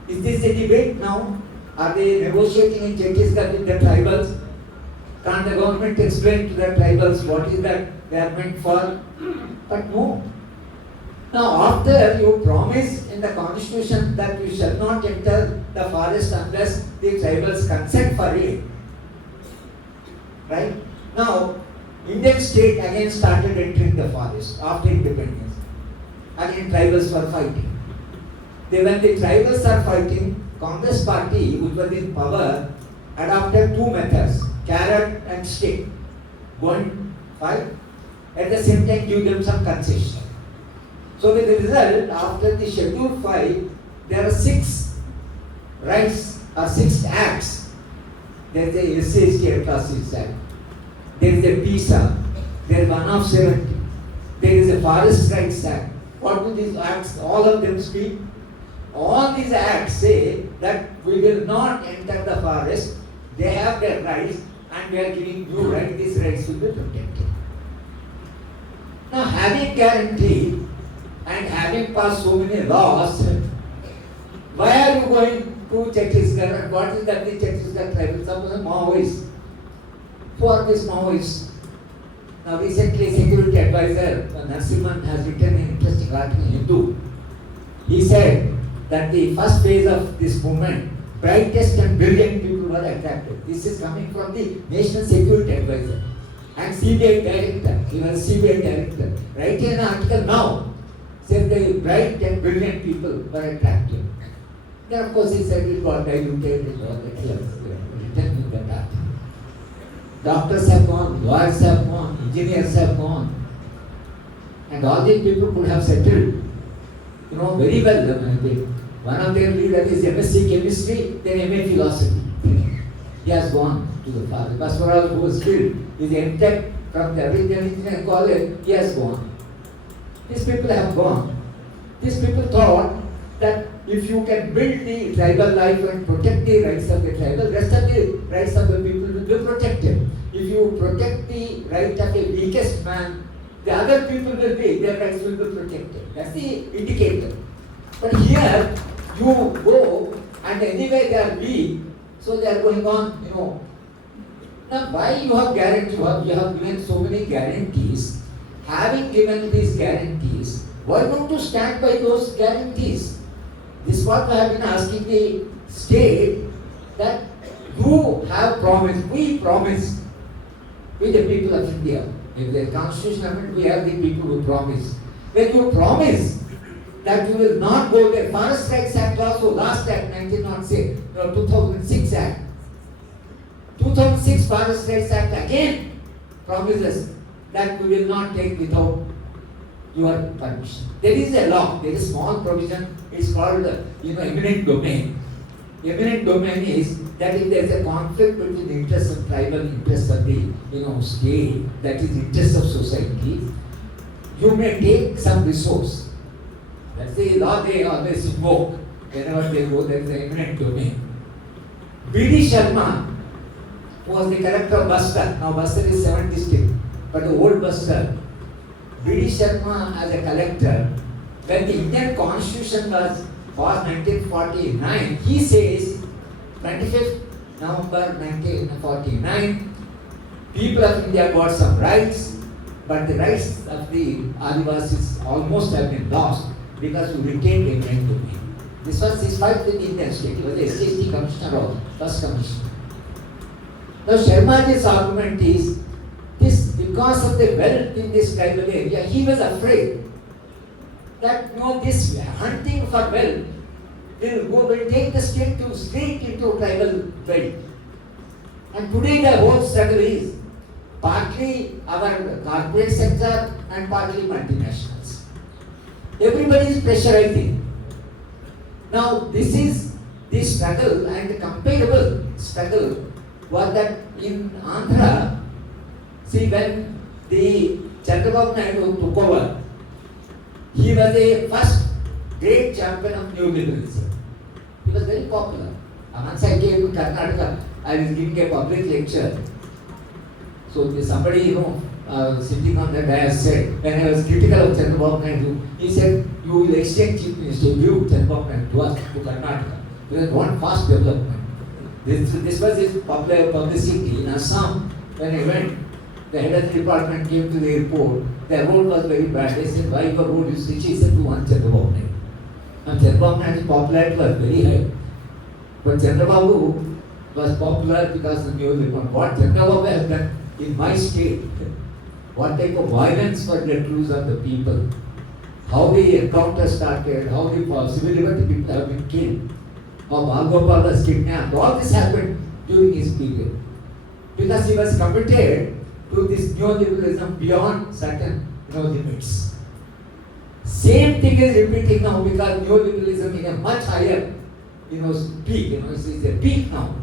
Is this a debate now? Are they negotiating in Chhattisgarh with the tribals? Can't the government explain to the tribals what is that they are meant for? But no. Now after you promise in the constitution that you shall not enter the forest unless the tribals consent for it. Right? Now, Indian state again started entering the forest after independence. Again tribals were fighting. When the tribals are fighting, Congress party, which was in power, adopted two methods, carrot and stick. Go and fight, at the same time give them some concession. So with the result, after the Schedule 5, there are 6 rights or 6 acts. There is the SC/ST Atrocities Act, there is the Peace Act, there is one of 70, there is a Forest Rights Act. What do these acts, all of them speak? All these acts say that we will not enter the forest, they have their rights and we are giving you rights, these rights will be protected. Now having guaranteed and having passed so many laws, why are you going to Chhattisgarh and what is that the Chhattisgarh tribal? Suppose Maoists. Who are these Maoists? Now recently security advisor Narasimhan has written an interesting article in Hindu. He said that the first phase of this movement, brightest and brilliant people were attracted. This is coming from the National Security Advisor and CBI Director. He was CBI Director. Writing an article now, says the bright and brilliant people were attracted. Then of course he said it got diluted and all that. He has written in that article. Doctors have gone, lawyers have gone, engineers have gone. And all these people could have settled, very well. One of their leaders is MSc Chemistry, then MA Philosophy. He has gone to the father. Bastar, who was killed, is MTech from the Regional Engineering College, he has gone. These people have gone. These people thought that if you can build the tribal life and protect the rights of the tribal, rest of the rights of the people will be protected. If you protect the right of a weakest man, the other people will be, their rights will be protected. That's the indicator. But here, you go and anyway they are weak, so they are going on, Now why you have guaranteed, you have given so many guarantees. Having given these guarantees, why don't you stand by those guarantees? This is what I have been asking the state, that you have promised, we promised, we the people of India. In the constitution amendment, we have the people who promise. When you promise that you will not go there, Forest Rights Act also, last act, 2006 Act. 2006 Forest Rights Act again promises that we will not take without your permission. There is a law, there is a small provision, it's called eminent domain. eminent domain is that if there is a conflict between the interests of tribal interests of the state, that is interests of society, you may take some resource. That's the law they always invoke whenever they go. There is an eminent domain. B.D. Sharma was the collector of Bastar. Now Bastar is 7th district, but the old Bastar. B.D. Sharma as a collector, when the Indian Constitution was passed 1949, he says 25th November 1949, people of India got some rights, but the rights of the Adivasis almost have been lost because we retained eminent domain. This was his fight with the Indian state. He was the SST commissioner or first commissioner. Now Sharmaji's argument is this: because of the wealth in this tribal area, he was afraid that this hunting for wealth will take the state straight into tribal wealth. And today the whole struggle is partly our corporate sector and partly multinationals. Everybody is pressurizing. Now this is the struggle, and the comparable struggle was that in Andhra, see, when the Chandrababu Naidu took over, he was the first great champion of neoliberalism. He was very popular. Once I came to Karnataka, I was giving a public lecture. So somebody, sitting on the dais said, when I was critical of Chandrababu Naidu, he said, you will exchange chief minister, you Chandrababu Naidu to us, to Karnataka. We want fast development. This was his publicity in Assam. When I went, the head of the department came to the airport. The road was very bad. They said, why your road is rich? He said, to one Chandrababu Naidu. And Chandrababu Naidu's popularity was very high. But Chandrababu was popular because of neoliberalism. What Chandrababu has done in my state, what type of violence was let loose on the people, how the encounter started, how the civil liberty people have been killed, how Haragopal was kidnapped, all this happened during his period. Because he was committed to this neoliberalism beyond certain limits. Same thing is repeating now because neoliberalism is a much higher peak, it's a peak now.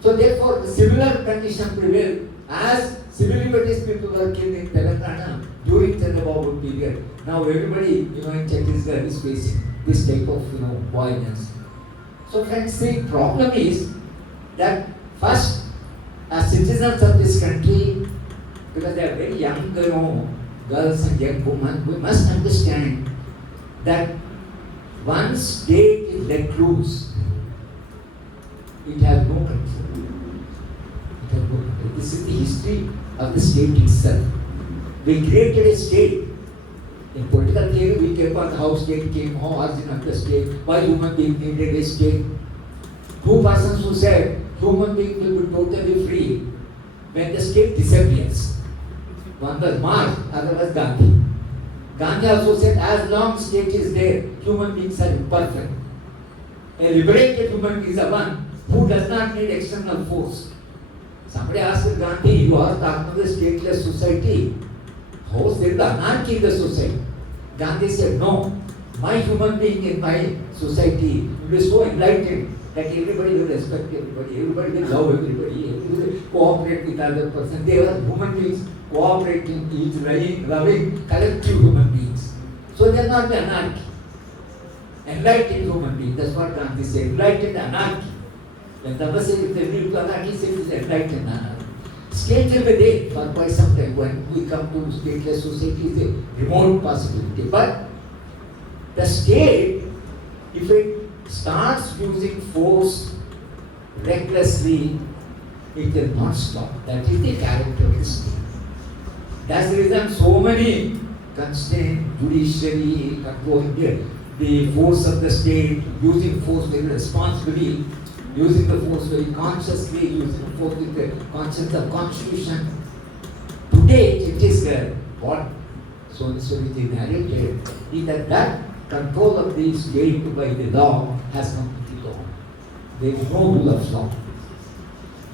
So therefore, similar condition prevailed as civil liberties people were killed in Telangana during Chandrababu period. Now everybody, in Chhattisgarh is facing this type of, violence. So friends, the problem is that first, as citizens of this country, because they are very young, girls and young women, we must understand that once state is let loose, it has no control. This is the history of the state itself. We created a state. In political theory, we came on how state came, how origin of the state, why human being needed a state. Two persons who said human being will be totally free when the state disappears. One was Marx, other was Gandhi. Gandhi also said as long as state is there, human beings are imperfect. A liberated human being is the one who does not need external force. Somebody asked Gandhi, you are talking of the stateless society. How is there the anarchy in the society? Gandhi said, no, my human being in my society will be so enlightened that everybody will respect everybody will love everybody will cooperate with other person. They are human beings cooperating, each loving collective human beings. So they are not the anarchy. Enlightened human beings, that's what Gandhi said, enlightened anarchy. When Dhamma says if they lead to anarchy, says it's enlightened anarchy. State will be there for quite some time. When we come to stateless society, it's a remote possibility. But the state, if it starts using force recklessly, it will not stop. That is the character of the state. That's the reason so many constraints, judiciary, controlling the force of the state, using force very responsibly, using the force very consciously, using the force with the conscience of constitution. Today, it is what Soni Sori narrated is that control of the state by the law has completely gone. There is no rule of law.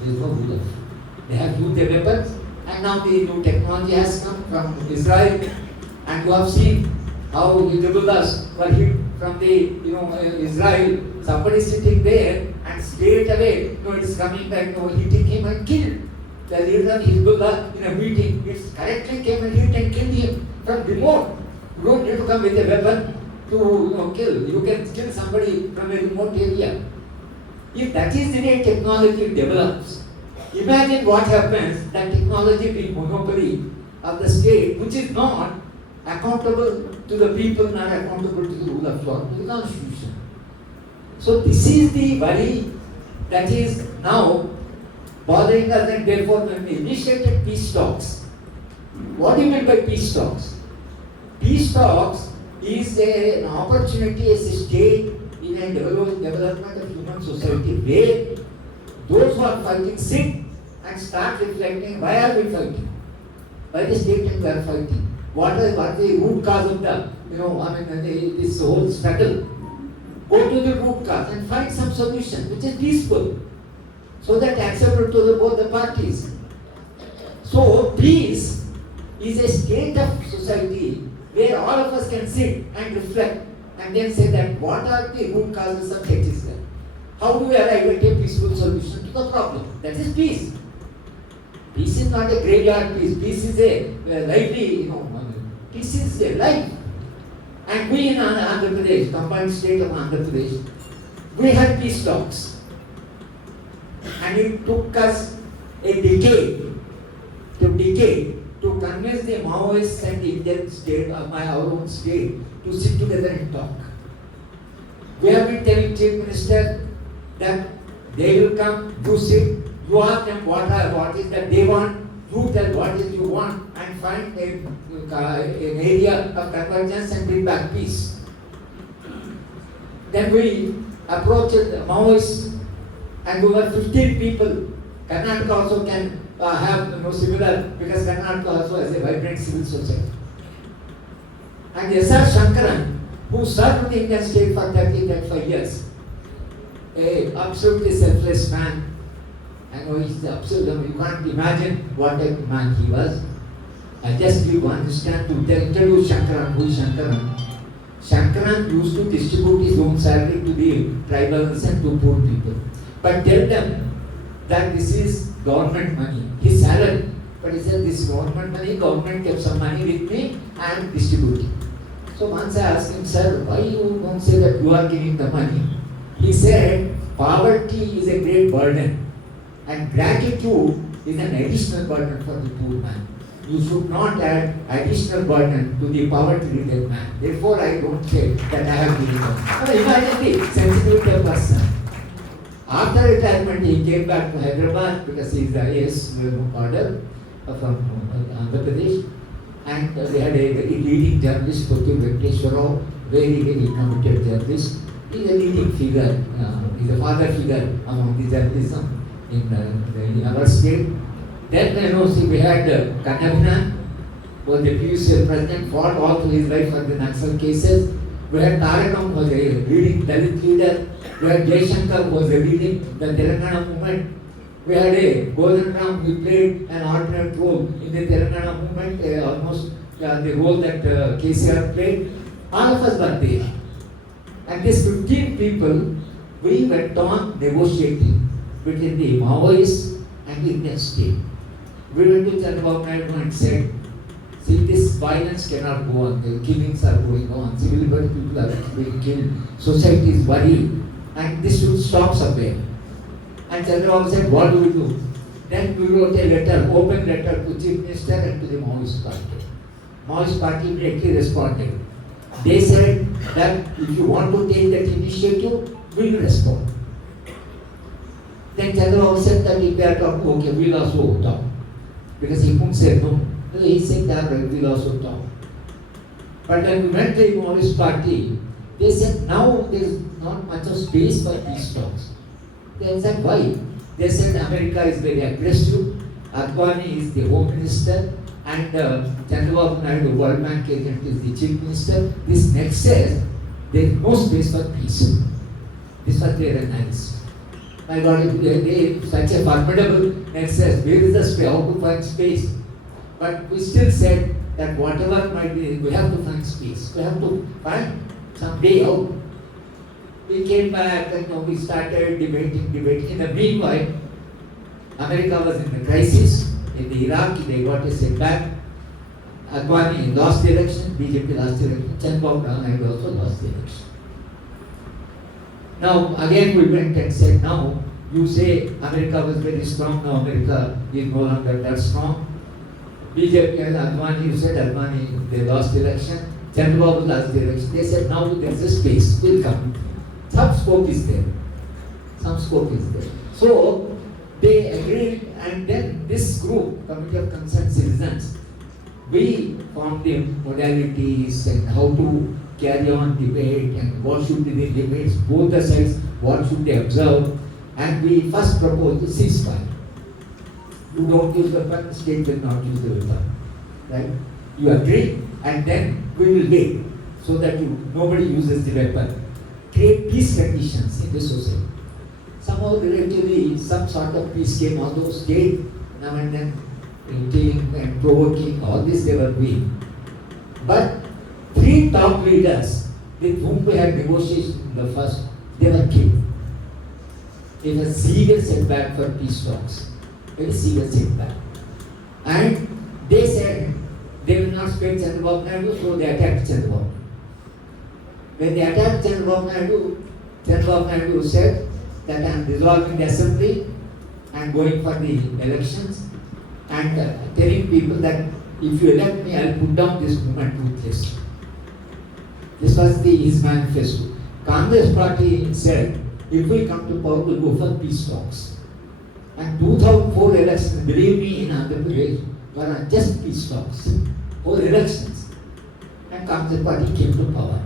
There is no rule of law. They have used their weapons, and now the new technology has come from Israel, and you have seen how the rebels were hit from the Israel, somebody sitting there and straight away it is coming back, hitting him and killed. The leader of Hezbollah in a meeting, it correctly came and hit and killed him from remote. You don't need to come with a weapon to kill. You can kill somebody from a remote area. If that is the way technology develops, imagine what happens that technology being monopoly of the state, which is not accountable to the people, not accountable to the rule of law, to the constitution. So this is the worry that is now bothering us, and therefore when we initiated peace talks, what do you mean by peace talks? Peace talks is an opportunity as a state in a development of human society where those who are fighting sit and start reflecting, why are we fighting? Why the state and we are fighting? What is the root cause of this whole struggle? Go to the root cause and find some solution which is peaceful, so that acceptable to both the parties. So peace is a state of society where all of us can sit and reflect and then say that what are the root causes of Chhattisgarh? How do we arrive at a peaceful solution to the problem? That is peace. Peace is not a graveyard peace. Peace is a lively, peace is a life. And we in Andhra Pradesh, combined state of Andhra Pradesh, we had peace talks. And it took us a decade to convince the Maoists and the Indian state, our own state, to sit together and talk. We have been telling Chief Minister that they will come, you sit, you ask them what is that they want, you tell what is you want, and find an area of convergence and bring back peace. Then we approached the Maoists, and we were 15 people. Karnataka also can have similar, because Karnataka also has a vibrant civil society. And S.R. Shankaran, who served with the Indian state for 35 years, a absolutely selfless man, and he's absolutely, you can't imagine what a man he was. I just give one instance to introduce Shankaran. Who is Shankaran? Shankaran used to distribute his own salary to the tribals and to poor people, but tell them that this is government money, his salary. But he said, this government money, government kept some money with me, I am distributing. So once I asked him, sir, why you don't say that you are giving the money? He said, poverty is a great burden, and gratitude is an additional burden for the poor man. You should not add additional burden to the poverty-ridden man. Therefore, I don't say that I have given them. But imagine the sensitivity of person. After retirement, he came back to Hyderabad because he is the AS order from Andhra Pradesh, and they had a very leading journalist, Prof. Venkateshwara, very committed journalist. He is a leading figure. He is a father figure among the journalism in our state. Then we had Kannavina, was the PUCL president, fought all through his life for the Naxal cases. We had Tarakam, was a leading Dalit leader. We had Jaishankar, who was a leading the Telangana movement. We had a Godan Ram, who played an alternate role in the Telangana movement, almost the role that KCR played. All of us were there. And these 15 people, we went on negotiating between the Maoists and the Indian state. We went to Chandrababu Naidu and said, see, this violence cannot go on, the killings are going on, civil liberty people are being killed, society is worried, and this should stop somewhere. And Chandrababu said, what do we do? Then we wrote a letter, open letter to Chief Minister and to the Maoist Party. Maoist Party immediately responded. They said that if you want to take that initiative, we will respond. Then Chandrababu said that if we are talking, okay, we will also talk. Because he couldn't say no. So he said that we will also talk. But when we went to the Maoist Party, they said now there is not much of space for peace talks. They said why? They said America is very aggressive, Advani is the Home Minister, and Chandrababu Naidu, World Bank agent, is the Chief Minister. This nexus, there is no space for peace. This was their analysis. My God, they such a formidable nexus. Where is the space? How to find space? But we still said that whatever might be, we have to find space. We have to find some day out. We came back and we started debating. In the meanwhile, America was in a crisis. In the Iraq, they got a setback. Advani lost the election, BJP lost the election, Chandrababu Naidu also lost the election. Now, again we went and said, now, you say America was very strong, now America is no longer that strong. BJP and Advani, you said Advani, they lost the election, Chandrababu lost the election. They said, now there's a space, will come. Some scope is there. So, they agreed, and then this group, Committee of Concerned Citizens, we formed the modalities and how to carry on debate and what should be the debates, both the sides, what should they observe, and we first proposed the ceasefire. You don't use the weapon, state will not use the weapon, right? You agree, and then we will wait so that nobody uses the weapon. Create peace conditions in the society. Somehow relatively some sort of peace came, although state now and then killing and provoking, all this they were doing. But 3 top leaders with whom we had negotiations in the first, they were killed. It was a serious setback for peace talks. Very serious setback. And they said they will not spare Chandrababu Naidu, so they attacked Chandrababu. When they attacked Chandrababu Naidu said that I am dissolving the assembly and going for the elections and telling people that if you elect me, I will put down this movement ruthlessly. This was his manifesto. Congress party said, if we come to power, we will go for peace talks. And 2004 elections, believe me, in Andhra Pradesh, were not just peace talks, whole elections. And Congress party came to power.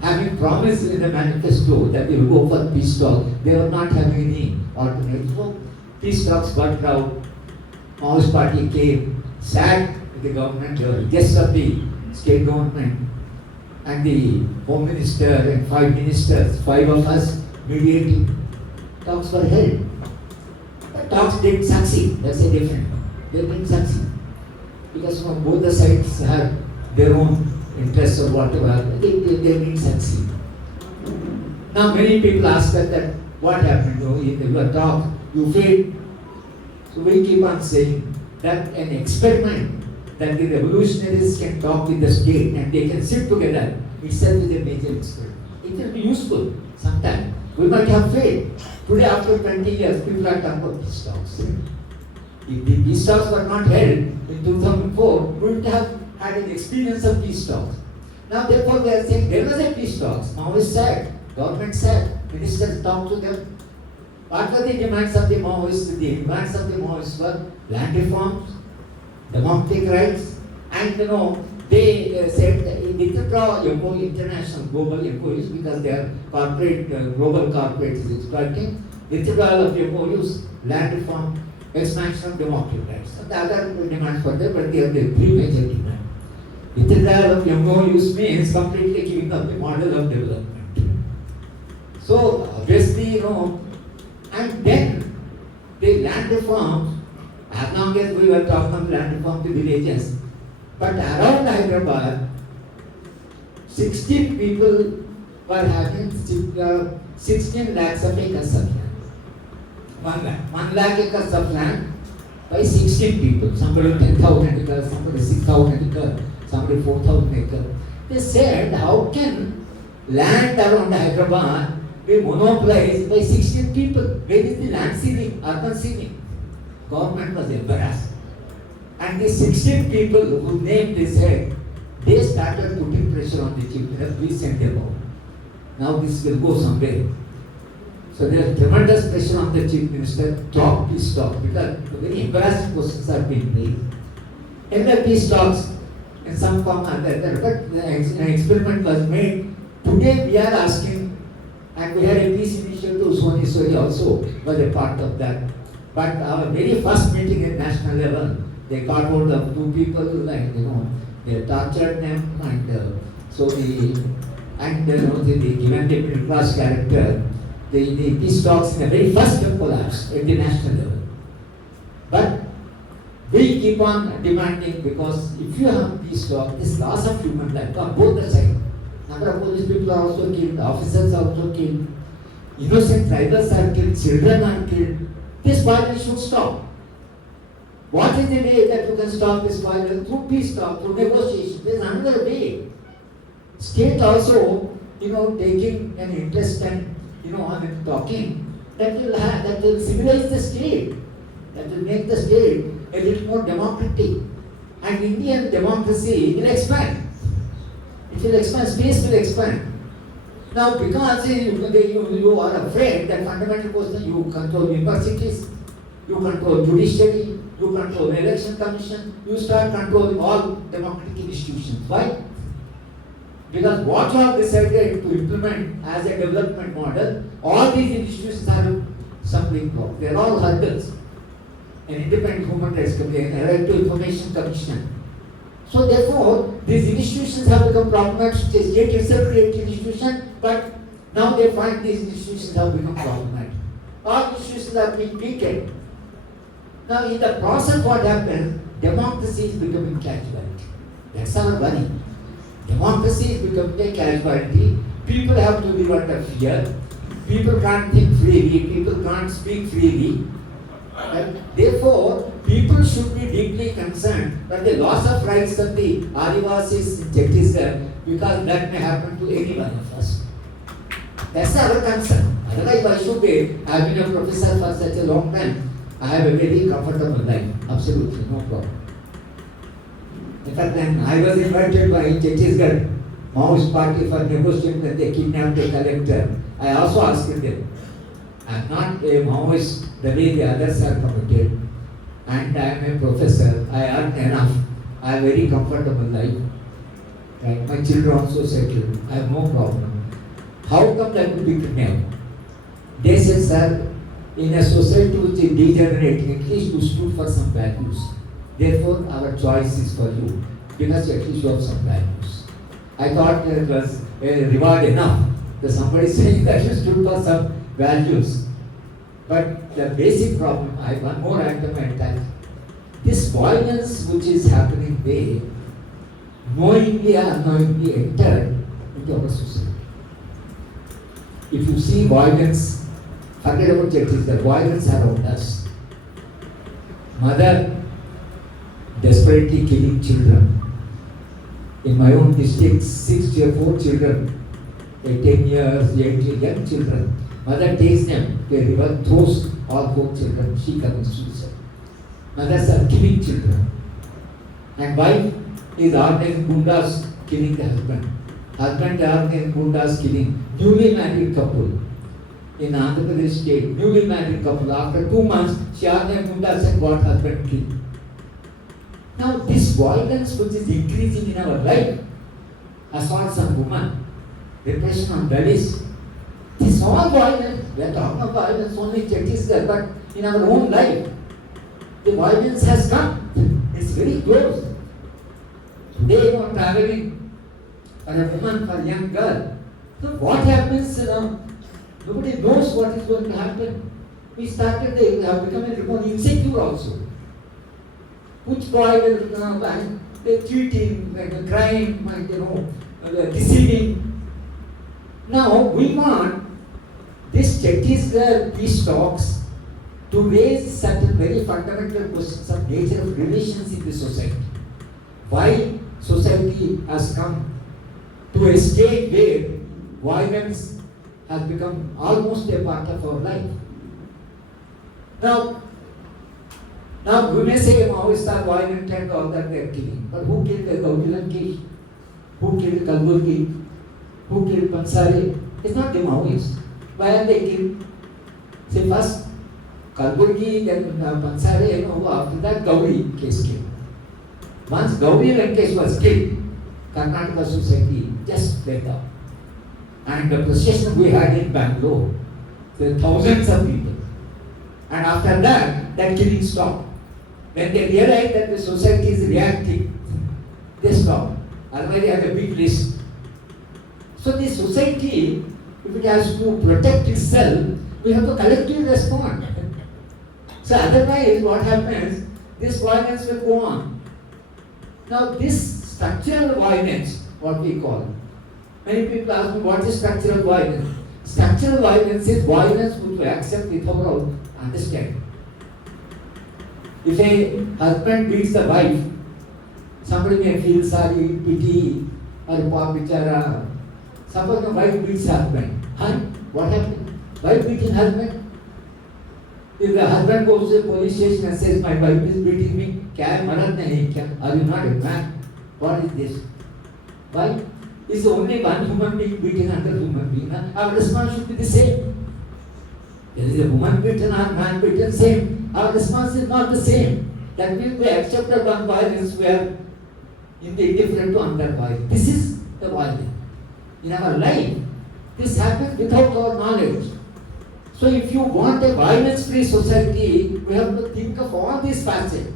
Having promised in the manifesto that they will go for peace talks, they were not having any alternative. So peace talks got out. Maoist party came, sat with the government, they were guests of the state government, and the Home Minister and 5 ministers, 5 of us mediating. Talks were held. But talks didn't succeed. That's a different one. They didn't succeed. Because both the sides have their own interests or whatever. They didn't succeed. Now many people ask us that what happened? You were talk, you failed. So we keep on saying that an experiment that the revolutionaries can talk with the state and they can sit together itself is a major experiment. It will be useful sometime. We might have failed. Today, after 20 years, people are talking about peace talks. If the peace talks were not held in 2004, we would have had an experience of peace talks. Now, therefore, we are saying there was a peace talks. Maoists said, government said, ministers talked to them. What were the demands of the Maoists? The demands of the Maoists were land reforms, democratic rights, and they said withdraw international global MOUs because they are corporate, global corporates is exploiting. Withdrawal of MOUs, land reform, expansion of democratic rights. And the other demands were there, but they are the 3 major demands. Withdrawal of MOUs means completely giving up the model of development. So obviously, and then the land reforms, as long as we were talking of land reform to villages, but around Hyderabad, 16 people were having 16 lakhs of acres of land. 1 lakh acres of land by 16 people. Somebody 10,000 acres, somebody 6,000 acres, somebody 4,000 acres. They said, how can land around Hyderabad be monopolized by 16 people? Where is the land ceiling, urban ceiling? Government was embarrassed. And the 16 people who named this head, they started putting pressure on the chief minister. We sent them out. Now this will go somewhere. So there is tremendous pressure on the chief minister. Drop peace talks because very embarrassing questions are being made. And the peace talks in some form are there, but an experiment was made. Today we are asking, and we had a peace initiative, Soni Sori also was a part of that. But our very first meeting at national level, they got hold of 2 people, they tortured them, and so they given the middle class character. The peace talks in the very first collapsed at the national level. But we keep on demanding, because if you have peace talk, this loss of human life on both the sides. Number of police people are also killed, officers are also killed, innocent drivers are killed, children are killed. This violence should stop. What is the way that you can stop this violence? Through peace talk, through negotiation. There is another way. State also, taking an interest and, on talking, that will civilize the state, that will make the state a little more democratic. And Indian democracy will expand. It will expand, space will expand. Now, because you are afraid that fundamental question, you control universities, you control judiciary, you control election commission, you start controlling all democratic institutions. Why? Because what you have decided to implement as a development model, all these institutions are stumbling blocks. They are all hurdles. An independent human rights commission, a right to information commission. So therefore, these institutions have become problematic. The state itself created institution, but now they find these institutions have become problematic. All institutions are being weakened. Now in the process what happens, democracy is becoming casualty. That's our worry. Democracy is becoming a casualty. People have to live under fear. People can't think freely. People can't speak freely. And therefore, people should be deeply concerned by the loss of rights of the Adivasis in Chhattisgarh, because that may happen to any one of us. That's our concern. Otherwise, why should we? I have been a professor for such a long time. I have a very comfortable life. Absolutely, no problem. In fact, when I was invited by Chhattisgarh Maoist party for negotiating when they kidnapped the collector, I also asked them, I am not a Maoist the way the others are committed, and I am a professor, I earn enough, I have a very comfortable life, and my children also settled, I have no problem. How come that will be criminal? They said, sir, in a society which is degenerating, at least you stood for some values. Therefore, our choice is for you, because at least you have some values. I thought there was a reward enough that somebody saying that you stood for some values. But the basic problem, I have one more item at that. This violence which is happening there, knowingly or unknowingly entered into our society. If you see violence, forget about Chhattisgarh, violence around us. Mother desperately killing children. In my own district, 4 children, 10 years, 8 years, young children. Mother takes them to a river, throws all 4 children, she commits suicide. Mothers are killing children. And wife is organized gundas killing the husband. Husband organized gundas killing newly married couple. In Andhra Pradesh state, newly married couple, after 2 months, she organized gundas and got husband killed. Now this violence which is increasing in our life, assaults on women, repression on Dalits, this is all violence. We are talking of violence only in Chhattisgarh, but in our own life, the violence has come. It's very close. Today you are traveling for a woman, for a young girl. So what happens now? Nobody knows what is going to happen. We started, they have become a little more insecure also. Which boy will they're cheating, crime, deceiving. Now we want this Chhattisgarh peace talks to raise certain very fundamental questions of nature of relations in the society. Why society has come to a state where violence has become almost a part of our life. Now we may say Maoists are violent and all that they are killing, but who killed the Gaudilanki? Who killed Kalburgi? Who killed Pansare? It's not the Maoists. Why are they killed? Say first Kalburgi, then Pansare, after that Gauri case came. Once Gauri case was killed, Karnataka society just went up. And the procession we had in Bangalore, there were thousands of people. And after that killing stopped. When they realized that the society is reacting, they stopped. Otherwise they had a big list. So the society, if it has to protect itself, we have to collectively respond. So otherwise what happens, this violence will go on. Now this structural violence, what we call, Many people ask me, what is structural violence? Structural violence is violence which we accept without our understanding. If a husband beats the wife, somebody may feel sorry, pity, or poor bichara. Suppose the wife beats her husband. Huh? What happened? Wife beating husband? If the husband goes to the police station and says, my wife is beating me, are you not a man? What is this? Why? Is only one human being beating another human being. Our response should be the same. There is a woman beaten or man beaten, same. Our response is not the same. That means we accepted one violence, we are indifferent to another violence. This is the violence. In our life, this happens without our knowledge. So if you want a violence-free society, we have to think of all these facets.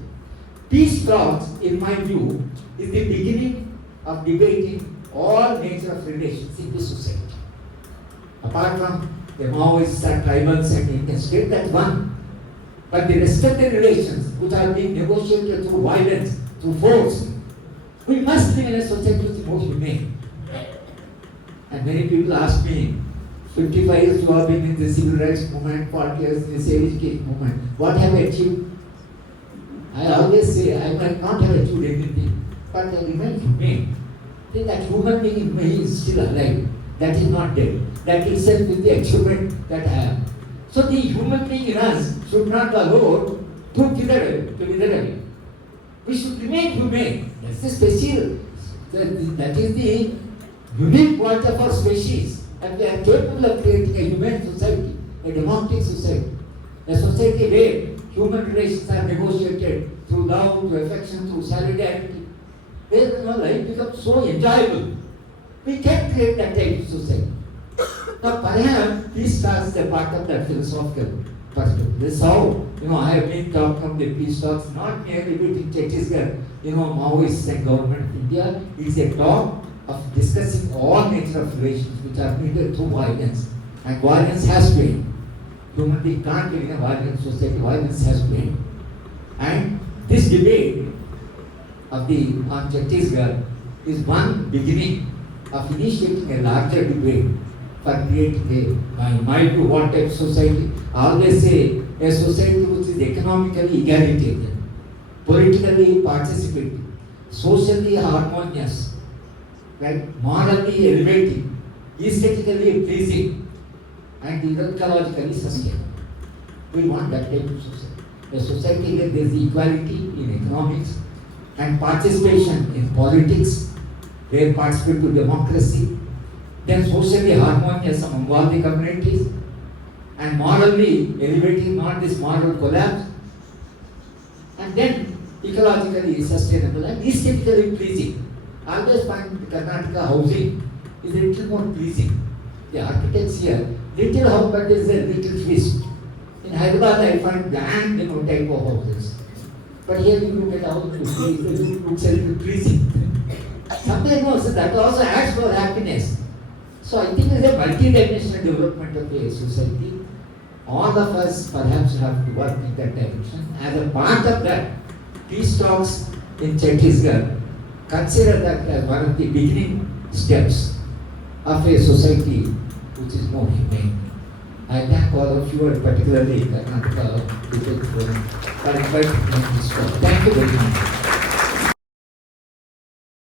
Peace talks, in my view, is the beginning of debating all nature of relations in this society. Apart from the Maoists and tribals and Indian state, that's one. But the rest of the relations which are being negotiated through violence, through force, we must live in a society which is more humane. And many people ask me, 55 years you have been in the civil rights movement, 40 years in the civil education movement, what have I achieved? I always say I might not have achieved anything, but I remain humane. Think that human being in me is still alive. That is not dead. That itself is the achievement that I have. So the human being in us should not allow to wither away. We should remain humane. That's the special. That is the unique point of our species. And we are capable of creating a humane society, a democratic society. A society where human relations are negotiated through love, through affection, through solidarity. Where life becomes so enjoyable. We can create that type of society. Now perhaps peace talks are part of that philosophical perspective. This is how, I have been talking from the peace talks, not merely between Chhattisgarh, Maoists and government of India. It's a talk of discussing all nature of relations which are mediated through violence. And violence has to end. Human being can't live in a violent society. Violence has to end. And this debate on Chhattisgarh is one beginning of initiating a larger debate for creating in my view, what type of society? I always say a society which is economically egalitarian, politically participating, socially harmonious, right? Morally elevating, aesthetically pleasing, and ecologically sustainable. We want that type of society. A society where there is equality in economics and participation in politics, where participate to democracy, then socially harmonious among all the communities, and morally elevating, not this moral collapse, and then ecologically sustainable and aesthetically pleasing. I always find the Karnataka housing is a little more pleasing. The architects here, little house, but there is a little twist. In Hyderabad, I find bland type of houses. But here you look at the house, it looks a little pleasing. Sometimes that also adds for happiness. So I think there is a multi-dimensional development of a society. All of us perhaps have to work in that direction. As a part of that, peace talks in Chhattisgarh, consider that as one of the beginning steps of a society which is more humane. I thank all of you, and particularly Karnataka, for inviting me to this talk. Thank you very much.